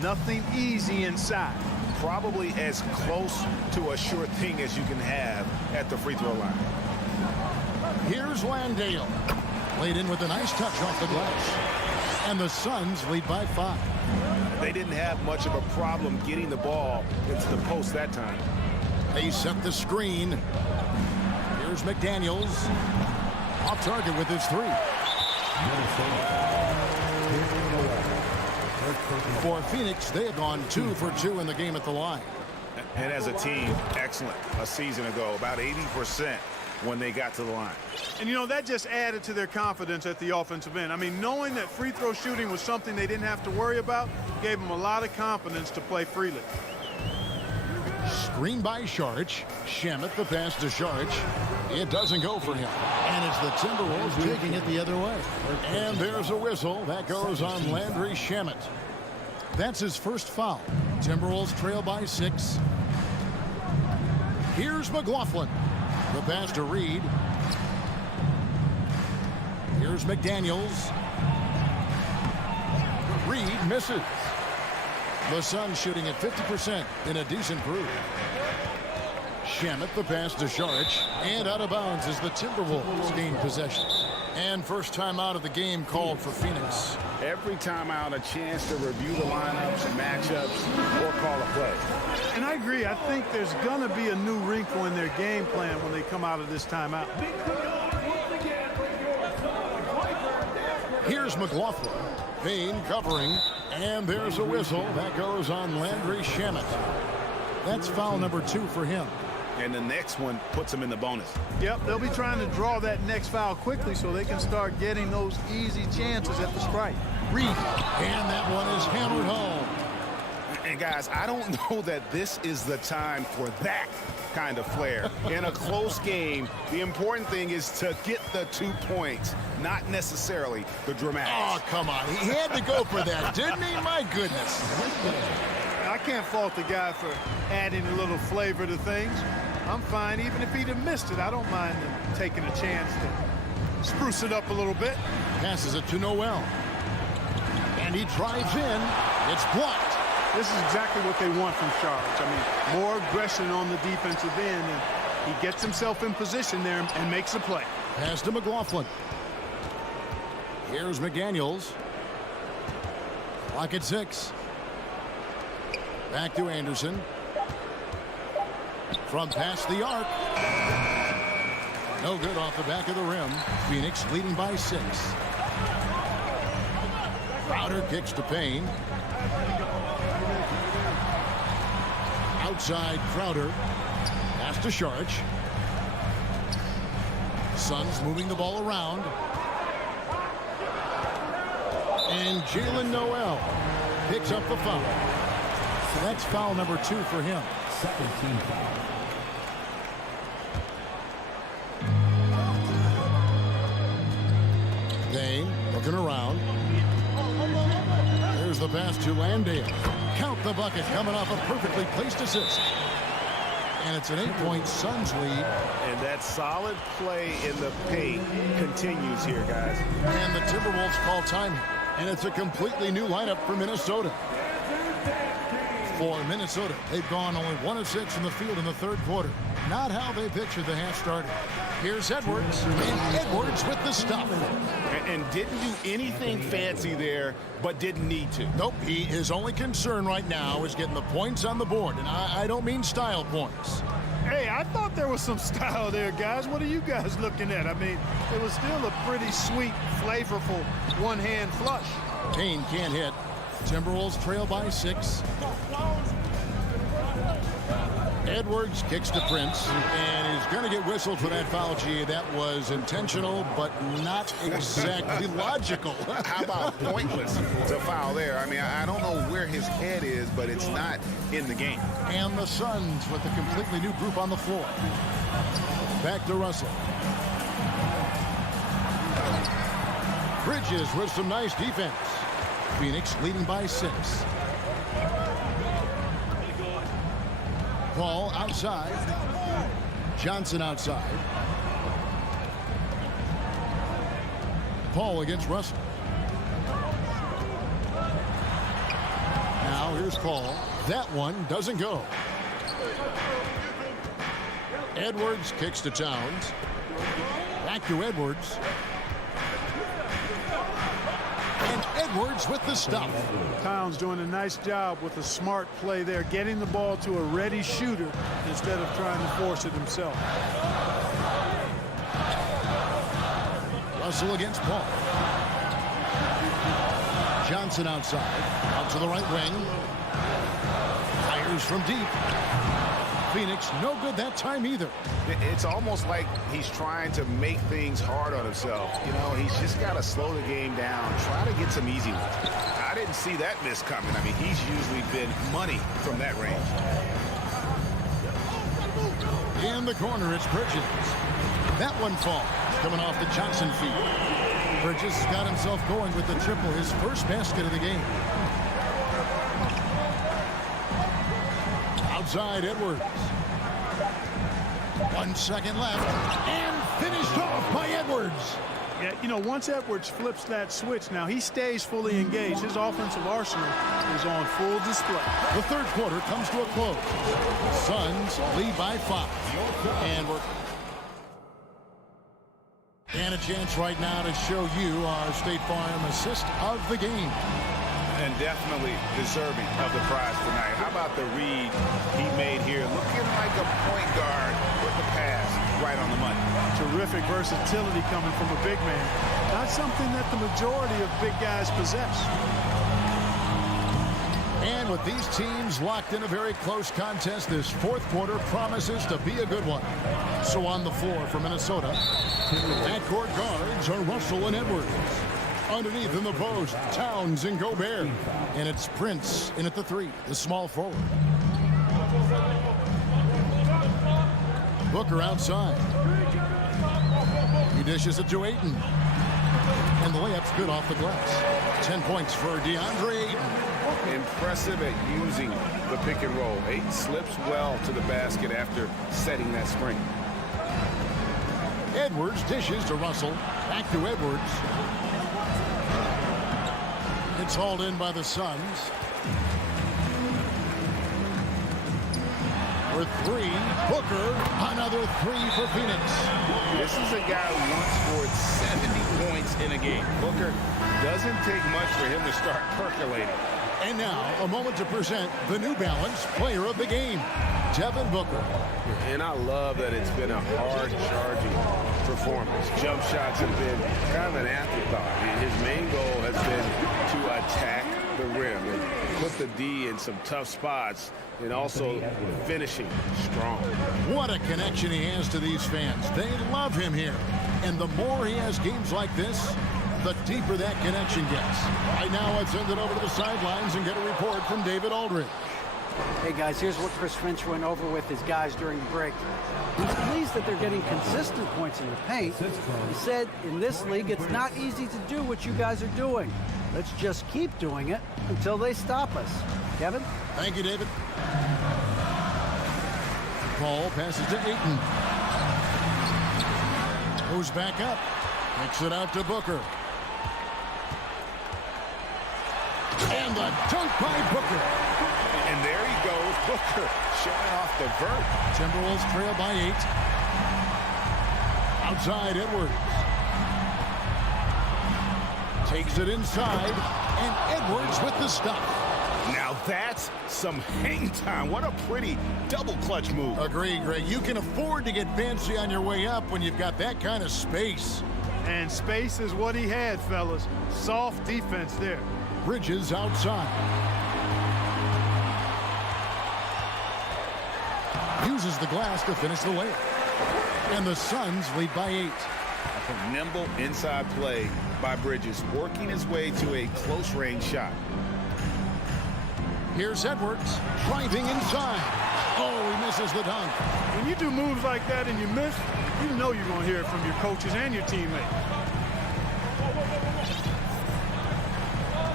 Nothing easy inside. Probably as close to a sure thing as you can have at the free throw line. Here's Landale. Laid in with a nice touch off the glass. And the Suns lead by 5. They didn't have much of a problem getting the ball into the post that time. They set the screen. Here's McDaniels. Off target with his 3. For Phoenix, they have gone 2 for 2 in the game at the line. And as a team, excellent a season ago, about 80% when they got to the line. And, you know, that just added to their confidence at the offensive end. I mean, knowing that free throw shooting was something they didn't have to worry about gave them a lot of confidence to play freely. Screen by Saric. Shamet the pass to Saric. It doesn't go for him. And it's the Timberwolves taking it the other way. And there's a whistle. That goes on Landry Shamet. That's his first foul. Timberwolves trail by 6. Here's McLaughlin. The pass to Reed. Here's McDaniels. Reed misses. The Suns shooting at 50% in a decent groove. Shamet the pass to Saric. And out of bounds as the Timberwolves gain possession. And first time out of the game called for Phoenix. Every time out, a chance to review the lineups, matchups, or call a play. And I agree. I think there's going to be a new wrinkle in their game plan when they come out of this timeout. Here's McLaughlin. Payne covering. And there's a whistle. That goes on Landry Shamet. That's foul number 2 for him. And the next one puts him in the bonus. Yep, they'll be trying to draw that next foul quickly so they can start getting those easy chances at the strike. Reed. And that one is hammered home. And guys, I don't know that this is the time for that kind of flair. In a close game, the important thing is to get the 2 points, not necessarily the dramatics. Oh, come on. He had to go for that, didn't he? My goodness. I can't fault the guy for adding a little flavor to things. I'm fine. Even if he'd have missed it, I don't mind him taking a chance to spruce it up a little bit. Passes it to Noel. And he drives in. It's blocked. This is exactly what they want from Saric. I mean, more aggression on the defensive end, and he gets himself in position there and makes a play. Pass to McLaughlin. Here's McDaniels. Clock at 6. Back to Anderson. From past the arc. No good off the back of the rim. Phoenix leading by 6. Crowder kicks to Payne. Outside Crowder. Pass to Saric. Suns moving the ball around. And Jalen Noel picks up the foul. So that's foul number 2 for him. 17 foul. Dane looking around. There's the pass to Landale. Count the bucket coming off a perfectly placed assist. And it's an 8-point Suns lead. And that solid play in the paint continues here, guys. And the Timberwolves call time. And it's a completely new lineup for Minnesota. For Minnesota, they've gone only 1 of 6 in the field in the third quarter. Not how they pictured the half started. Here's Edwards. And Edwards with the stop. And didn't do anything fancy there, but didn't need to. Nope. His only concern right now is getting the points on the board. And I don't mean style points. Hey, I thought there was some style there, guys. What are you guys looking at? I mean, it was still a pretty sweet, flavorful one-hand flush. Payne can't hit. Timberwolves trail by 6. Edwards kicks to Prince, and he's going to get whistled for that foul. Gee, that was intentional, but not exactly logical. How about pointless to foul there? I mean, I don't know where his head is, but it's not in the game. And the Suns with a completely new group on the floor. Back to Russell. Bridges with some nice defense. Phoenix leading by 6. Paul outside. Johnson outside. Paul against Russell. Now here's Paul. That one doesn't go. Edwards kicks to Towns. Back to Edwards. And Edwards with the stop. Towns doing a nice job with a smart play there, getting the ball to a ready shooter instead of trying to force it himself. Russell against Paul. Johnson outside. Out to the right wing. Fires from deep. Phoenix no good that time either. It's almost like he's trying to make things hard on himself. You know, he's just got to slow the game down, try to get some easy ones. I didn't see that miss coming. I mean, he's usually been money from that range. In the corner, it's Bridges. That one falls, coming off the Johnson feed. Bridges got himself going with the triple, his first basket of the game. Outside Edwards. 1 second left, and finished off by Edwards. Yeah, you know, once Edwards flips that switch, now he stays fully engaged. His offensive arsenal is on full display. The third quarter comes to a close. Suns lead by 5. And a chance right now to show you our State Farm assist of the game. And definitely deserving of the prize tonight. How about the read he made here? Looking like a point guard with the pass right on the money. Terrific versatility coming from a big man. Not something that the majority of big guys possess. And with these teams locked in a very close contest, this fourth quarter promises to be a good one. So on the floor for Minnesota, backcourt guards are Russell and Edwards. Underneath in the post, Towns and Gobert. And it's Prince in at the 3, the small forward. Booker outside. He dishes it to Ayton. And the layup's good off the glass. 10 points for DeAndre Ayton. Impressive at using the pick and roll. Ayton slips well to the basket after setting that screen. Edwards dishes to Russell. Back to Edwards. It's hauled in by the Suns. For 3, Booker, another 3 for Phoenix. This is a guy who once scored 70 points in a game. Booker doesn't take much for him to start percolating. And now, a moment to present the New Balance Player of the Game, Devin Booker. And I love that it's been a hard-charging performance. Jump shots have been kind of an afterthought. His main goal has been to attack the rim and put the D in some tough spots and also finishing strong. What a connection he has to these fans. They love him here. And the more he has games like this, the deeper that connection gets. Right now, let's send it over to the sidelines and get a report from David Aldridge. Hey, guys, here's what Chris Finch went over with his guys during the break. He's pleased that they're getting consistent points in the paint. He said, in this league, it's not easy to do what you guys are doing. Let's just keep doing it until they stop us. Kevin? Thank you, David. Paul passes to Ayton. Goes back up. Kicks it out to Booker. And a dunk by Booker. And there he goes, Booker showing off the vert. Timberwolves trail by 8. Outside Edwards. Takes it inside, and Edwards with the stop. Now that's some hang time. What a pretty double clutch move. Agree, Greg. You can afford to get fancy on your way up when you've got that kind of space. And space is what he had, fellas. Soft defense there. Bridges outside. Uses the glass to finish the layup. And the Suns lead by 8. A nimble inside play by Bridges, working his way to a close-range shot. Here's Edwards, driving inside. Oh, he misses the dunk. When you do moves like that and you miss, you know you're going to hear it from your coaches and your teammates.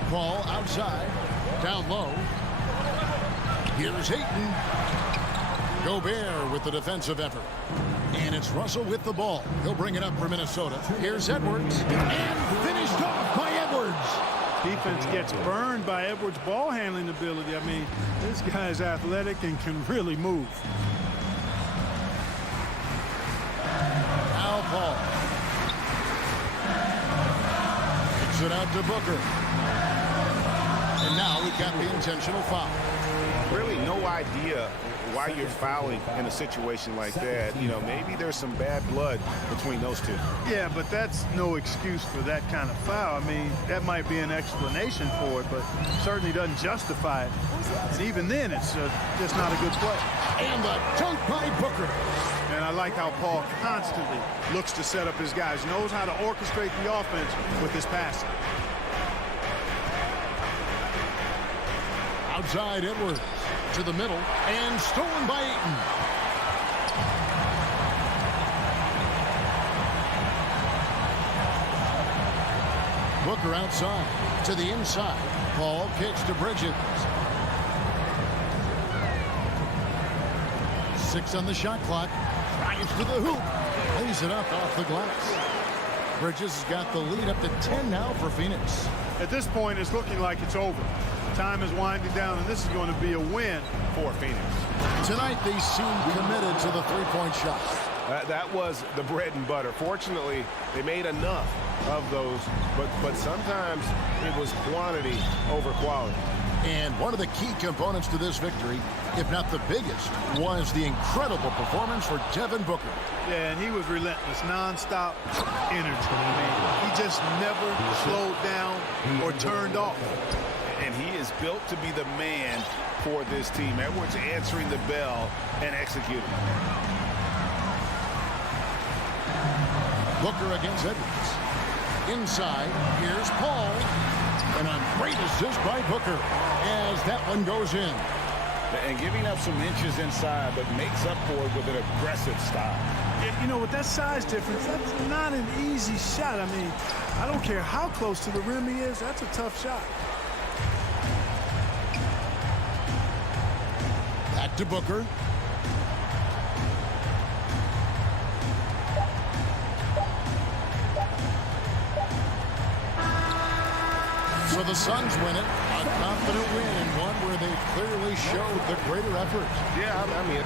Paul outside, down low. Here's Ayton. Gobert with the defensive effort. And it's Russell with the ball. He'll bring it up for Minnesota. Here's Edwards. And finished off by Edwards. Defense gets burned by Edwards' ball handling ability. I mean, this guy's athletic and can really move. Now Paul. Kicks it out to Booker. And now we've got the intentional foul. Really no idea why you're fouling in a situation like that. You know, maybe there's some bad blood between those two. Yeah, but that's no excuse for that kind of foul. I mean, that might be an explanation for it, but certainly doesn't justify it. And even then, it's just not a good play. And the dunk by Booker. And I like how Paul constantly looks to set up his guys, knows how to orchestrate the offense with his passing. Outside Edwards to the middle and stolen by Ayton. Booker outside to the inside. Paul kicks to Bridges. 6 on the shot clock. Drives to the hoop. Lays it up off the glass. Bridges has got the lead up to 10 now for Phoenix. At this point, it's looking like it's over. Time is winding down, and this is going to be a win for Phoenix. Tonight, they seem committed to the three-point shot. That was the bread and butter. Fortunately, they made enough of those, but sometimes it was quantity over quality. And one of the key components to this victory, if not the biggest, was the incredible performance for Devin Booker. Yeah, and he was relentless, nonstop energy. I mean, he just never slowed down or turned off. And he is built to be the man for this team. Edwards answering the bell and executing. Booker against Edwards. Inside, here's Paul. And a great assist by Booker as that one goes in. And giving up some inches inside, but makes up for it with an aggressive style. You know, with that size difference, that's not an easy shot. I mean, I don't care how close to the rim he is, that's a tough shot. Back to Booker. So the Suns win it. A confident win and one where they clearly showed the greater effort. Yeah, I mean,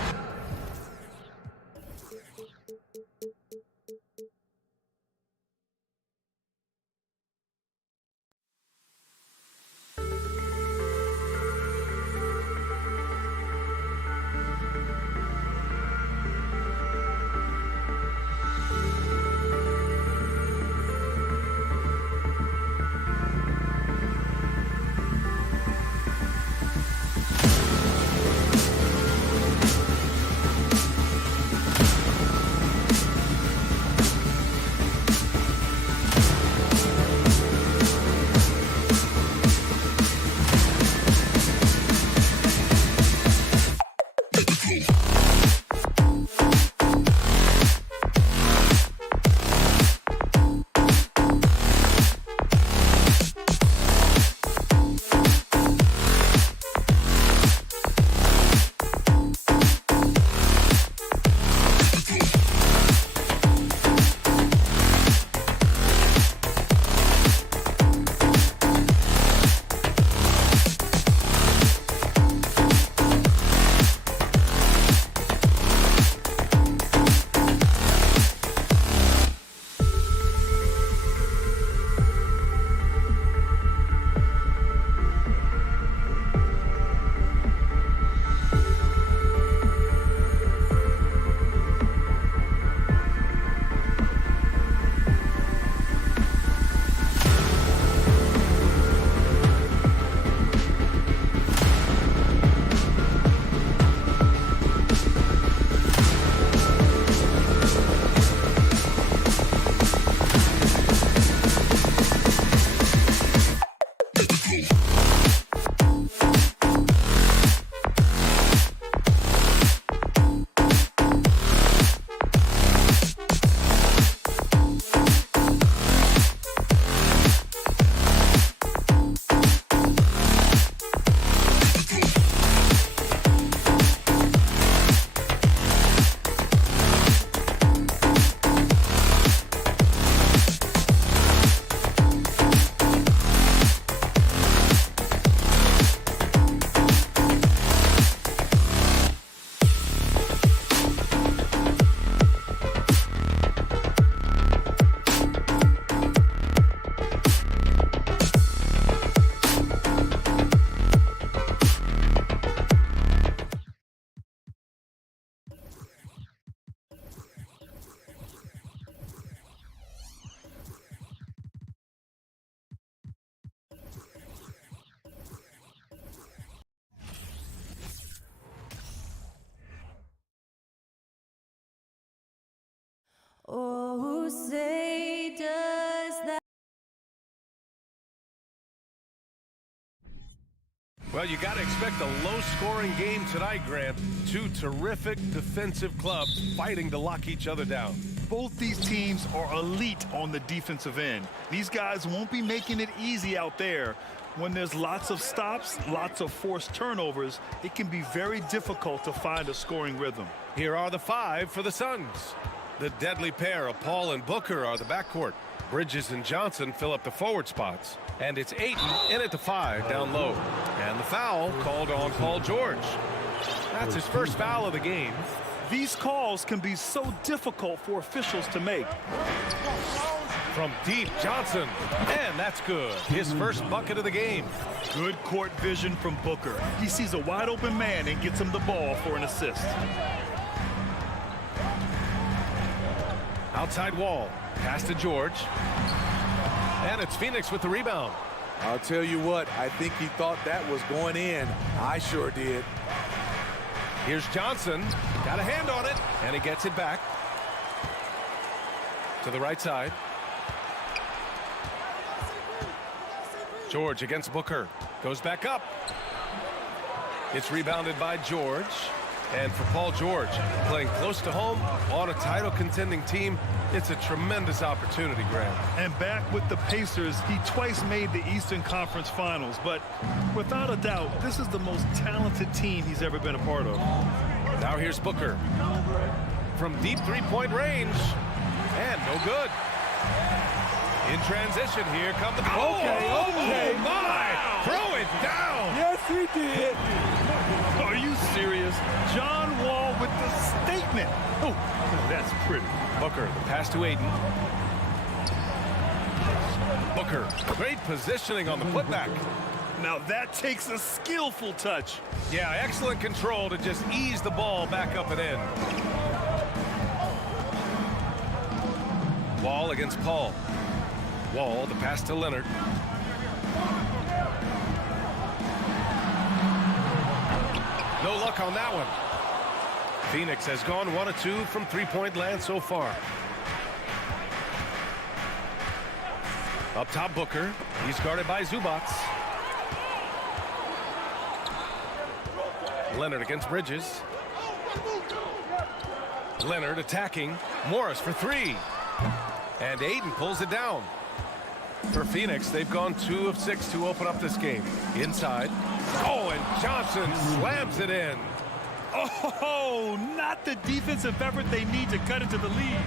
Oh, who say does that? Well, you got to expect a low-scoring game tonight, Grant. Two terrific defensive clubs fighting to lock each other down. Both these teams are elite on the defensive end. These guys won't be making it easy out there. When there's lots of stops, lots of forced turnovers, it can be very difficult to find a scoring rhythm. Here are the five for the Suns. The deadly pair of Paul and Booker are the backcourt. Bridges and Johnson fill up the forward spots. And it's Ayton in at the 5 down low. And the foul called on Paul George. That's his first foul of the game. These calls can be so difficult for officials to make. From deep, Johnson. And that's good. His first bucket of the game. Good court vision from Booker. He sees a wide open man and gets him the ball for an assist. Outside Wall. Pass to George. And it's Phoenix with the rebound. I'll tell you what, I think he thought that was going in. I sure did. Here's Johnson. Got a hand on it. And he gets it back. To the right side. George against Booker. Goes back up. It's rebounded by George. And for Paul George, playing close to home on a title contending team, it's a tremendous opportunity, Graham. And back with the Pacers, he twice made the Eastern Conference Finals. But without a doubt, this is the most talented team he's ever been a part of. Now here's Booker. From deep three-point range. And no good. In transition, here come the... Okay. Oh, my! Wow. Throw it down! Yes, he did. Are you serious? John Wall with the statement. Oh, that's pretty. Booker, the pass to Ayton. Booker, great positioning on the putback. Now that takes a skillful touch. Yeah, excellent control to just ease the ball back up and in. Wall against Paul. Wall, the pass to Leonard. No luck on that one. Phoenix has gone 1 of 2 from three-point land so far. Up top, Booker. He's guarded by Zubac. Leonard against Bridges. Leonard attacking. Morris for 3. And Ayton pulls it down. For Phoenix, they've gone 2 of 6 to open up this game. Inside. Oh, and Johnson slams it in. Oh, not the defensive effort they need to cut into the lead.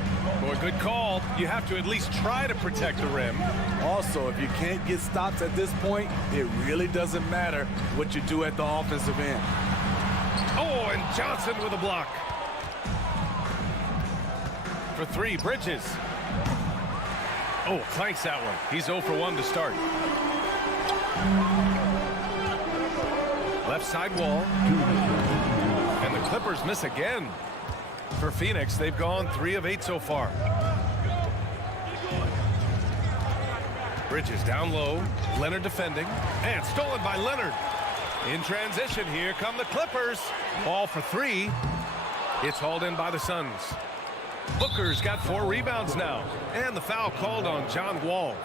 Boy, good call. You have to at least try to protect the rim. Also, if you can't get stops at this point, it really doesn't matter what you do at the offensive end. Oh, and Johnson with a block. For 3, Bridges. Oh, clanks that one. He's 0 for 1 to start. Left side Wall. And the Clippers miss again. For Phoenix, they've gone 3 of 8 so far. Bridges down low. Leonard defending. And stolen by Leonard. In transition, here come the Clippers. Ball for 3. It's hauled in by the Suns. Booker's got 4 rebounds now. And the foul called on John Wall.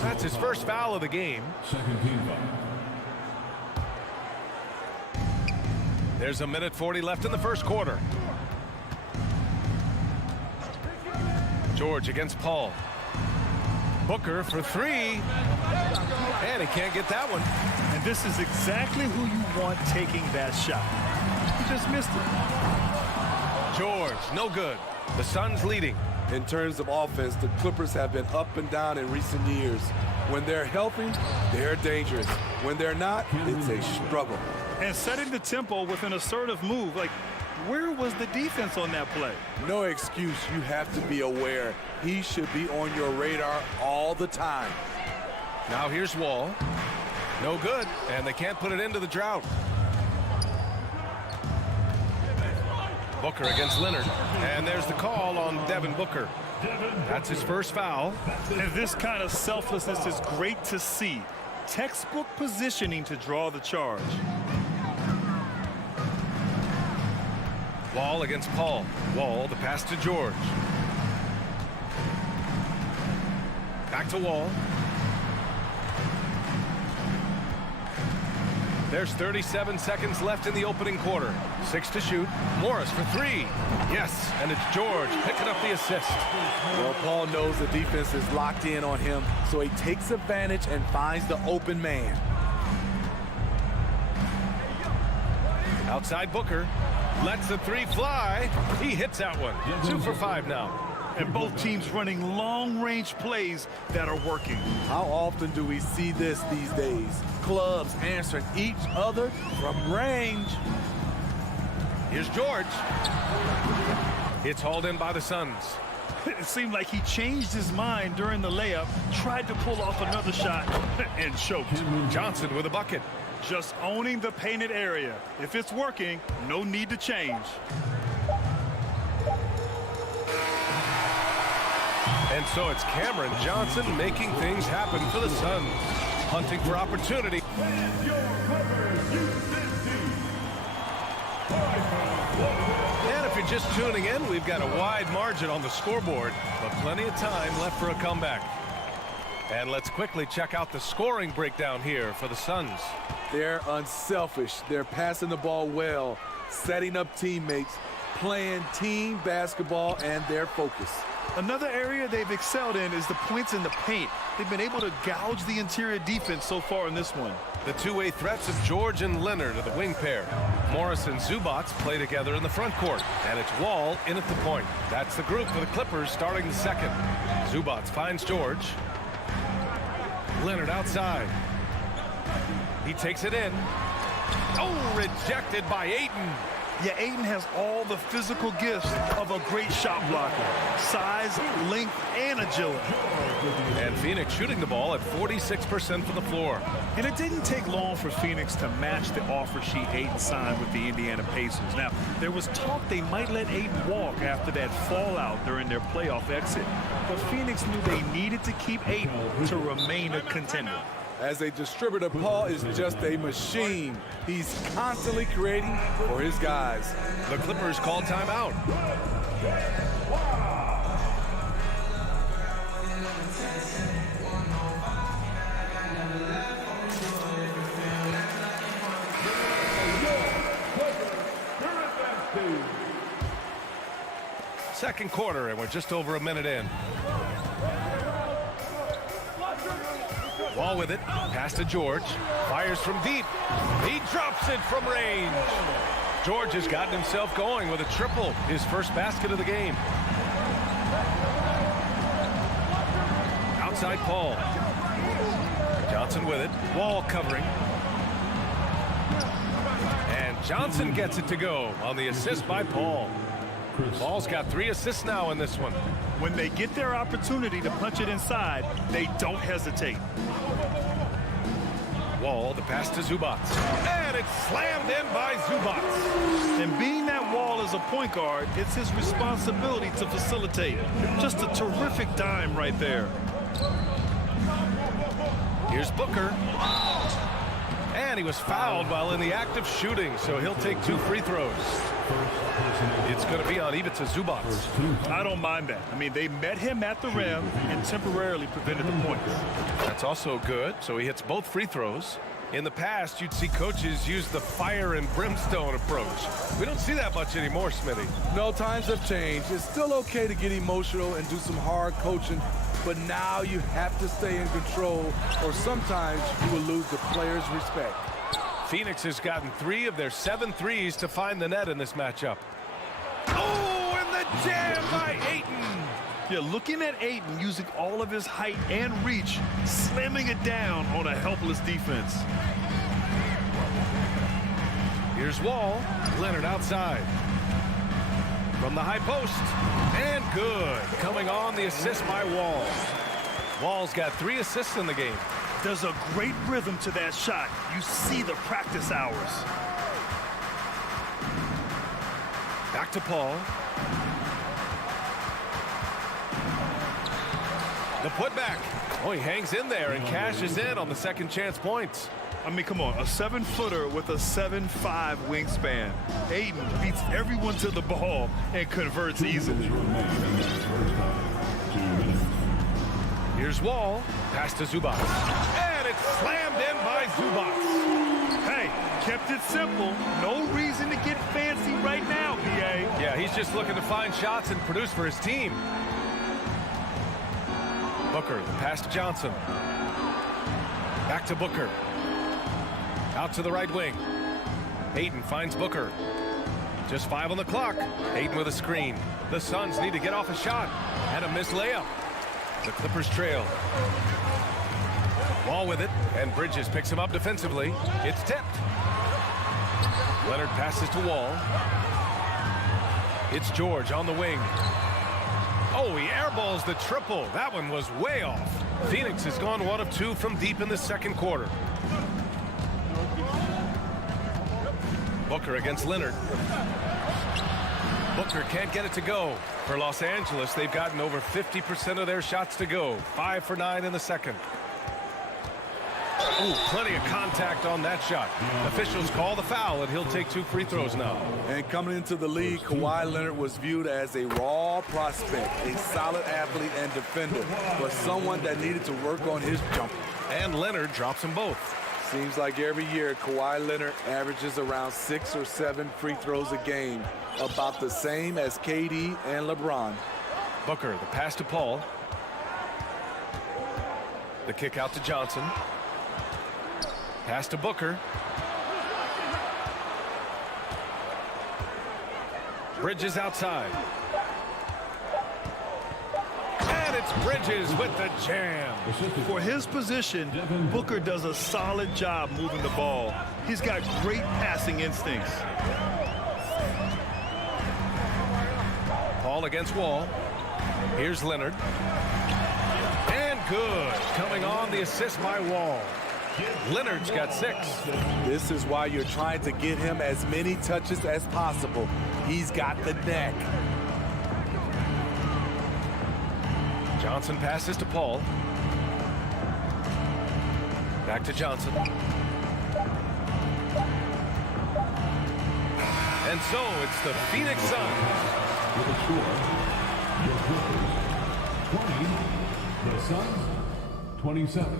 That's his first foul of the game. There's 1:40 left in the first quarter. George against Paul. Booker for 3. And he can't get that one. And this is exactly who you want taking that shot. He just missed it. George, no good. The Suns leading. In terms of offense, the Clippers have been up and down in recent years. When they're healthy, they're dangerous. When they're not, it's a struggle. And setting the tempo with an assertive move. Like, where was the defense on that play? No excuse. You have to be aware. He should be on your radar all the time. Now here's Wall. No good. And they can't put it into the drought. Booker against Leonard. And there's the call on Devin Booker. That's his first foul. And this kind of selflessness is great to see. Textbook positioning to draw the charge. Wall against Paul. Wall, the pass to George. Back to Wall. There's 37 seconds left in the opening quarter. 6 to shoot. Morris for 3. Yes, and it's George picking up the assist. Well, Paul knows the defense is locked in on him, so he takes advantage and finds the open man. Outside Booker. Lets the 3 fly. He hits that one. 2 for 5 now. And both teams running long-range plays that are working. How often do we see this these days? Clubs answering each other from range. Here's George. It's hauled in by the Suns. It seemed like he changed his mind during the layup, tried to pull off another shot, and choked. Johnson with a bucket. Just owning the painted area. If it's working, no need to change. And so it's Cameron Johnson making things happen for the Suns. Hunting for opportunity. And if you're just tuning in, we've got a wide margin on the scoreboard, but plenty of time left for a comeback. And let's quickly check out the scoring breakdown here for the Suns. They're unselfish. They're passing the ball well, setting up teammates, playing team basketball, and their focus. Another area they've excelled in is the points in the paint. They've been able to gouge the interior defense so far in this one. The two-way threats of George and Leonard are the wing pair. Morris and Zubac play together in the front court. And it's Wall in at the point. That's the group for the Clippers starting the second. Zubac finds George. Leonard outside. He takes it in. Oh, rejected by Ayton. Yeah, Ayton has all the physical gifts of a great shot blocker. Size, length, and agility. And Phoenix shooting the ball at 46% from the floor. And it didn't take long for Phoenix to match the offer sheet Ayton signed with the Indiana Pacers. Now, there was talk they might let Ayton walk after that fallout during their playoff exit. But Phoenix knew they needed to keep Ayton to remain a contender. As a distributor, Paul is just a machine. He's constantly creating for his guys. The Clippers call timeout. Second quarter, and we're just over a minute in. Wall with it, pass to George, fires from deep. He drops it from range. George has gotten himself going with a triple, his first basket of the game. Outside Paul. Johnson with it, Wall covering. And Johnson gets it to go on the assist by Paul. Paul's got 3 assists now in this one. When they get their opportunity to punch it inside, they don't hesitate. Wall, the pass to Zubac. And it's slammed in by Zubac. And being that Wall is a point guard, it's his responsibility to facilitate. Just a terrific dime right there. Here's Booker. And he was fouled while in the act of shooting, so he'll take 2 free throws. It's going to be on Ivica Zubac. I don't mind that. I mean, they met him at the rim and temporarily prevented the points. That's also good, so he hits both free throws. In the past, you'd see coaches use the fire and brimstone approach. We don't see that much anymore, Smitty. No, times have changed. It's still okay to get emotional and do some hard coaching, but now you have to stay in control, or sometimes you will lose the players' respect. Phoenix has gotten 3 of their 7 threes to find the net in this matchup. Oh, and the jam by Ayton. Yeah, looking at Ayton using all of his height and reach, slamming it down on a helpless defense. Here's Wall. Leonard outside. From the high post. And good. Coming on the assist by Wall. Wall's got 3 assists in the game. There's a great rhythm to that shot. You see the practice hours. Back to Paul. The putback. Oh, he hangs in there and cashes in on the second chance points. I mean, come on, a 7-footer with a 7'5" wingspan. Ayton beats everyone to the ball and converts easily. Here's Wall. Pass to Zubac. And it's slammed in by Zubac. Hey, kept it simple. No reason to get fancy right now, B.A. Yeah, he's just looking to find shots and produce for his team. Booker, the pass to Johnson. Back to Booker. Out to the right wing. Ayton finds Booker. Just 5 on the clock. Ayton with a screen. The Suns need to get off a shot. And a missed layup. The Clippers trail. Wall with it. And Bridges picks him up defensively. It's tipped. Leonard passes to Wall. It's George on the wing. Oh, he airballs the triple. That one was way off. Phoenix has gone 1 of 2 from deep in the second quarter. Booker against Leonard. Booker can't get it to go. For Los Angeles, they've gotten over 50% of their shots to go. 5 for 9 in the second. Ooh, plenty of contact on that shot. Officials call the foul, and he'll take 2 free throws now. And coming into the league, Kawhi Leonard was viewed as a raw prospect, a solid athlete and defender, but someone that needed to work on his jumper. And Leonard drops them both. Seems like every year Kawhi Leonard averages around 6 or 7 free throws a game, about the same as KD and LeBron. Booker, the pass to Paul. The kick out to Johnson. Pass to Booker. Bridges outside. And it's Bridges with the jam. For his position, Booker does a solid job moving the ball. He's got great passing instincts. Paul against Wall. Here's Leonard. And good. Coming on the assist by Wall. Leonard's got 6. This is why you're trying to get him as many touches as possible. He's got the neck. Johnson passes to Paul. Back to Johnson. And so it's the Phoenix Suns. With a score, your Clippers 20, the Suns 27.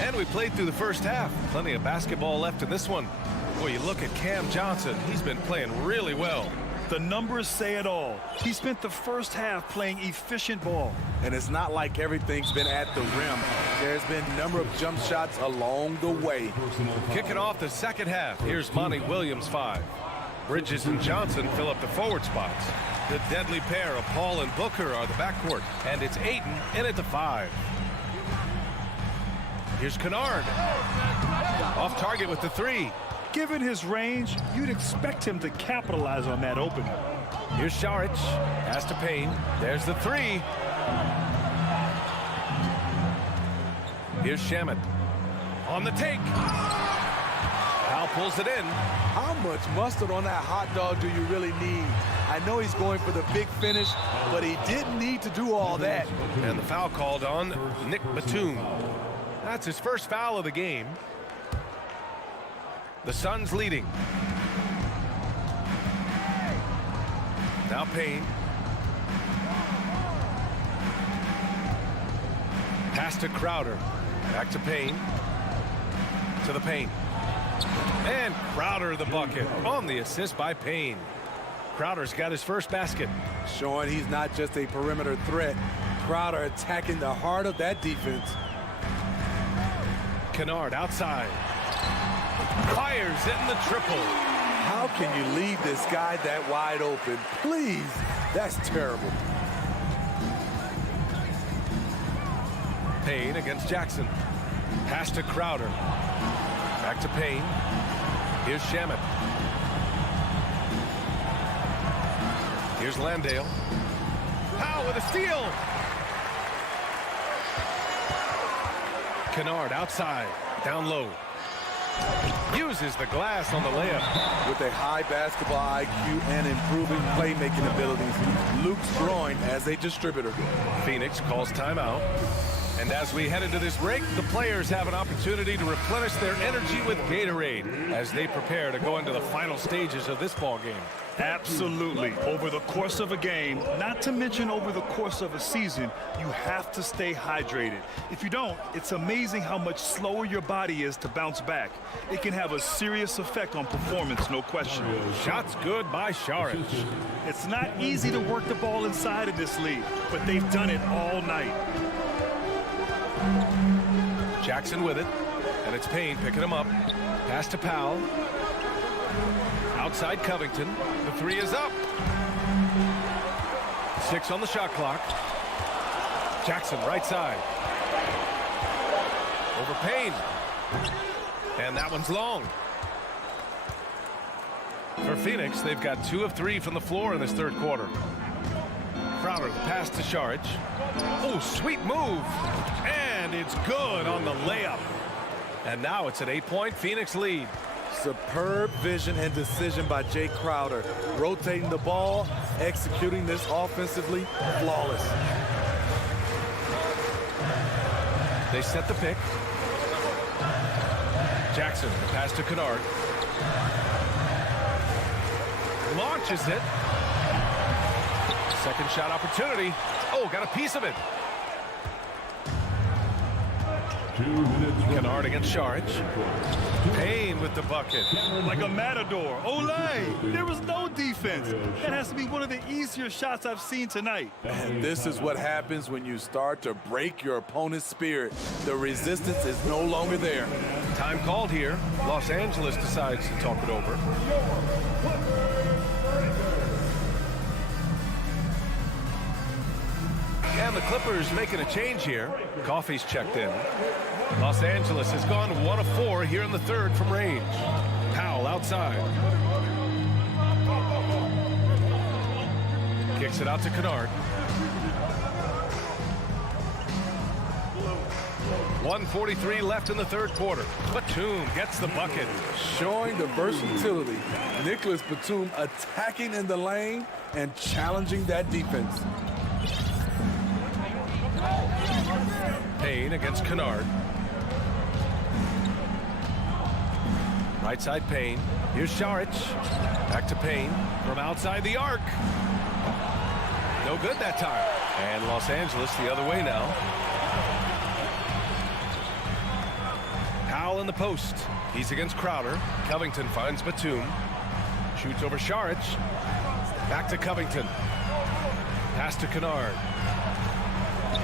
And we played through the first half. Plenty of basketball left in this one. Boy, you look at Cam Johnson. He's been playing really well. The numbers say it all. He spent the first half playing efficient ball. And it's not like everything's been at the rim. There's been a number of jump shots along the way. Kicking off the second half. Here's Monty Williams 5. Bridges and Johnson fill up the forward spots. The deadly pair of Paul and Booker are the backcourt. And it's Ayton in at the 5. Here's Kennard. Off target with the 3. Given his range, you'd expect him to capitalize on that opening. Here's Saric. Pass to Payne. There's the 3. Here's Shamet. On the take. Powell pulls it in. How much mustard on that hot dog do you really need? I know he's going for the big finish, but he didn't need to do all that. And the foul called on Nick Batum. That's his first foul of the game. The Suns leading. Now Payne. Pass to Crowder. Back to Payne. To the paint. And Crowder the bucket on the assist by Payne. Crowder's got his first basket. Showing he's not just a perimeter threat. Crowder attacking the heart of that defense. Kennard outside. Fires in the triple. How can you leave this guy that wide open? Please, that's terrible. Payne against Jackson. Pass to Crowder. Back to Payne. Here's Shamet. Here's Landale. Powell with a steal. Kennard outside. Down low. Uses the glass on the layup. With a high basketball IQ and improving playmaking abilities, Luke's growing as a distributor. Phoenix calls timeout. And as we head into this break, the players have an opportunity to replenish their energy with Gatorade as they prepare to go into the final stages of this ball game. Absolutely. Over the course of a game, not to mention over the course of a season, you have to stay hydrated. If you don't, it's amazing how much slower your body is to bounce back. It can have a serious effect on performance, no question. Shots good by Sharich. It's not easy to work the ball inside of this league, but they've done it all night. Jackson with it, and it's Payne picking him up. Pass to Powell. Outside Covington. The three is up. 6 on the shot clock. Jackson right side. Over Payne. And that one's long. For Phoenix, they've got 2 of 3 from the floor in this third quarter. Crowder, the pass to Sharich. Oh, sweet move. And it's good on the layup. And now it's an 8-point Phoenix lead. Superb vision and decision by Jay Crowder. Rotating the ball, executing this offensively, flawless. They set the pick. Jackson, the pass to Kennard. Launches it. Second shot opportunity. Oh, got a piece of it. Kennard against Sharich. Payne with the bucket. Like a matador. Olay! There was no defense. That has to be one of the easier shots I've seen tonight. And this is what happens when you start to break your opponent's spirit. The resistance is no longer there. Time called here. Los Angeles decides to talk it over. And the Clippers making a change here. Coffey's checked in. Los Angeles has gone 1 of 4 here in the third from range. Powell outside. Kicks it out to Kennard. 1:43 left in the third quarter. Batum gets the bucket. Showing the versatility. Nicholas Batum attacking in the lane and challenging that defense. Payne against Kennard. Right side Payne. Here's Sharich. Back to Payne from outside the arc. No good that time. And Los Angeles the other way now. Powell in the post. He's against Crowder. Covington finds Batum. Shoots over Sharich. Back to Covington. Pass to Kennard.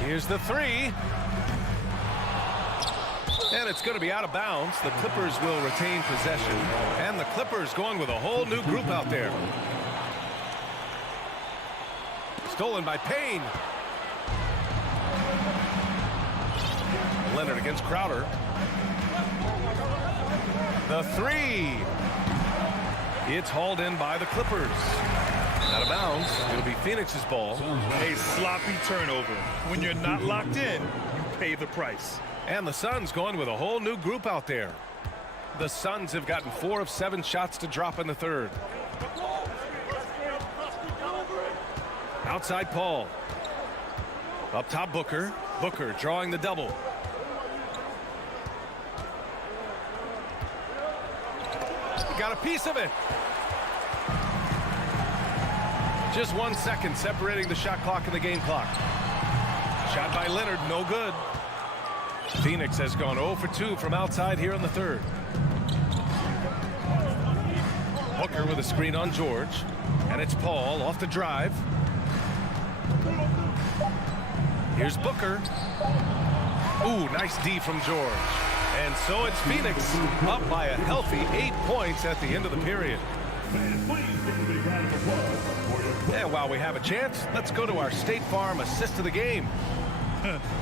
Here's the three. And it's going to be out of bounds. The Clippers will retain possession. And the Clippers going with a whole new group out there. Stolen by Payne. Leonard against Crowder. The three. It's hauled in by the Clippers. Out of bounds. It'll be Phoenix's ball. A sloppy turnover. When you're not locked in, you pay the price. And the Suns going with a whole new group out there. The Suns have gotten 4 of 7 shots to drop in the third. Outside Paul. Up top Booker. Booker drawing the double. He got a piece of it. Just 1 second separating the shot clock and the game clock. Shot by Leonard, no good. Phoenix has gone 0 for 2 from outside here in the third. Booker with a screen on George. And it's Paul off the drive. Here's Booker. Ooh, nice D from George. And so it's Phoenix up by a healthy 8 points at the end of the period. And while we have a chance, let's go to our State Farm assist of the game.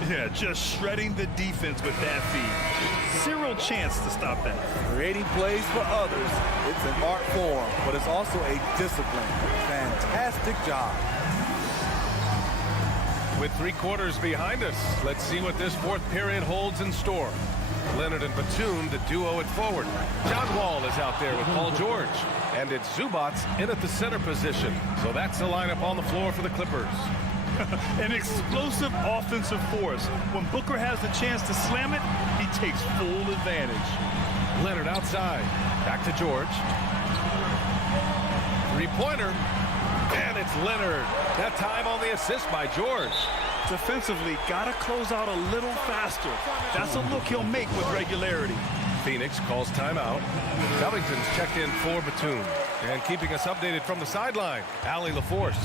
Yeah, just shredding the defense with that feed. Zero chance to stop that. Creating plays for others, it's an art form, but it's also a discipline. Fantastic job. With 3 quarters behind us, let's see what this fourth period holds in store. Leonard and Batum, the duo at forward. John Wall is out there with Paul George. And it's Zubats in at the center position. So that's the lineup on the floor for the Clippers. An explosive offensive force. When Booker has the chance to slam it, he takes full advantage. Leonard outside. Back to George. Three-pointer. And it's Leonard. That time on the assist by George. Defensively, got to close out a little faster. That's a look he'll make with regularity. Phoenix calls timeout. Covington's checked in for Batum. And keeping us updated from the sideline, Allie LaForce.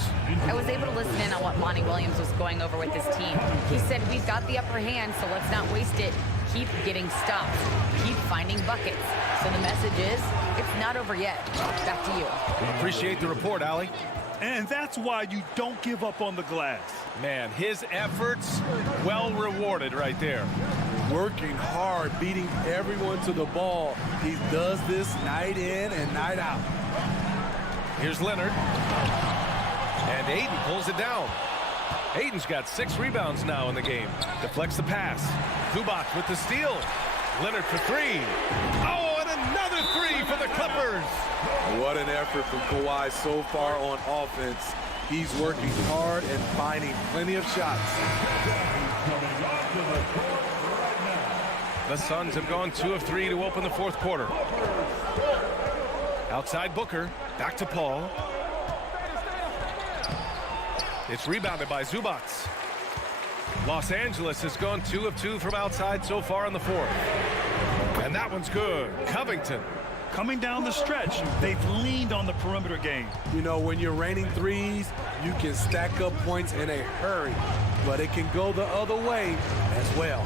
I was able to listen in on what Monty Williams was going over with his team. He said, we've got the upper hand, so let's not waste it. Keep getting stops. Keep finding buckets. So the message is, it's not over yet. Back to you. Appreciate the report, Allie. And that's why you don't give up on the glass. Man, his efforts well rewarded right there. Working hard, beating everyone to the ball. He does this night in and night out. Here's Leonard. And Ayton pulls it down. Ayton's got 6 rebounds now in the game. Deflects the pass. Zubac with the steal. Leonard for 3. Oh, and another 3 for the Clippers. What an effort from Kawhi so far on offense. He's working hard and finding plenty of shots. The Suns have gone 2 of 3 to open the fourth quarter. Outside Booker. Back to Paul. It's rebounded by Zubac. Los Angeles has gone 2 of 2 from outside so far in the fourth. And that one's good. Covington. Coming down the stretch, they've leaned on the perimeter game. You know, when you're raining threes, you can stack up points in a hurry, but it can go the other way as well.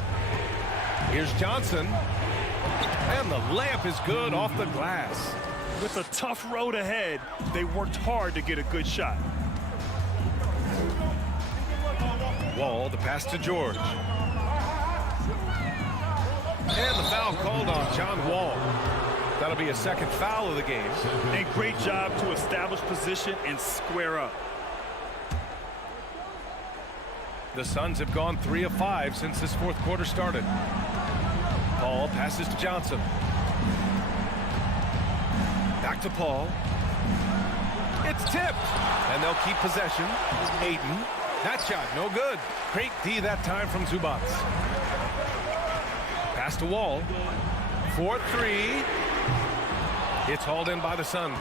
Here's Johnson. And the layup is good off the glass. With a tough road ahead, they worked hard to get a good shot. Wall, the pass to George. And the foul called on John Wall. That'll be a second foul of the game. A great job to establish position and square up. The Suns have gone 3 of 5 since this fourth quarter started. Paul passes to Johnson. Back to Paul. It's tipped. And they'll keep possession. Ayton. That shot, no good. Great D that time from Zubac. Pass to Wall. 4-3. It's hauled in by the Suns.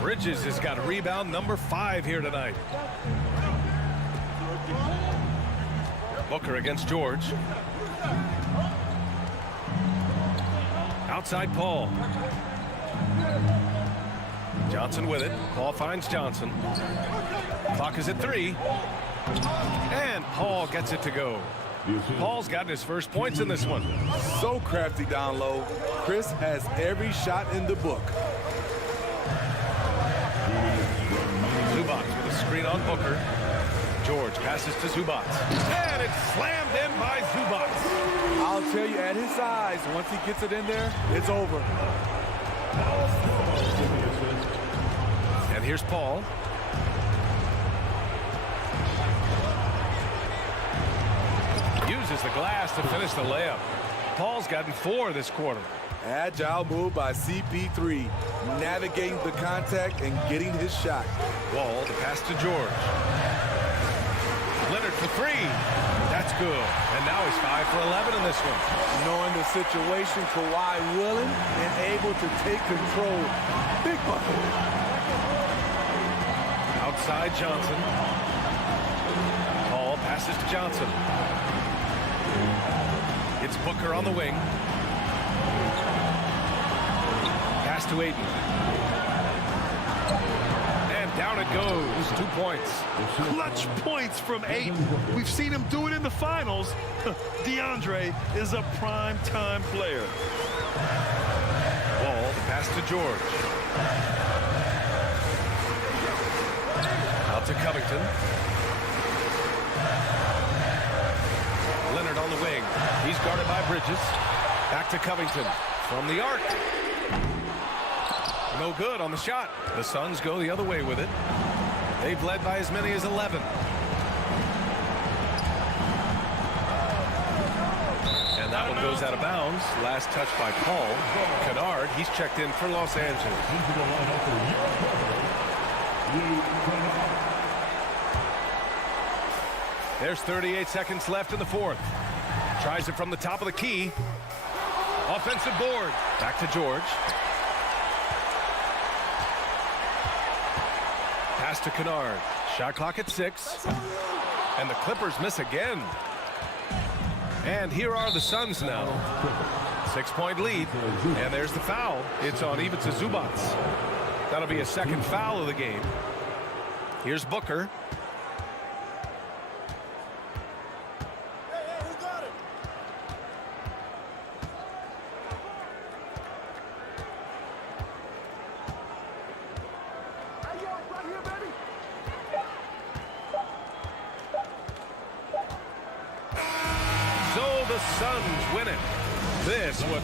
Bridges has got rebound number 5 here tonight. Booker against George. Outside Paul. Johnson with it. Paul finds Johnson. Clock is at 3. And Paul gets it to go. Paul's gotten his first points in this one. So crafty down low. Chris has every shot in the book. Zubac with a screen on Booker. George passes to Zubac. And it's slammed in by Zubac. I'll tell you, at his size, once he gets it in there, it's over. And here's Paul. Uses the glass to finish the layup. Paul's gotten 4 this quarter. Agile move by CP3, navigating the contact and getting his shot. Wall, the pass to George. Leonard for 3. That's good. And now he's 5 for 11 in this one. Knowing the situation, Kawhi willing and able to take control. Big bucket. Outside Johnson. Paul passes to Johnson. It's Booker on the wing. Pass to Ayton. And down it goes. 2 points. Clutch points from Ayton. We've seen him do it in the finals. DeAndre is a prime-time player. Wall, the pass to George. Out to Covington. Leonard on the wing. He's guarded by Bridges. Back to Covington. From the arc. No good on the shot. The Suns go the other way with it. They've led by as many as 11. And that one goes out of bounds. Last touch by Paul. Kennard, he's checked in for Los Angeles. There's 38 seconds left in the fourth. Tries it from the top of the key. Offensive board. Back to George. Pass to Kennard. Shot clock at 6. And the Clippers miss again. And here are the Suns now. 6-point lead. And there's the foul. It's on Ivica Zubac. That'll be a second foul of the game. Here's Booker. So the Suns win it. This was